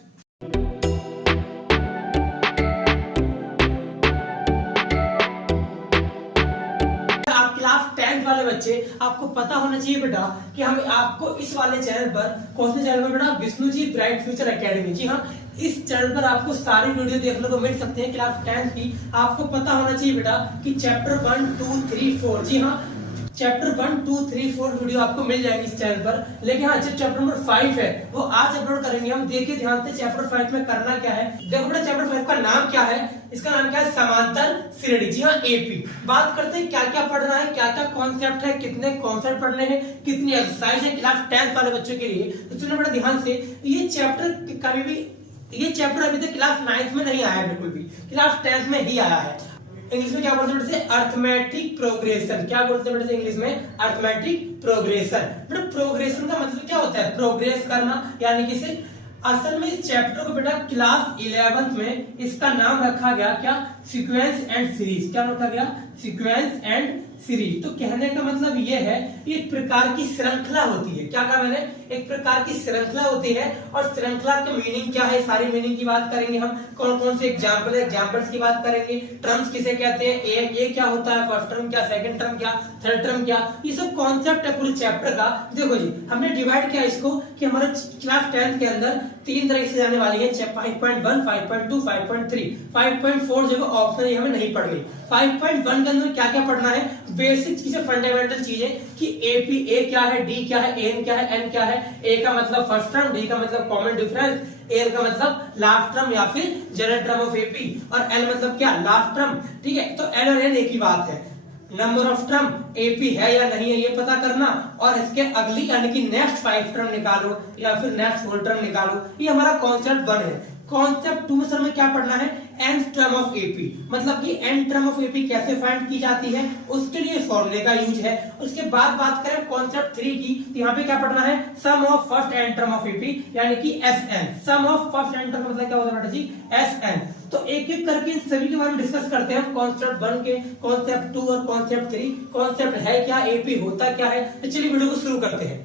क्लास 10th वाले बच्चे, आपको पता होना चाहिए बेटा कि हम आपको इस वाले चैनल पर, कौन से चैनल पर बेटा, Vishnu ji bright future academy. जी हाँ, इस चैनल पर आपको सारी वीडियो देखने को मिल सकते हैं क्लास 10th की। आपको पता होना चाहिए बेटा कि चैप्टर 1, 2, 3, 4, जी हाँ चैप्टर 1, 2, 3, 4 वीडियो आपको मिल जाएगी इस चैनल पर। लेकिन हाँ, जो चैप्टर नंबर 5 है वो आज अपलोड करेंगे हम। देखिए ध्यान से चैप्टर 5 में करना क्या है। देखो बेटा चैप्टर 5 का नाम क्या है, इसका नाम क्या है, समांतर श्रेणी। जी हाँ, एपी। बात करते हैं क्या क्या पढ़ना है, क्या क्या कॉन्सेप्ट है, कितने कॉन्सेप्ट पढ़ने हैं, कितनी एक्सरसाइज है क्लास 10th वाले बच्चों के लिए। तो सुनो बेटा ध्यान से, ये चैप्टर अभी तक क्लास 9th में नहीं आया है, बिल्कुल भी क्लास 10th में ही आया है। इंग्लिश में क्या बोलते हैं बेटे, अर्थमेटिक प्रोग्रेशन। क्या बोलते हैं बेटे इंग्लिश में, अर्थमेटिक प्रोग्रेशन। बेटा प्रोग्रेशन का मतलब क्या होता है, प्रोग्रेस करना, यानी कि असल में इस चैप्टर को बेटा क्लास 11th में इसका नाम रखा गया क्या, सीक्वेंस एंड सीरीज। क्या रखा गया, सीक्वेंस एंड सीरीज। तो कहने का मतलब ये है, एक प्रकार की श्रृंखला होती है। क्या कहा मैंने, एक प्रकार की श्रृंखला होती है, और श्रृंखला के मीनिंग क्या है, सारी मीनिंग की बात करेंगे हम। कौन कौन से एग्जाम्पल्स की बात करेंगे, टर्म्स किसे कहते हैं, ए क्या होता है, फर्स्ट टर्म क्या, सेकंड टर्म क्या, थर्ड टर्म क्या, ये सब कॉन्सेप्ट है पूरे चैप्टर का। देखो जी, हमने डिवाइड किया इसको कि हमारे क्लास 10th के अंदर तीन तरह से जाने वाली है 5.1, 5.2, 5.3, 5.4 जो ऑप्शन है हमें नहीं पढ़नी। 5.1 के अंदर क्या क्या पढ़ना है, बेसिक चीजें, फंडामेंटल चीजें कि एपी, ए क्या है, डी क्या है, एन क्या है, एन क्या है। ए का मतलब फर्स्ट टर्म, डी का मतलब कॉमन डिफरेंस, एल का मतलब लास्ट टर्म या फिर जनरल टर्म ऑफ एपी, और एल मतलब क्या, लास्ट टर्म। ठीक है, तो एल और एन एक ही बात है। नंबर ऑफ टर्म एपी है या नहीं है ये पता करना, और इसके अगली यानी कि नेक्स्ट 5 टर्म निकालो या फिर नेक्स्ट 4 टर्म निकालो। ये हमारा कॉन्सेप्ट 1 है। कॉन्सेप्ट 2 में सर में क्या पढ़ना है, एन टर्म ऑफ एपी, मतलब कि एन टर्म ऑफ एपी कैसे फाइंड की जाती है, उसके लिए फॉर्मूले का यूज है। उसके बाद बात करें कॉन्सेप्ट 3 की, तो यहाँ पे क्या पढ़ना है, sum of first N term of AP यानी कि SN. Sum of first N term मतलब क्या होता है बेटा जी, एसएन। तो एक एक करके इन सभी के बारे में डिस्कस करते हैं, कॉन्सेप्ट 1 के, कॉन्सेप्ट 2 और कॉन्सेप्ट 3। कॉन्सेप्ट है क्या, एपी होता क्या है, तो चलिए वीडियो को शुरू करते हैं।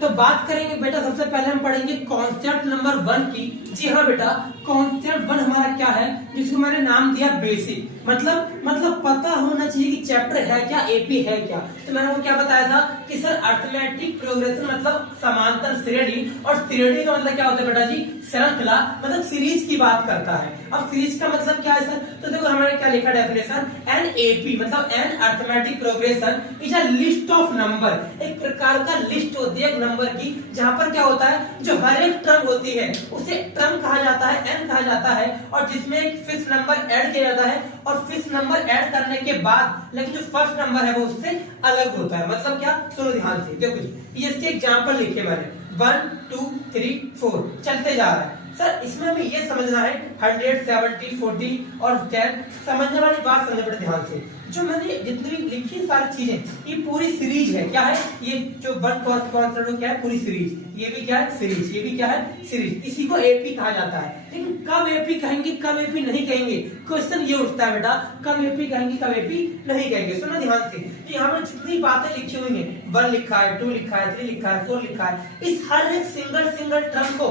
तो बात करेंगे बेटा, सबसे पहले हम पढ़ेंगे कॉन्सेप्ट नंबर 1 की। जी हाँ बेटा, कॉन्सेप्ट 1 हमारा क्या है, जिसको मैंने नाम दिया बेसिक, मतलब पता होना चाहिए कि चैप्टर है क्या, एपी है क्या। तो मैंने वो क्या बताया था कि सर अर्थमेटिक प्रोग्रेशन मतलब समांतर श्रेणी, और श्रेणी का मतलब क्या होता है बेटा जी, श्रृंखला, मतलब सीरीज की बात करता है। अब सीरीज का मतलब क्या है सर, तो देखो हमारे क्या लिखा डेफिनेशन, एन एपी मतलब an arithmetic progression is a list of number, एक प्रकार का लिस्ट होती है एक नंबर की, जहां पर क्या होता है, जो हर एक टर्म होती है उसे टर्म कहा जाता है, एन कहा जाता है, और जिसमें एक फिक्स नंबर ऐड किया जाता है, और फिक्स नंबर ऐड करने के बाद लेकिन जो फर्स्ट नंबर है वो उससे अलग होता है। मतलब क्या, सुनो ध्यान से, देखो जी ये इसके एग्जांपल लिखे मैंने, 1 2 3 4 चलते जा रहा है। सर इसमें हमें ये समझना है 100, 70, 40 और 10, समझने वाली बात समझने पड़े ध्यान से। जो मैंने जितनी भी लिखी सारी चीजें, ये पूरी सीरीज है। क्या है ये जो 1 कॉन्सेप्ट क्या है, पूरी सीरीज, ये भी क्या है सीरीज, ये भी क्या है सीरीज, इसी को एपी कहा जाता है। लेकिन कब एपी कहेंगे, कब एपी नहीं कहेंगे, क्वेश्चन ये उठता है बेटा, कब एपी कहेंगे, कब एपी नहीं कहेंगे। सुनो ध्यान से, तो यहाँ पर जितनी बातें लिखी हुई है, 1 लिखा है, 2 लिखा है, 3 लिखा है, 4 लिखा है, इस हर एक सिंगल टर्म को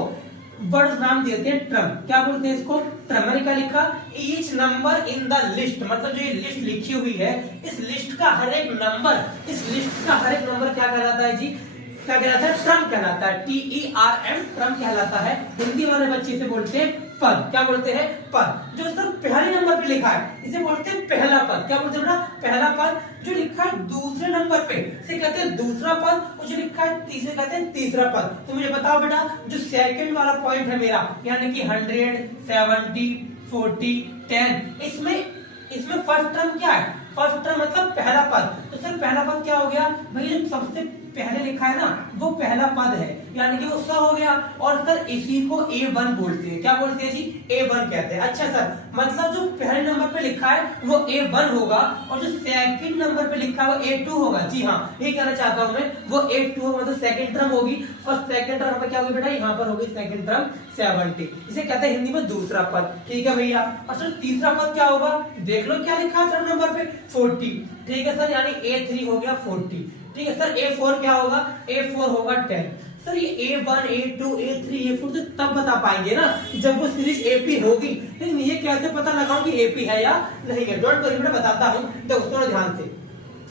वर्ड नाम देते हैं ट्रम। क्या बोलते हैं इसको, ट्रम। मैंने क्या लिखा, each number in the list, मतलब जो ये लिस्ट लिखी हुई है, इस लिस्ट का हर एक नंबर, इस लिस्ट का हर एक नंबर क्या कहलाता है जी, क्या कहलाता है, ट्रम कहलाता है, TERM ट्रम कहलाता है। हिंदी वाले बच्चे इसे बोलते हैं पद। क्या बोलते हैं, पद। जो सर पहले नंबर पे लिखा है इसे बोलते हैं पहला पद। क्या बोलते हैं बेटा, पहला पद। जो लिखा है दूसरे नंबर पे इसे कहते हैं दूसरा पद, और जो लिखा है तीसरे कहते हैं तीसरा पद। तो मुझे बताओ बेटा, जो सेकंड वाला पॉइंट है मेरा, यानी कि 100, 70, 40, 10, इसमें फर्स्ट टर्म क्या है, फर्स्ट टर्म मतलब पहला पद। तो सर पहला पद क्या हो गया भाई, जो सबसे पहले लिखा है ना वो पहला पद है, यानी कि वो स हो गया। और सर इसी को A1 बोलते हैं। क्या बोलते हैं जी, A1 कहते हैं। अच्छा सर, मतलब जो पहले नंबर पे लिखा है वो A1 होगा, और जो सेकंड नंबर पे लिखा है वो A2 होगा। जी हाँ, ये कहना चाहता हूं मैं, वो A2 होगा, मतलब सेकंड टर्म होगी। और सेकंड टर्म में क्या होगी बेटा, यहाँ पर होगी सेकंड टर्म 70, इसे कहते हैं हिंदी में दूसरा पद। ठीक है भैया। और सर तीसरा पद क्या होगा, देख लो क्या लिखा है थर्ड नंबर पे, 40। ठीक है सर, यानी A3 हो गया 40। ठीक है सर, A4 क्या होगा, A4 होगा 10। सर ये A1, A2, A3, A4 तो तब बता पाएंगे ना जब वो सीरीज AP होगी, लेकिन ये कैसे पता लगाऊं कि AP है या नहीं है। डोंट वरी, मैं बताता हूं, दोस्तों ध्यान से।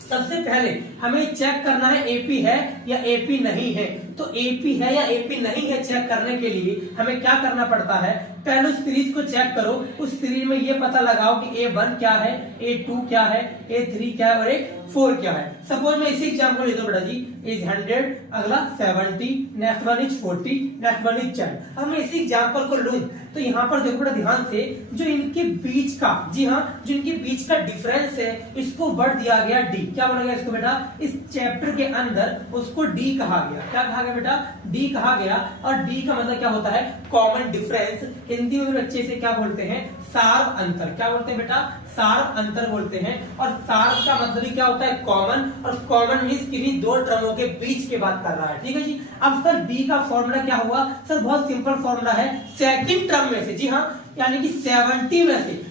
सबसे पहले हमें चेक करना है AP है या AP नहीं है। तो AP है या AP नहीं है चेक करने के लिए हमें क्या करना पड़ता है, पहले उस सीरीज को चेक करो, उस सीरीज में ये पता लगाओ कि A1 क्या है, A2 क्या है, A3 क्या है और A4 क्या है। सपोज मैं इसी एग्जांपल ले दो बेटा जी, इज 100, अगला 70, next one is 40, next one is 10। अब मैं इसी एग्जांपल को लूं तो यहाँ पर देखो बेटा ध्यान से, जो इनके बीच का, जी हाँ, जो इनके बीच का डिफरेंस है इसको वर्ड दिया गया D। क्या बोला गया इसको बेटा, इस चैप्टर के अंदर उसको D कहा गया। क्या कहा गया बेटा, D कहा गया। और D का मतलब क्या होता है, कॉमन डिफरेंस। हिंदी में बच्चे से क्या बोलते हैं, सार अंतर। क्या बोलते हैं बेटा, सार अंतर बोलते हैं। और सार का मतलब क्या होता है, कॉमन, और कॉमन मींस किन्हीं दो टर्मों के बीच की बात कर रहा है। ठीक है जी। अब सर D का फॉर्मूला क्या हुआ, सर बहुत सिंपल फॉर्मूला है, सेकंड टर्म में से, जी हाँ, यानी कि 70 में से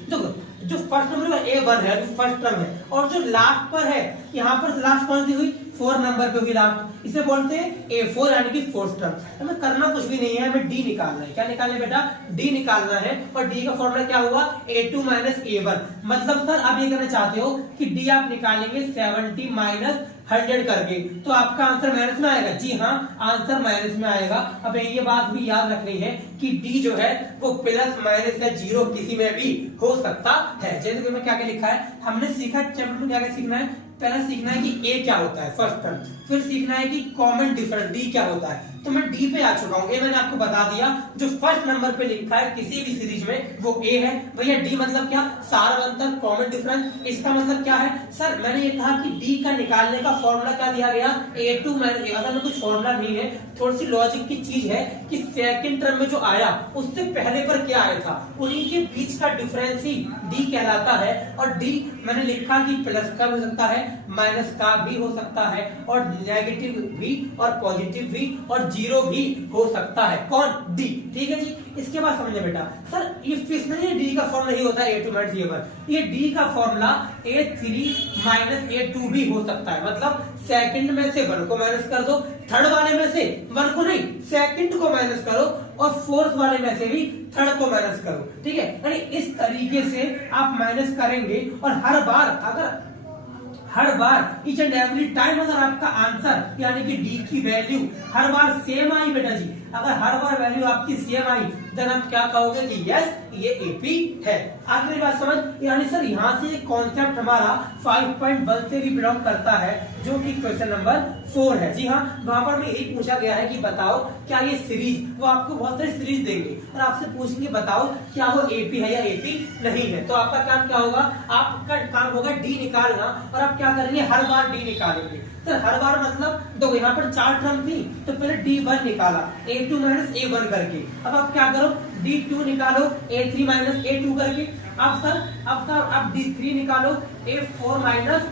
जो फर्स्ट नंबर में A1 है, जो फर्स्ट टर्म है, और जो लास्ट पर है, यहाँ पर लास्ट कौन सी हुई, 4 नंबर पे हुई लास्ट, इसे बोलते हैं A4 यानी कि फोर्थ टर्म। हमें करना कुछ भी नहीं है, हमें D निकालना है। क्या निकालना है बेटा, D निकालना है। और D का फॉर्मूला क्या हुआ, A2 माइनस A1। मतलब सर आप ये कहना चाहते हो कि D आप निकालेंगे 70 माइनस 100 करके, तो आपका आंसर माइनस में आएगा। जी हाँ, आंसर माइनस में आएगा। अब ये बात भी याद रखनी है कि डी जो है वो प्लस माइनस या जीरो किसी में भी हो सकता है। जैसे कि मैं क्या क्या लिखा है, हमने सीखा चैप्टर में क्या क्या सीखना है। पहले सीखना है कि ए क्या होता है फर्स्ट टर्म, फिर सीखना है कि कॉमन डिफरेंस डी क्या होता है। तो मैं डी पे आ चुका हूँ, ये मैंने आपको बता दिया। जो फर्स्ट नंबर पे लिखा है किसी भी सीरीज में वो ए है। भैया डी मतलब क्या, सार अंतर कॉमन डिफरेंस। इसका मतलब क्या है सर, मैंने ये कहा कि डी का निकालने का फॉर्मूला क्या दिया गया, A2 माइनस, असल में कुछ फॉर्मूला नहीं है, थोड़ी सी लॉजिक की चीज है कि सेकंड टर्म में जो आया उससे पहले पर क्या आया था, उन्हीं के बीच का डिफरेंस ही डी कहलाता है। और डी मैंने लिखा कि प्लस का हो सकता है, माइनस का भी हो सकता है, और नेगेटिव भी और पॉजिटिव भी और जीरो भी हो सकता है। कौन, डी। ठीक है जी। इसके बाद समझे बेटा, सर इस में डी का फॉर्मूला नहीं होता है A2 माइनस A1, ये डी का फॉर्मूला A3 माइनस A2 भी हो सकता है। मतलब सेकंड में से 1 को माइनस कर दो, थर्ड वाले में से 1 को नहीं, सेकंड को माइनस करो, और फोर्थ वाले में से भी थर्ड को माइनस करो। ठीक है, यानी इस तरीके से आप माइनस करेंगे। और हर बार ईच एंड एवरी टाइम अगर आपका आंसर यानी कि डी की वैल्यू हर बार सेम आई बेटा जी, अगर हर बार वैल्यू आपकी सेम आई, देन आप क्या कहोगे कि यस ये एपी है। आगे मेरी बात समझ, यानी सर यहाँ से ये कॉन्सेप्ट हमारा 5.1 से भी बिलोंग करता है, जो कि क्वेश्चन नंबर 4 है। जी हाँ, वहां पर में यही पूछा गया है कि बताओ क्या ये सीरीज, वो आपको बहुत सारी सीरीज देंगे और आपसे पूछेंगे बताओ क्या वो एपी है या एपी नहीं है। तो आपका काम क्या होगा, आपका काम होगा डी निकालना, और आप क्या करेंगे, हर बार डी निकालेंगे। सर हर बार मतलब देखो यहाँ पर 4 टर्म थी, तो पहले D1 निकाला A2 माइनस A1 करके। अब आप क्या करो, D2 निकालो A3 माइनस A2 करके। अब सर आप D3 निकालो A4 माइनस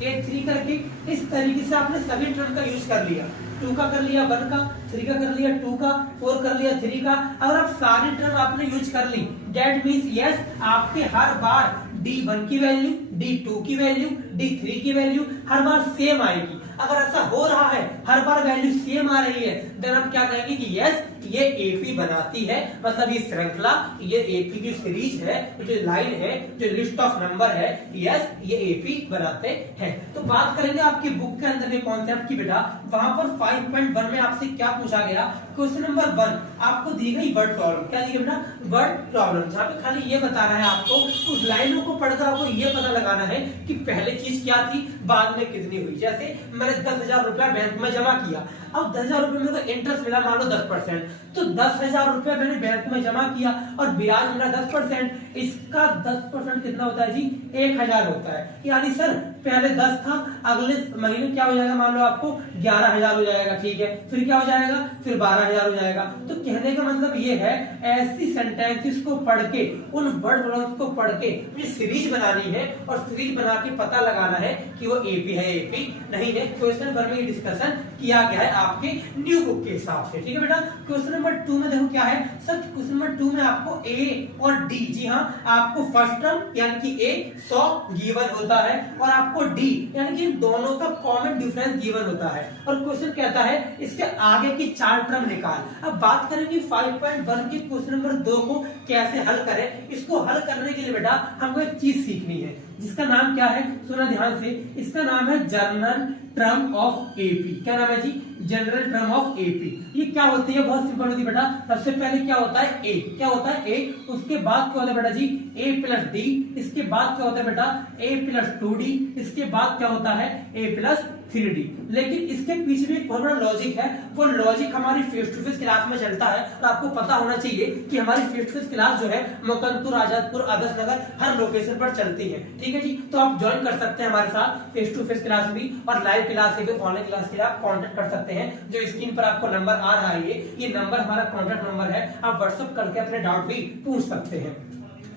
A3 करके। इस तरीके से आपने सभी टर्म का यूज कर लिया, 2 का कर लिया, 1 का, 3 का कर लिया, 2 का, 4 कर लिया, 3 का। अगर आप सारी टर्म आपने यूज कर ली, दैट मींस यस आपके हर बार D1 की वैल्यू, D2 की वैल्यू, D3 की वैल्यू हर बार सेम आएगी। अगर ऐसा हो रहा है, हर बार वैल्यू सेम आ रही है, देन हम क्या कहेंगे कि यस ये एपी बनाती है। मतलब ये श्रृंखला, ये एपी की सीरीज है, जो लाइन है, जो लिस्ट ऑफ नंबर है, यस ये एपी बनाते हैं। तो बात करेंगे आपकी बुक के अंदर के कॉन्सेप्ट की बेटा। वहां पर 5.1 में आपसे क्या पूछा गया, क्वेश्चन नंबर 1 आपको दी गई वर्ड प्रॉब्लम। क्या दी गई बेटा, वर्ड प्रॉब्लम, जहाँ पे खाली ये बताना है आपको, उस लाइनों को पढ़कर आपको ये पता लगाना है कि पहले चीज क्या थी, बाद में कितनी हुई। जैसे मैंने 10,000 रुपया बैंक में जमा किया, अब 10,000 रुपए में तो इंटरेस्ट मिला मान लो 10%, तो 10,000 रुपया मैंने बैंक में जमा किया और ब्याज मिला 10%, इसका 10% कितना होता है जी, 1,000 होता है। यानी सर पहले 10 था, अगले महीने क्या हो जाएगा, मान लो आपको 11,000 हो जाएगा। ठीक है, फिर क्या हो जाएगा, फिर 12,000 हो जाएगा। तो कहने का मतलब ये है, ऐसी सेंटेंसेस को पढ़ के, उन वर्ड प्रॉब्लम्स को पढ़ के मुझे सीरीज बनानी है, और सीरीज बना के पता लगाना है कि वो एपी है एपी नहीं है। क्वेश्चन पर में डिस्कशन किया गया है आपके न्यू बुक के हिसाब से। ठीक है बेटा, क्वेश्चन नंबर 2 में देखो क्या है सर, क्वेश्चन नंबर 2 में आपको ए और डी, जी हाँ, आपको फर्स्ट टर्म यानी कि ए 100 गिवन होता है, और आपको डी यानी कि दोनों का कॉमन डिफरेंस गिवन होता है। और क्वेश्चन कहता है इसके आगे की 4 टर्म निकाल। अब बात करेंगे 5.1 के क्वेश्चन नंबर 2 को कैसे हल करें। इसको हल करने के लिए बेटा हमको एक चीज सीखनी है, जिसका नाम क्या है, सुना ध्यान से, इसका नाम है जनरल टर्म ऑफ एपी। क्या नाम है जी, जनरल टर्म ऑफ एपी। ये क्या होती है, बहुत सिंपल होती है बेटा। सबसे पहले क्या होता है ए, क्या होता है ए, उसके बाद क्या होता है बेटा जी a प्लस डी, इसके बाद क्या होता है बेटा a प्लस 2d, इसके बाद क्या होता है a प्लस 3d। लेकिन इसके पीछे भी एक बहुत बड़ा लॉजिक है, वो लॉजिक हमारी फेस टू फेस क्लास में चलता है, और आपको पता होना चाहिए कि हमारी फेस टू फेस क्लास जो है मुकंदपुर, आजादपुर, आदर्श नगर हर लोकेशन पर चलती है। ठीक है जी, तो आप ज्वाइन कर सकते हैं हमारे साथ फेस टू फेस क्लास भी, और लाइव क्लास भी, ऑनलाइन क्लास के लिए आप कॉन्टेक्ट कर सकते हैं। जो स्क्रीन पर आपको नंबर आ रहा है, ये नंबर हमारा कॉन्टेक्ट नंबर है, आप व्हाट्सएप करके अपने डाउट भी पूछ सकते हैं।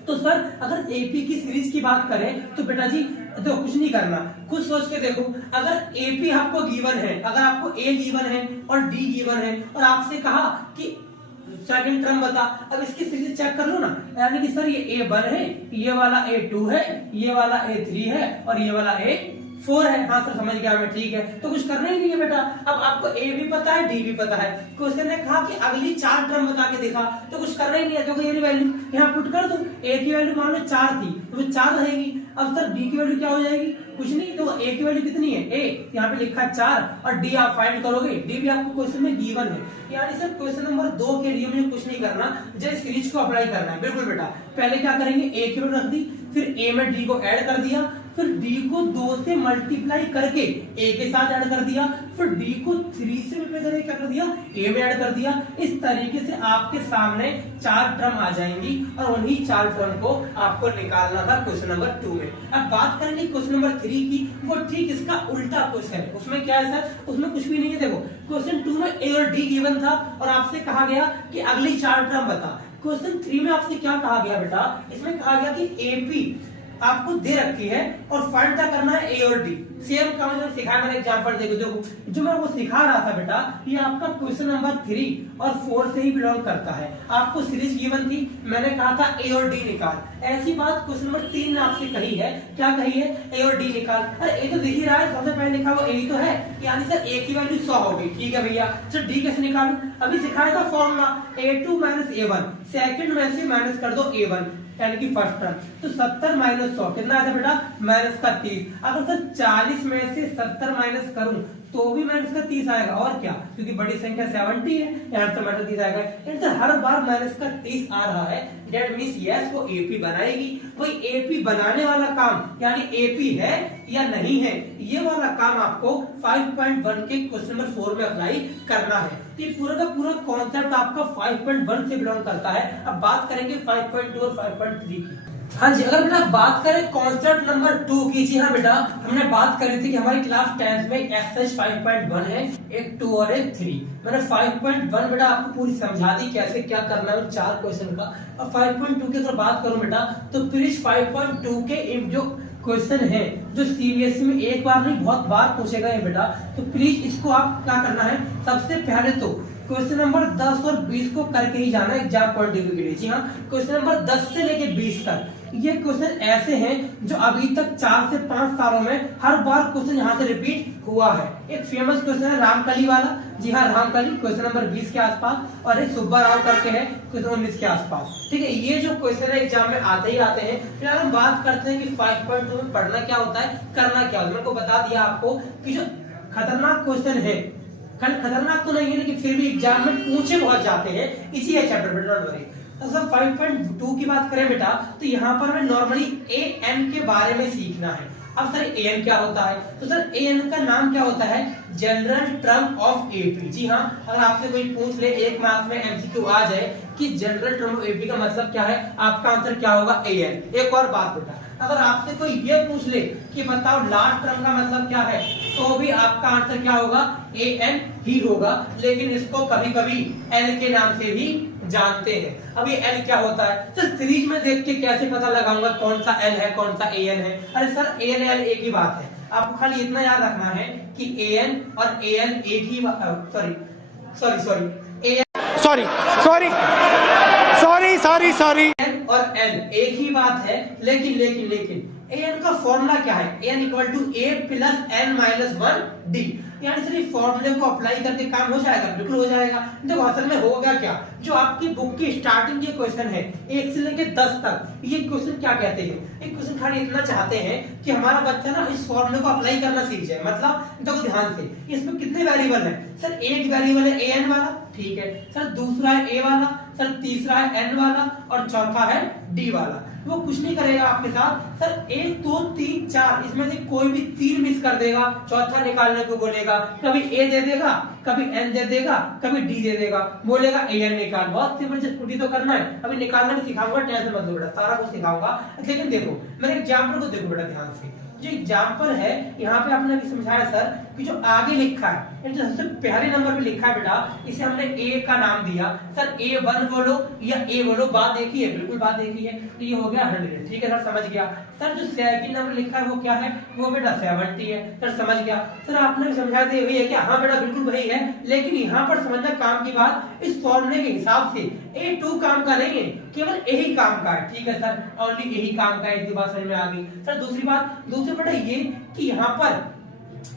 तो सर अगर एपी की सीरीज की बात करें तो बेटा जी तो कुछ नहीं करना, खुद सोच के देखो। अगर एपी आपको गिवन है, अगर आपको ए गिवन है और डी गिवन है, और आपसे कहा कि सेकंड टर्म बता, अब इसकी सीरीज चेक कर लो ना। यानी कि सर ये A1 है, ये वाला A2 है, ये वाला A3 है, और ये वाला A4 है। हाँ सर समझ गया मैं, ठीक है। तो कुछ करना ही नहीं है बेटा। अब आपको ए भी पता है, डी भी पता है। क्वेश्चन ने कहा कि अगली 4 टर्म बता के देखा, तो कुछ करना ही नहीं है। देखो ये वैल्यू यहाँ पुट कर दो, ए की वैल्यू मान लो 4 थी, तो 4 रहेगी। अब सर डी की वैल्यू क्या हो जाएगी, कुछ नहीं, तो ए की वैल्यू कितनी है, ए यहाँ पे लिखा है 4 और डी आप फाइंड करोगे, डी भी आपको क्वेश्चन में गिवन है। यानी सर क्वेश्चन नंबर 2 के लिए मुझे कुछ नहीं करना, जस्ट सीरीज को अप्लाई करना है। बिल्कुल बेटा, पहले क्या करेंगे, ए की वैल्यू रख दी, फिर ए में डी को ऐड कर दिया, फिर डी को 2 से मल्टीप्लाई करके ए के साथ ऐड कर दिया, फिर डी को 3 से मल्टीप्लाई करके क्या कर दिया, ए में ऐड कर दिया। इस तरीके से आपके सामने 4 टर्म आ जाएंगी और उन्हीं 4 टर्म को आपको निकालना था क्वेश्चन नंबर 2 में। अब बात करेंगे क्वेश्चन नंबर 3 की, वो ठीक इसका उल्टा क्वेश्चन है। उसमें क्या है सर, उसमें कुछ भी नहीं है। देखो क्वेश्चन 2 में ए और डी गिवन था और आपसे कहा गया कि अगली 4 टर्म बता। क्वेश्चन 3 में आपसे क्या कहा गया बेटा, इसमें कहा गया कि एपी आपको दे रखी है और फाइंड करना है ए और डी। सेम काम जो सिखाया मैंने एग्जांपल देखो, जो मैं वो सिखा रहा था बेटा, ये आपका क्वेश्चन नंबर 3 और 4 से ही बिलोंग करता है। आपको सीरीज गिवन थी, मैंने कहा था ए और डी निकाल। ऐसी बात क्वेश्चन नंबर 3 ने आपसे कही है, क्या कही है, ए और डी निकाल। अरे ए तो दिख ही रहा है, सबसे पहले लिखा हुआ ए तो है, यानी सर ए की वैल्यू 100 होगी। ठीक है भैया, सर डी कैसे निकालूं, अभी सिखाया था फॉर्मूला a2 - a1, सेकंड में से माइनस कर दो a1 यानी कि फर्स्ट टर्म, तो 70 - 100 कितना आता बेटा, -30। अगर सर 40 में से 70 माइनस करूं तो भी -30 आएगा, और क्या, क्योंकि बड़ी संख्या 70 है, यहाँ से -30 आएगा। यानी हर बार -30 आ रहा है, डेट मींस यस वो एपी बनाएगी। वही एपी बनाने वाला काम यानी एपी है या नहीं है, ये वाला काम आपको 5.1 के क्वेश्चन नंबर 4 में अप्लाई करना है। ये पूरा का पूरा कॉन्सेप्ट आपका 5.1 से बिलोंग करता है। अब बात करेंगे 5.2 और 5.3 की। हाँ जी, अगर बेटा बात करें कॉन्सेप्ट नंबर 2 की, जी हाँ बेटा, हमने बात करी थी कि हमारी क्लास 10th में एक्सरसाइज 5.1 है, एक 2 और एक 3। मैंने 5.1 बेटा आपको पूरी समझा दी कैसे क्या करना है 4 क्वेश्चन का। और 5.2 की अगर बात करूं बेटा, तो प्लीज 5.2 के जो क्वेश्चन है जो सीबीएसई में एक बार नहीं बहुत बार पूछेगा ये बेटा, तो प्लीज इसको आप क्या करना है, सबसे पहले तो क्वेश्चन नंबर 10 और 20 को करके ही जाना है एग्जाम पॉइंट ऑफ व्यू के लिए। जी हाँ, क्वेश्चन नंबर 10 से लेके 20 तक ये क्वेश्चन ऐसे हैं जो अभी तक 4 से 5 सालों में हर बार क्वेश्चन यहाँ से रिपीट हुआ है। एक फेमस क्वेश्चन है रामकली वाला, जी हाँ रामकली, क्वेश्चन नंबर 20 के आसपास, और एक सुब्बा राव करके है क्वेश्चन 19 के आसपास। ठीक है, ये जो क्वेश्चन है एग्जाम में आते ही आते हैं। फिर हम बात करते हैं कि 5.2 में पढ़ना क्या होता है, करना क्या होता है। मैंने को बता दिया आपको कि जो खतरनाक क्वेश्चन है, खतरनाक तो नहीं है लेकिन फिर भी एग्जाम में पूछे बहुत जाते हैं, इसी है चैप्टर में, डोंट वरी। तो सर 5.2 की बात करें बेटा, तो यहाँ पर हमें नॉर्मली एएन के बारे में सीखना है। अब सर एएन क्या होता है, तो सर एएन का नाम क्या होता है, जनरल टर्म ऑफ एपी। जी हाँ, अगर आपसे कोई पूछ ले 1 मार्क्स में एमसीक्यू आ जाए कि जनरल टर्म ऑफ एपी का मतलब क्या है, आपका आंसर क्या होगा, एएन। एक और बात बेटा, अगर आपसे कोई ये पूछ ले कि बताओ लास्ट टर्म का मतलब क्या है, तो भी आपका आंसर क्या होगा, एएन ही होगा। लेकिन इसको कभी कभी एल के नाम से भी जानते हैं। अब ये एल क्या होता है, तो सीरीज में देख के कैसे पता लगाऊंगा कौन सा एल है कौन सा एएन है। अरे सर एल एल एक ही बात है, आपको खाली इतना याद रखना है कि एएन और एएल एक ही, सॉरी एन और एल एक ही बात है। लेकिन एन का फॉर्मूला क्या है, n equal to a plus n minus 1 d. यानी सिर्फ फॉर्मूले को अप्लाई करके काम हो जाएगा, बिल्कुल हो जाएगा। देखो असल में होगा क्या, जो आपकी बुक की स्टार्टिंग के क्वेश्चन है 1 से लेके 10 तक, ये क्वेश्चन क्या कहते हैं, एक क्वेश्चन खाली इतना चाहते हैं कि हमारा बच्चा ना इस फॉर्मूले को अप्लाई करना सीख जाए। मतलब देखो ध्यान से, इसमें कितने वेरिएबल है, सर एक वेरिएबल है एन वाला, ठीक है सर, दूसरा है ए वाला, सर तीसरा है एन वाला, और चौथा है डी वाला। वो कुछ नहीं करेगा आपके साथ, सर 1 2 3 4 इसमें से कोई भी 3 मिस कर देगा, चौथा निकालने को बोलेगा, कभी ए दे देगा, कभी एन दे देगा, कभी डी दे देगा, बोलेगा ए एन निकाल। बहुत सिंपल से स्कूटी तो करना है, अभी निकालना नहीं सिखाऊंगा, टेंशन मत लो बेटा, सारा कुछ सिखाऊंगा। लेकिन देखो मेरे एग्जाम्पल को देखो बेटा ध्यान से, जो एग्जाम्पल है यहाँ पे आपने भी समझाया सर कि जो आगे लिखा है, जो सबसे पहले नंबर पे लिखा है बेटा, इसे हमने ए का नाम दिया। सर A1 बोलो या ए बोलो, बात एक ही है, बिल्कुल बात एक ही है। तो ये हो गया 100, ठीक है सर, समझ गया। सर जो सेकंड नंबर लिखा है वो क्या है, वो बेटा 70 है, सर समझ गया। सर आपने भी समझा दिया वही है क्या, हाँ बेटा बिल्कुल वही है। लेकिन यहाँ पर समझना काम की बात, इस फॉर्मूले के हिसाब से A2 काम का नहीं है, केवल यही काम का है, ठीक है सर, ओनली यही काम का है। एक बात समझ में आ गई। सर दूसरी बेटा ये कि यहाँ पर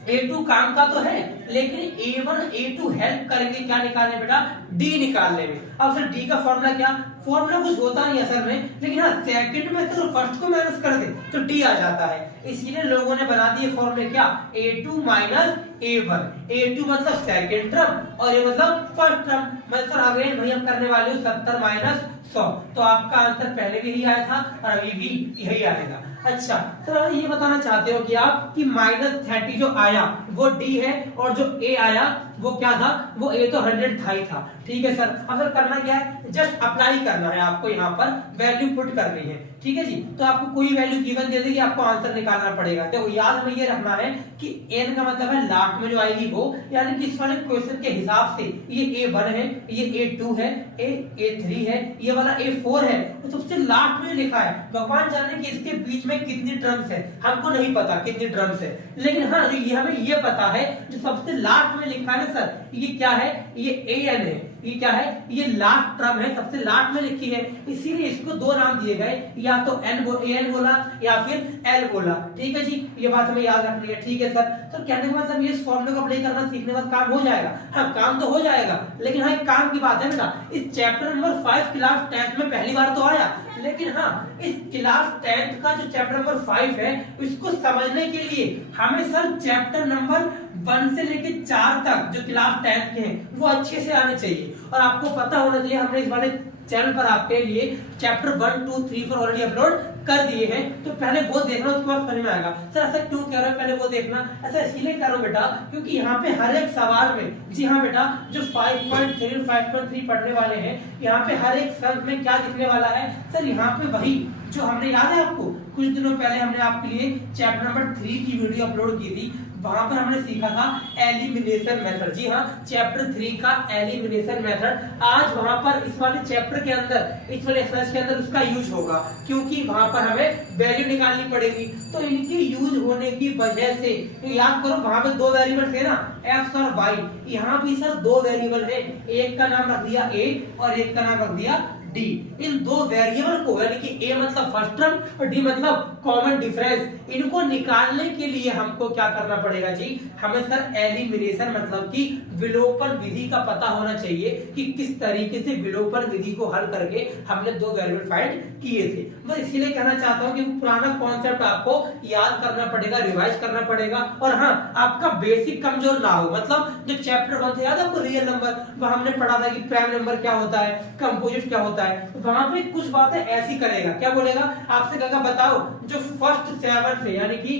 A2 काम का तो है, लेकिन A1 A2 हेल्प करेंगे क्या निकालने बेटा, D निकालने में। अब सर D का फॉर्मूला क्या, फॉर्मूला कुछ होता नहीं असल में, लेकिन हाँ सेकंड में से तो फर्स्ट को माइनस कर दे तो D आ जाता है। इसीलिए लोगों ने बना दिए फॉर्मूले क्या, A2 माइनस A1। A2 मतलब सेकंड टर्म और ये मतलब फर्स्ट टर्म। मैं सर अगेन भाई हम करने वाले हो 70 माइनस 100, तो आपका आंसर पहले भी यही आया था और अभी भी यही आएगा। अच्छा सर ये बताना चाहते हो कि आप कि -30 जो आया वो D है और जो A आया वो क्या था, वो A तो 100 था ही था। ठीक है सर, अब सर करना क्या है, जस्ट अप्लाई करना है आपको, यहाँ पर वैल्यू पुट करनी है। ठीक है जी, तो आपको कोई वैल्यू गिवन दे देगी, आपको आंसर निकालना पड़ेगा। तो याद हमें ये रखना है कि n का मतलब है लास्ट में जो आएगी वो, यानी कि इस वाले क्वेश्चन के हिसाब से ये A1 है, ये A2 है, A3 है, ये वाला A4 है, तो सबसे लास्ट में लिखा है। भगवान जाने कि इसके बीच में कितनी टर्म्स है, हमको नहीं पता कितनी टर्म्स है, लेकिन हाँ जो ये हमें ये पता है जो सबसे लास्ट में लिखा है सर, ये क्या है, ये AN है, ये क्या है, ये लास्ट टर्म है, सबसे लास्ट में लिखी है, इसीलिए इसको दो नाम दिए गए, या तो AN बोला या फिर L बोला। ठीक है जी, ये बात हमें याद रखनी है। ठीक है सर, तो कहने के बाद सब ये फॉर्मूले को अप्लाई करना सीखने के बाद काम हो जाएगा। हाँ काम तो हो जाएगा, लेकिन हाँ एक काम की बात है बेटा, इस चैप्टर नंबर 5 क्लास 10 में पहली बार तो आया, लेकिन हाँ इस क्लास 10 का जो चैप्टर नंबर 5 है इसको समझने के लिए हमें सर चैप्टर नंबर 1 से लेके 4 तक जो क्लास 10 के हैं वो अच्छे से आने चाहिए। और आपको पता होना चाहिए हमने इस वाले चैनल पर आपके लिए चैप्टर 1, 2, 3 पर ऑलरेडी अपलोड कर दिए हैं, तो पहले वो देखना, उसके बाद समझ में आएगा। सर ऐसा क्यों कह रहे हो पहले वो देखना, ऐसा इसलिए कर रहा हूं बेटा क्योंकि यहाँ पे हर एक सवाल में, जी हाँ बेटा, जो 5.3 और 5.3 पढ़ने वाले हैं, यहाँ पे हर एक सम में क्या दिखने वाला है सर, यहाँ पे वही जो हमने, याद है आपको कुछ दिनों पहले हमने आपके लिए चैप्टर नंबर 3 की वीडियो अपलोड की थी, वहां पर हमने सीखा था एलिमिनेशन मेथड। जी हाँ, चैप्टर 3 का एलिमिनेशन मेथड आज वहां पर इस वाले चैप्टर के अंदर, इस वाले एक्सरसाइज के अंदर उसका यूज होगा, क्योंकि वहां पर हमें वैल्यू निकालनी पड़ेगी। तो इनके यूज होने की वजह से याद करो, वहां पे दो वेरिएबल थे ना, एक्स और वाई, यहाँ भी सर दो वेरिएबल है, एक का नाम रख दिया ए और एक का नाम रख दिया डी। इन दो वेरिएबल को, यानी कि ए मतलब फर्स्ट टर्म और डी मतलब कॉमन डिफरेंस, इनको निकालने के लिए हमको क्या करना पड़ेगा जी, हमें सर एलिमिनेशन मतलब कि विलोपन विधि का पता होना चाहिए कि किस तरीके से विलोपन विधि को हल करके हमने दो वेरिएबल फाइंड किए थे। मैं इसीलिए कहना चाहता हूं कि पुराना कॉन्सेप्ट आपको याद करना पड़ेगा, रिवाइज करना पड़ेगा, और हाँ आपका बेसिक कमजोर ना हो। मतलब जो चैप्टर 1 था याद है आपको, रियल नंबर, वह हमने पढ़ा था कि प्राइम नंबर क्या होता है, कंपोजिट क्या होता है, वहां पे कुछ बातें ऐसी करेगा, क्या बोलेगा आपसे, कहेगा बताओ जो फर्स्ट 7 से, यानी कि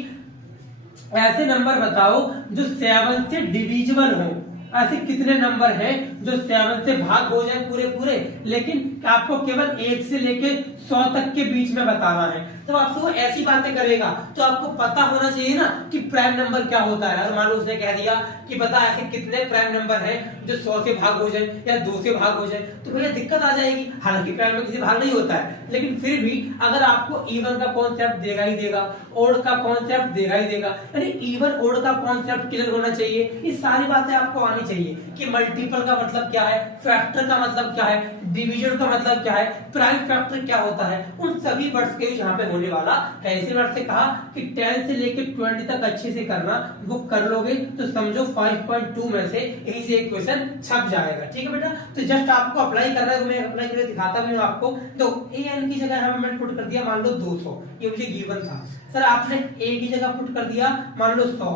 ऐसे नंबर बताओ जो 7 से डिविजिबल हो, ऐसे कितने नंबर हैं जो 7 से भाग हो जाए पूरे पूरे, लेकिन आपको केवल 1 से लेके 100 तक के बीच में बताना है। तो आपको वो ऐसी बातें करेगा, तो आपको पता होना चाहिए ना कि प्राइम नंबर क्या होता है। अगर मान लो उसने कह दिया कि बता ऐसे कितने प्राइम नंबर हैं जो 100 से भाग हो जाए या 2 से भाग हो जाए, तो भैया दिक्कत आ जाएगी। हालांकि प्राइम नंबर किसी भाग नहीं होता है, लेकिन फिर भी अगर आपको इवन का कॉन्सेप्ट देगा ही देगा, ओड का कॉन्सेप्ट देगा ही देगा, यानी इवन ओड का कॉन्सेप्ट क्लियर होना चाहिए। ये सारी बातें आपको आनी चाहिए कि मल्टीपल का मतलब क्या है, फैक्टर का मतलब क्या है, डिवीजन का मतलब क्या है, प्राइम फैक्टर क्या होता है, उन सभी वर्ड्स के यहाँ पे होने वाला है। इसी वर्ड से कहा कि 10 से लेके 20 तक अच्छे से करना, वो कर लोगे तो समझो 5.2 में से यही से एक क्वेश्चन छप जाएगा। ठीक है बेटा, तो जस्ट आपको अप्लाई करना है, मैं अप्लाई करके दिखाता भी हूँ आपको। तो an की जगह हमने पुट कर दिया मान लो 200, ये मुझे गिवन था। सर आपने a की जगह पुट कर दिया मान लो 100।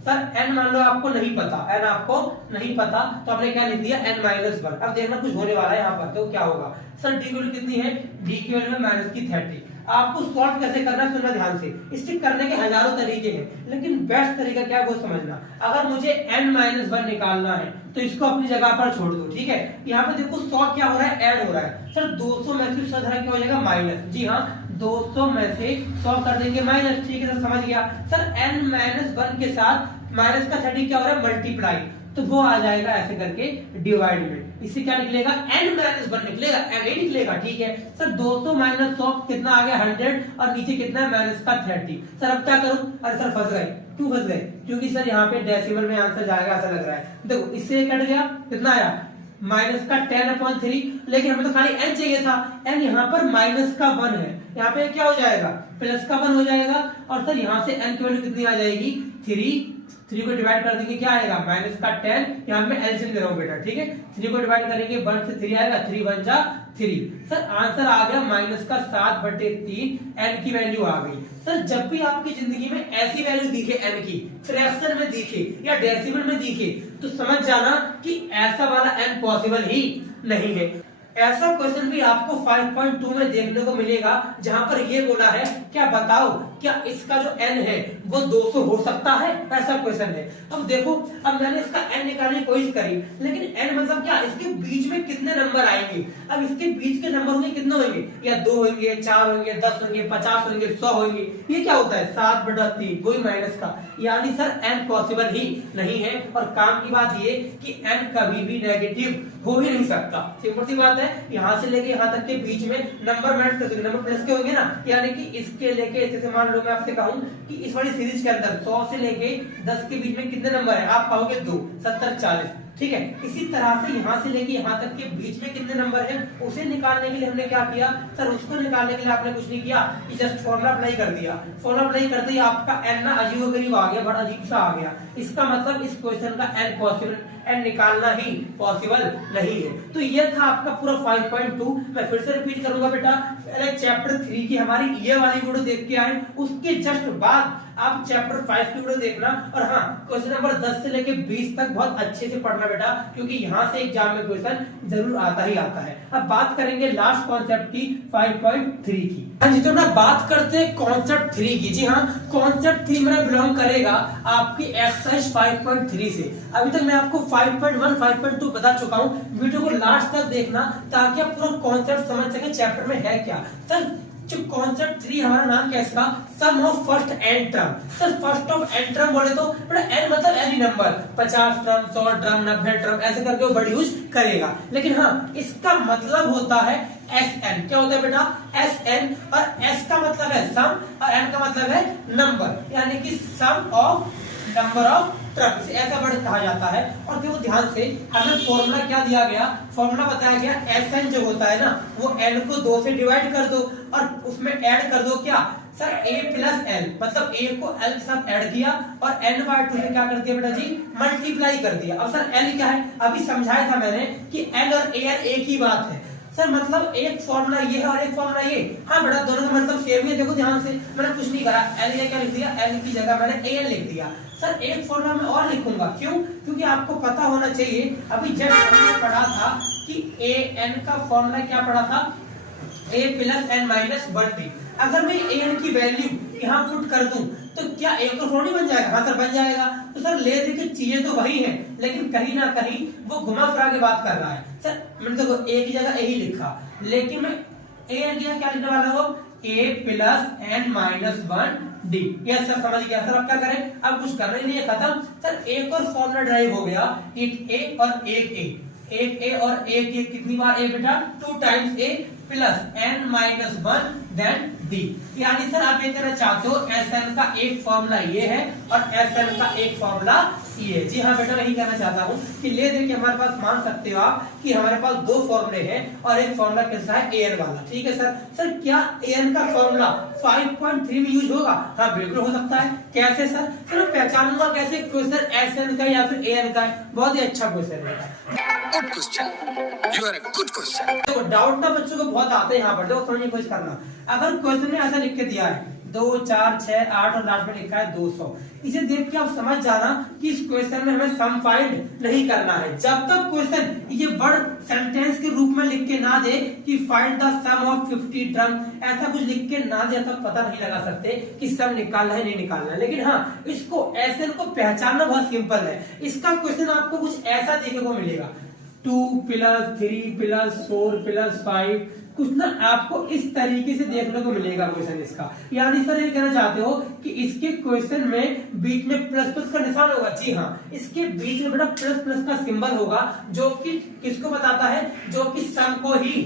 सर n मान लो आपको नहीं पता, n आपको नहीं पता, तो आपने क्या लिख दिया n-1। अब देखना कुछ होने वाला है यहाँ पर, तो क्या होगा सर, d की वैल्यू कितनी है, d की वैल्यू है -30। आपको सॉल्व कैसे करना है सुनना ध्यान से, इसके करने के हजारों तरीके हैं, लेकिन बेस्ट तरीका क्या है वो समझना। अगर मुझे n-1 निकालना है तो इसको अपनी जगह पर छोड़ दो। ठीक है, यहाँ पे देखो 100 क्या हो रहा है, ऐड हो रहा है। सर 200 में से 100 क्या हो जाएगा, माइनस। जी हाँ, 200 में से 100 कर देंगे माइनस। ठीक है सर, समझ गया। सर n-1 के साथ माइनस का 30 क्या हो रहा है, मल्टीप्लाई, तो वो आ जाएगा ऐसे करके डिवाइड में। इससे क्या निकलेगा, n-1 निकलेगा, n ही निकलेगा। ठीक है सर, 200 माइनस 100 कितना आ गया, 100, और नीचे कितना है, माइनस का 30। सर अब क्या करूं, अरे सर फंस गए। क्यों फंस गए, क्योंकि सर यहाँ पे डेसिमल में आंसर जाएगा ऐसा लग रहा है। देखो इससे कट गया, कितना आया, माइनस का 10/3, लेकिन हमें तो खाली n चाहिए था, n यहाँ पर माइनस का 1 है, यहाँ पे क्या हो जाएगा, प्लस का 1 हो जाएगा। और सर यहाँ से n की वैल्यू कितनी आ जाएगी, 3 3 को डिवाइड कर देंगे क्या आएगा माइनस का 10, यहाँ मैं एलसीएम दे रहा हूँ बेटा, ठीक है। 3 को डिवाइड करेंगे 1 से 3 आएगा, 3 1 जा 3। सर आंसर आ गया माइनस का 7/3, n की वैल्यू आ गई। सर जब भी आपकी जिंदगी में ऐसी वैल्यू दिखे n की, फ्रैक्शन में दिखे या डेसिमल में दिखे, तो समझ जाना कि ऐसा वाला n पॉसिबल ही नहीं है। ऐसा क्वेश्चन भी आपको 5.2 में देखने को मिलेगा, जहां पर ये बोला है क्या बताओ क्या इसका जो n है वो 200 हो सकता है, ऐसा क्वेश्चन है। अब देखो, अब मैंने इसका n निकालने की कोशिश करी, लेकिन n मतलब क्या, इसके बीच में कितने नंबर आएंगे। अब इसके बीच के नंबर होंगे कितने होंगे, या 2 होंगे, 4 होंगे, 10 होंगे, 50 होंगे, 100 होंगे। ये क्या होता है 7/3, वही माइनस का, यानी सर n पॉसिबल ही नहीं है। और काम की बात ये कि n कभी भी नेगेटिव हो ही नहीं सकता, सिंपल सी बात है। यहाँ से लेके यहाँ तक के बीच में नंबर मैच कर सकते, नंबर प्लस के होंगे ना, यानी कि इसके लेके जैसे मान लो मैं आपसे कहूँ कि इस वाली सीरीज के अंदर 100 से लेके 10 के बीच में कितने नंबर है, आप पाओगे 2, 70, 40, ठीक है। इसी तरह से यहाँ से लेके यहाँ तक के बीच में कितने नंबर है, उसे निकालने के लिए हमने क्या किया सर, उसको निकालने के लिए आपने कुछ नहीं किया, जस्ट फॉर्मूला अप्लाई कर दिया। फॉर्मूला अप्लाई करते ही आपका n ना अजीबोगरीब आ गया, बड़ा अजीब सा आ गया। इसका मतलब इस क्वेश्चन का n पॉसिबल, n निकालना ही पॉसिबल नहीं है। तो ये था आपका पूरा 5.2। मैं फिर से रिपीट करूंगा बेटा, पहले चैप्टर 3 की हमारी ये वाली वीडियो देख के आए, उसके जस्ट बाद आप चैप्टर 5 की वीडियो देखना। और हाँ, क्वेश्चन नंबर 10 से लेके 20 तक बहुत अच्छे से पढ़ना बेटा, क्योंकि यहाँ से एग्जाम में क्वेश्चन जरूर आता ही आता है। अब बात करेंगे लास्ट कॉन्सेप्ट की 5.3 की। हाँ जी, तो ना बात करते हैं कॉन्सेप्ट 3 की। जी हाँ, कॉन्सेप्ट 3 मेरा बिलोंग करेगा आपकी एक्सरसाइज 5.3 से। अभी तक मैं आपको 5.1, 5.2 बता चुका हूँ, वीडियो को लास्ट तक देखना ताकि आप पूरा कॉन्सेप्ट समझ सके चैप्टर में है क्या। सर जो कॉन्सेप्ट 3 हमारा नाम क्या है इसका, sum of first N term. Sir first of N term बोले तो बेटा एन मतलब any number, 50 term, 100 term, 90 term, ऐसे करके वो वर्ड यूज करेगा। लेकिन हाँ, इसका मतलब होता है Sn। क्या होता है बेटा Sn, और S का मतलब है सम और n का मतलब है नंबर, यानी कि सम ऑफ नंबर ऑफ टर्म्स, ऐसा वर्ड कहा जाता है। और देखो ध्यान से, हमें फॉर्मूला क्या दिया गया, फॉर्मूला बताया गया Sn जो होता है ना, वो n को 2 से डिवाइड कर दो और उसमें ऐड कर दो क्या सर a प्लस l, मतलब a को l के साथ ऐड किया और n/2 से क्या कर दिया बेटा जी, मल्टीप्लाई कर दिया। अब सर l क्या है, अभी समझाया था मैंने कि l और an एक ही बात है। सर मतलब एक फॉर्मूला ये है और एक फॉर्मूला ये, हाँ बेटा दोनों का मतलब सेम है। देखो ध्यान से, मैंने कुछ नहीं करा, एल ये क्या लिख दिया, एल की जगह मैंने an लिख दिया। सर एक फॉर्मूला मैं और लिखूंगा, क्यों, क्योंकि आपको पता होना चाहिए, अभी जब हमने पढ़ा था कि an का फॉर्मूला क्या पढ़ा था, a plus n minus 1b। अगर मैं an की वैल्यू यहाँ पुट कर दूं तो क्या a को थोड़ी बन जाएगा, हाँ सर बन जाएगा। तो सर ले दे के चीजें तो वही है, लेकिन कहीं ना कहीं वो घुमा फिरा के बात कर रहा है। सर मैंने देखो a की जगह a ही लिखा, लेकिन मैं an की जगह क्या लिखने वाला हूँ, a plus n minus 1d। Yes sir समझ गया। सर अब क्या करें, अब कुछ करना ही नहीं है, खत्म। सर एक और फॉर्मूला ड्राइव हो गया, एक a और एक a, एक a और एक a, कितनी बार a बेटा, 2 times a plus n minus 1 then d। यानी सर आप ये कहना चाहते हो Sn का एक फॉर्मूला ये है और Sn का एक फॉर्मूला ये। जी हाँ बेटा, मैं यही कहना चाहता हूँ कि ले दे के हमारे पास मान सकते हो आप कि हमारे पास 2 फॉर्मूले हैं और एक फॉर्मूला कैसा है an वाला, ठीक है सर। सर क्या an का फॉर्मूला 5.3 में यूज होगा, हाँ बिल्कुल हो सकता है। कैसे सर, मैं पहचानूंगा कैसे क्वेश्चन Sn का या फिर an का है, बहुत ही अच्छा क्वेश्चन है। Good question. You are a good question. देखो डाउट ना बच्चों को बहुत आते हैं यहाँ पर, देखो समझने की कोशिश करना। अगर क्वेश्चन में ऐसा लिख के दिया है 2, 4, 6, 8 और लास्ट में लिखा है 200, इसे देख के आप समझ जाना कि इस क्वेश्चन में हमें सम फाइंड नहीं करना है। जब तक क्वेश्चन ये वर्ड सेंटेंस के रूप में लिख के ना दे कि find the sum of 50 term, ऐसा कुछ लिख के ना दे तब पता नहीं लगा सकते कि सम निकालना है नहीं निकालना है। लेकिन हाँ, इसको Sn को पहचानना बहुत सिंपल है। इसका क्वेश्चन आपको कुछ ऐसा देखने को मिलेगा, 2 प्लस 3 प्लस 4 प्लस 5, कुछ ना आपको इस तरीके से देखने को मिलेगा क्वेश्चन इसका। यानी सर ये कहना चाहते हो कि इसके क्वेश्चन में बीच में प्लस प्लस का निशान होगा। जी हाँ, इसके बीच में बड़ा प्लस प्लस का सिंबल होगा, जो कि किसको बताता है, जो कि सम को ही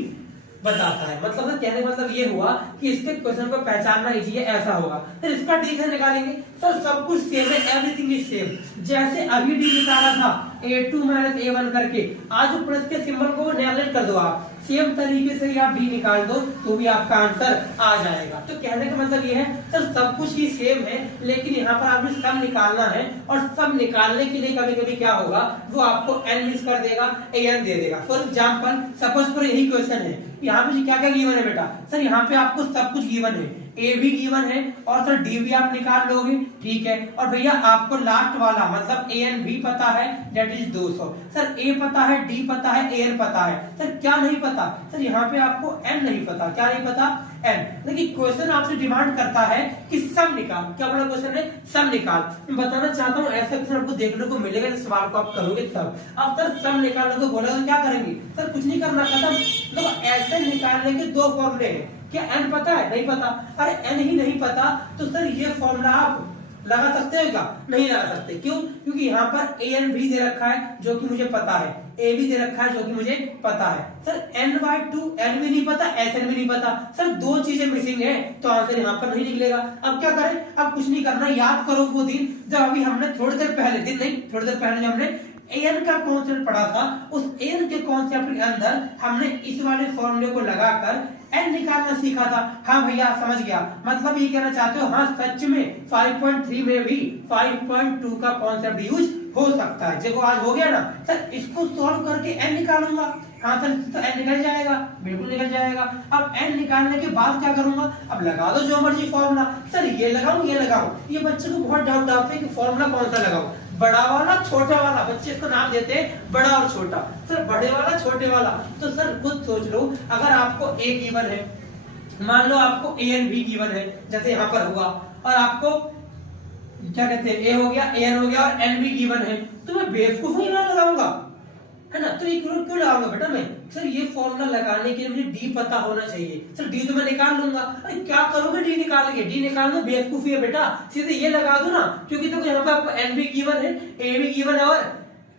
बताता है। मतलब सर कहने का मतलब ये हुआ कि इसके क्वेश्चन को पहचानना इजी है, ऐसा होगा। फिर इसका डी कैसे निकालेंगे, सर सब कुछ सेम है, एवरीथिंग इज सेम। जैसे अभी डी निकाला था A2 माइनस A1 करके आज प्लस के सिंबल को नेगलेक्ट कर दो आप, सेम तरीके से आप डी निकाल दो तो भी आपका आंसर आ जाएगा। तो कहने का मतलब ये है सर सब कुछ ही सेम है, लेकिन यहाँ पर आपने सब निकालना है और सब निकालने के लिए कभी कभी क्या होगा वो आपको n मिस कर देगा, an दे देगा। फॉर एग्जाम्पल सपोज पर यही क्वेश्चन है, यहाँ पे क्या क्या गिवन है बेटा, सर यहाँ पे आपको सब कुछ गिवन है, ए भी गिवन है और सर डी भी आप निकाल लोगे, ठीक है। और भैया आपको लास्ट वाला मतलब an भी पता है, दैट इज 200। सर a पता है, d पता है, an पता है, सर क्या नहीं पता, सर यहाँ पे आपको n नहीं पता, क्या नहीं पता n। लेकिन क्वेश्चन आपसे डिमांड करता है कि सब निकाल, क्या बड़ा क्वेश्चन है, सब निकाल। मैं बताना चाहता हूँ ऐसा क्वेश्चन आपको देखने को मिलेगा, इस सवाल को आप करोगे तब। अब सर सब निकालने को बोलेगा तो क्या करेंगे, सर कुछ नहीं करना, खत्म। तो ऐसे निकालने के दो फॉर्मूले हैं, क्या n पता है, नहीं पता, अरे n ही नहीं पता तो सर ये फॉर्मूला आप लगा सकते हो क्या, नहीं लगा सकते, क्यों, क्योंकि यहाँ पर an भी दे रखा है जो कि मुझे पता है, a भी दे रखा है जो कि मुझे पता है। सर n/2 n भी नहीं पता, sn भी नहीं पता, सर दो चीजें मिसिंग है तो आंसर यहाँ पर नहीं निकलेगा। अब क्या करें, अब कुछ नहीं करना, याद करो वो दिन जब अभी हमने थोड़ी देर पहले, दिन नहीं थोड़ी देर पहले जब हमने an का कॉन्सेप्ट पढ़ा था, उस an के कॉन्सेप्ट के अंदर हमने इस वाले फॉर्मूले को लगाकर n निकालना सीखा था। हाँ भैया समझ गया, मतलब ये कहना चाहते हो, हाँ सच में 5.3 में भी 5.2 का कॉन्सेप्ट यूज हो सकता है। देखो आज हो गया ना सर, इसको सॉल्व करके n निकालूंगा, हाँ सर तो n निकल जाएगा, बिल्कुल निकल जाएगा। अब n निकालने के बाद क्या करूंगा, अब लगा दो जो मर्जी फॉर्मूला, सर ये लगाऊं ये लगाऊं, ये बच्चे को बहुत डाउट आते हैं कि फॉर्मूला कौन सा लगाऊं, बड़ा वाला छोटा वाला, बच्चे इसको नाम देते हैं बड़ा और छोटा, सर बड़े वाला छोटे वाला। तो सर खुद सोच लो, अगर आपको a गिवन है, मान लो आपको an भी गिवन है जैसे यहाँ पर हुआ, और आपको क्या कहते हैं a हो गया, an हो गया और n भी गिवन है, तो मैं बेवकूफ नहीं लगाऊंगा, है ना। तो ये क्यों लगाऊंगा बेटा मैं, सर ये फॉर्मूला लगाने के लिए मुझे डी पता होना चाहिए, सर डी तो मैं निकाल लूंगा। अरे क्या करोगे डी निकाल के, डी निकालना बेवकूफी है बेटा, सीधे ये लगा दो ना, क्योंकि देखो यहाँ पे आपको एन भी गिवन है, ए भी गिवन है और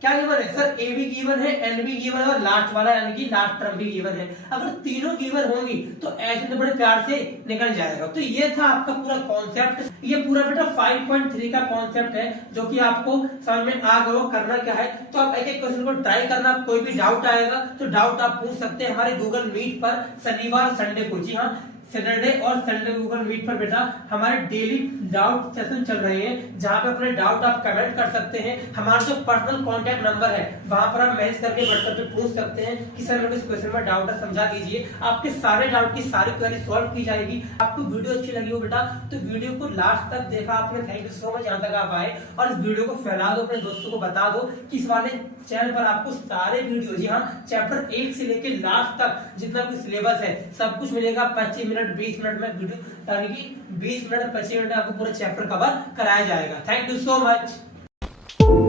क्या गिवन है, सर ए भी गिवन है, एन भी गिवन है और लास्ट वाला यानी कि लास्ट टर्म भी गिवन है। अगर तीनों गिवन होंगी तो ऐसे तो बड़े प्यार से निकल जाएगा। तो ये था आपका पूरा कॉन्सेप्ट, ये पूरा बेटा 5.3 का कॉन्सेप्ट है जो कि आपको समझ में आ गया। करना क्या है, तो आप एक एक क्वेश्चन को ट्राई करना, कोई भी डाउट आएगा तो डाउट आप पूछ सकते हैं हमारे गूगल मीट पर शनिवार संडे को। जी हाँ, सैटरडे और संडे गूगल मीट पर बेटा हमारे डेली डाउट सेशन चल रहे हैं, जहां पे अपने डाउट आप कमेंट कर सकते हैं। हमारा जो पर्सनल कांटेक्ट नंबर है वहां पर आप मैसेज करके व्हाट्सएप पे पूछ सकते हैं कि सर मेरे को इस क्वेश्चन में डाउट है, समझा दीजिए। आपके सारे डाउट की सारी क्वेरी सॉल्व की जाएगी। आपको वीडियो अच्छी लगी हो बेटा तो वीडियो को लास्ट तक देखा आपने, थैंक यू सो मच यहाँ तक आप आए। और इस वीडियो को फैला दो, अपने दोस्तों को बता दो कि इस वाले चैनल पर आपको सारे वीडियो, जी हाँ, चैप्टर 1 से लेके लास्ट तक जितना भी सिलेबस है सब कुछ मिलेगा। 25 मिनट 20 मिनट में वीडियो, यानी कि 20 मिनट 25 मिनट में आपको पूरा चैप्टर कवर कराया जाएगा। Thank you so much.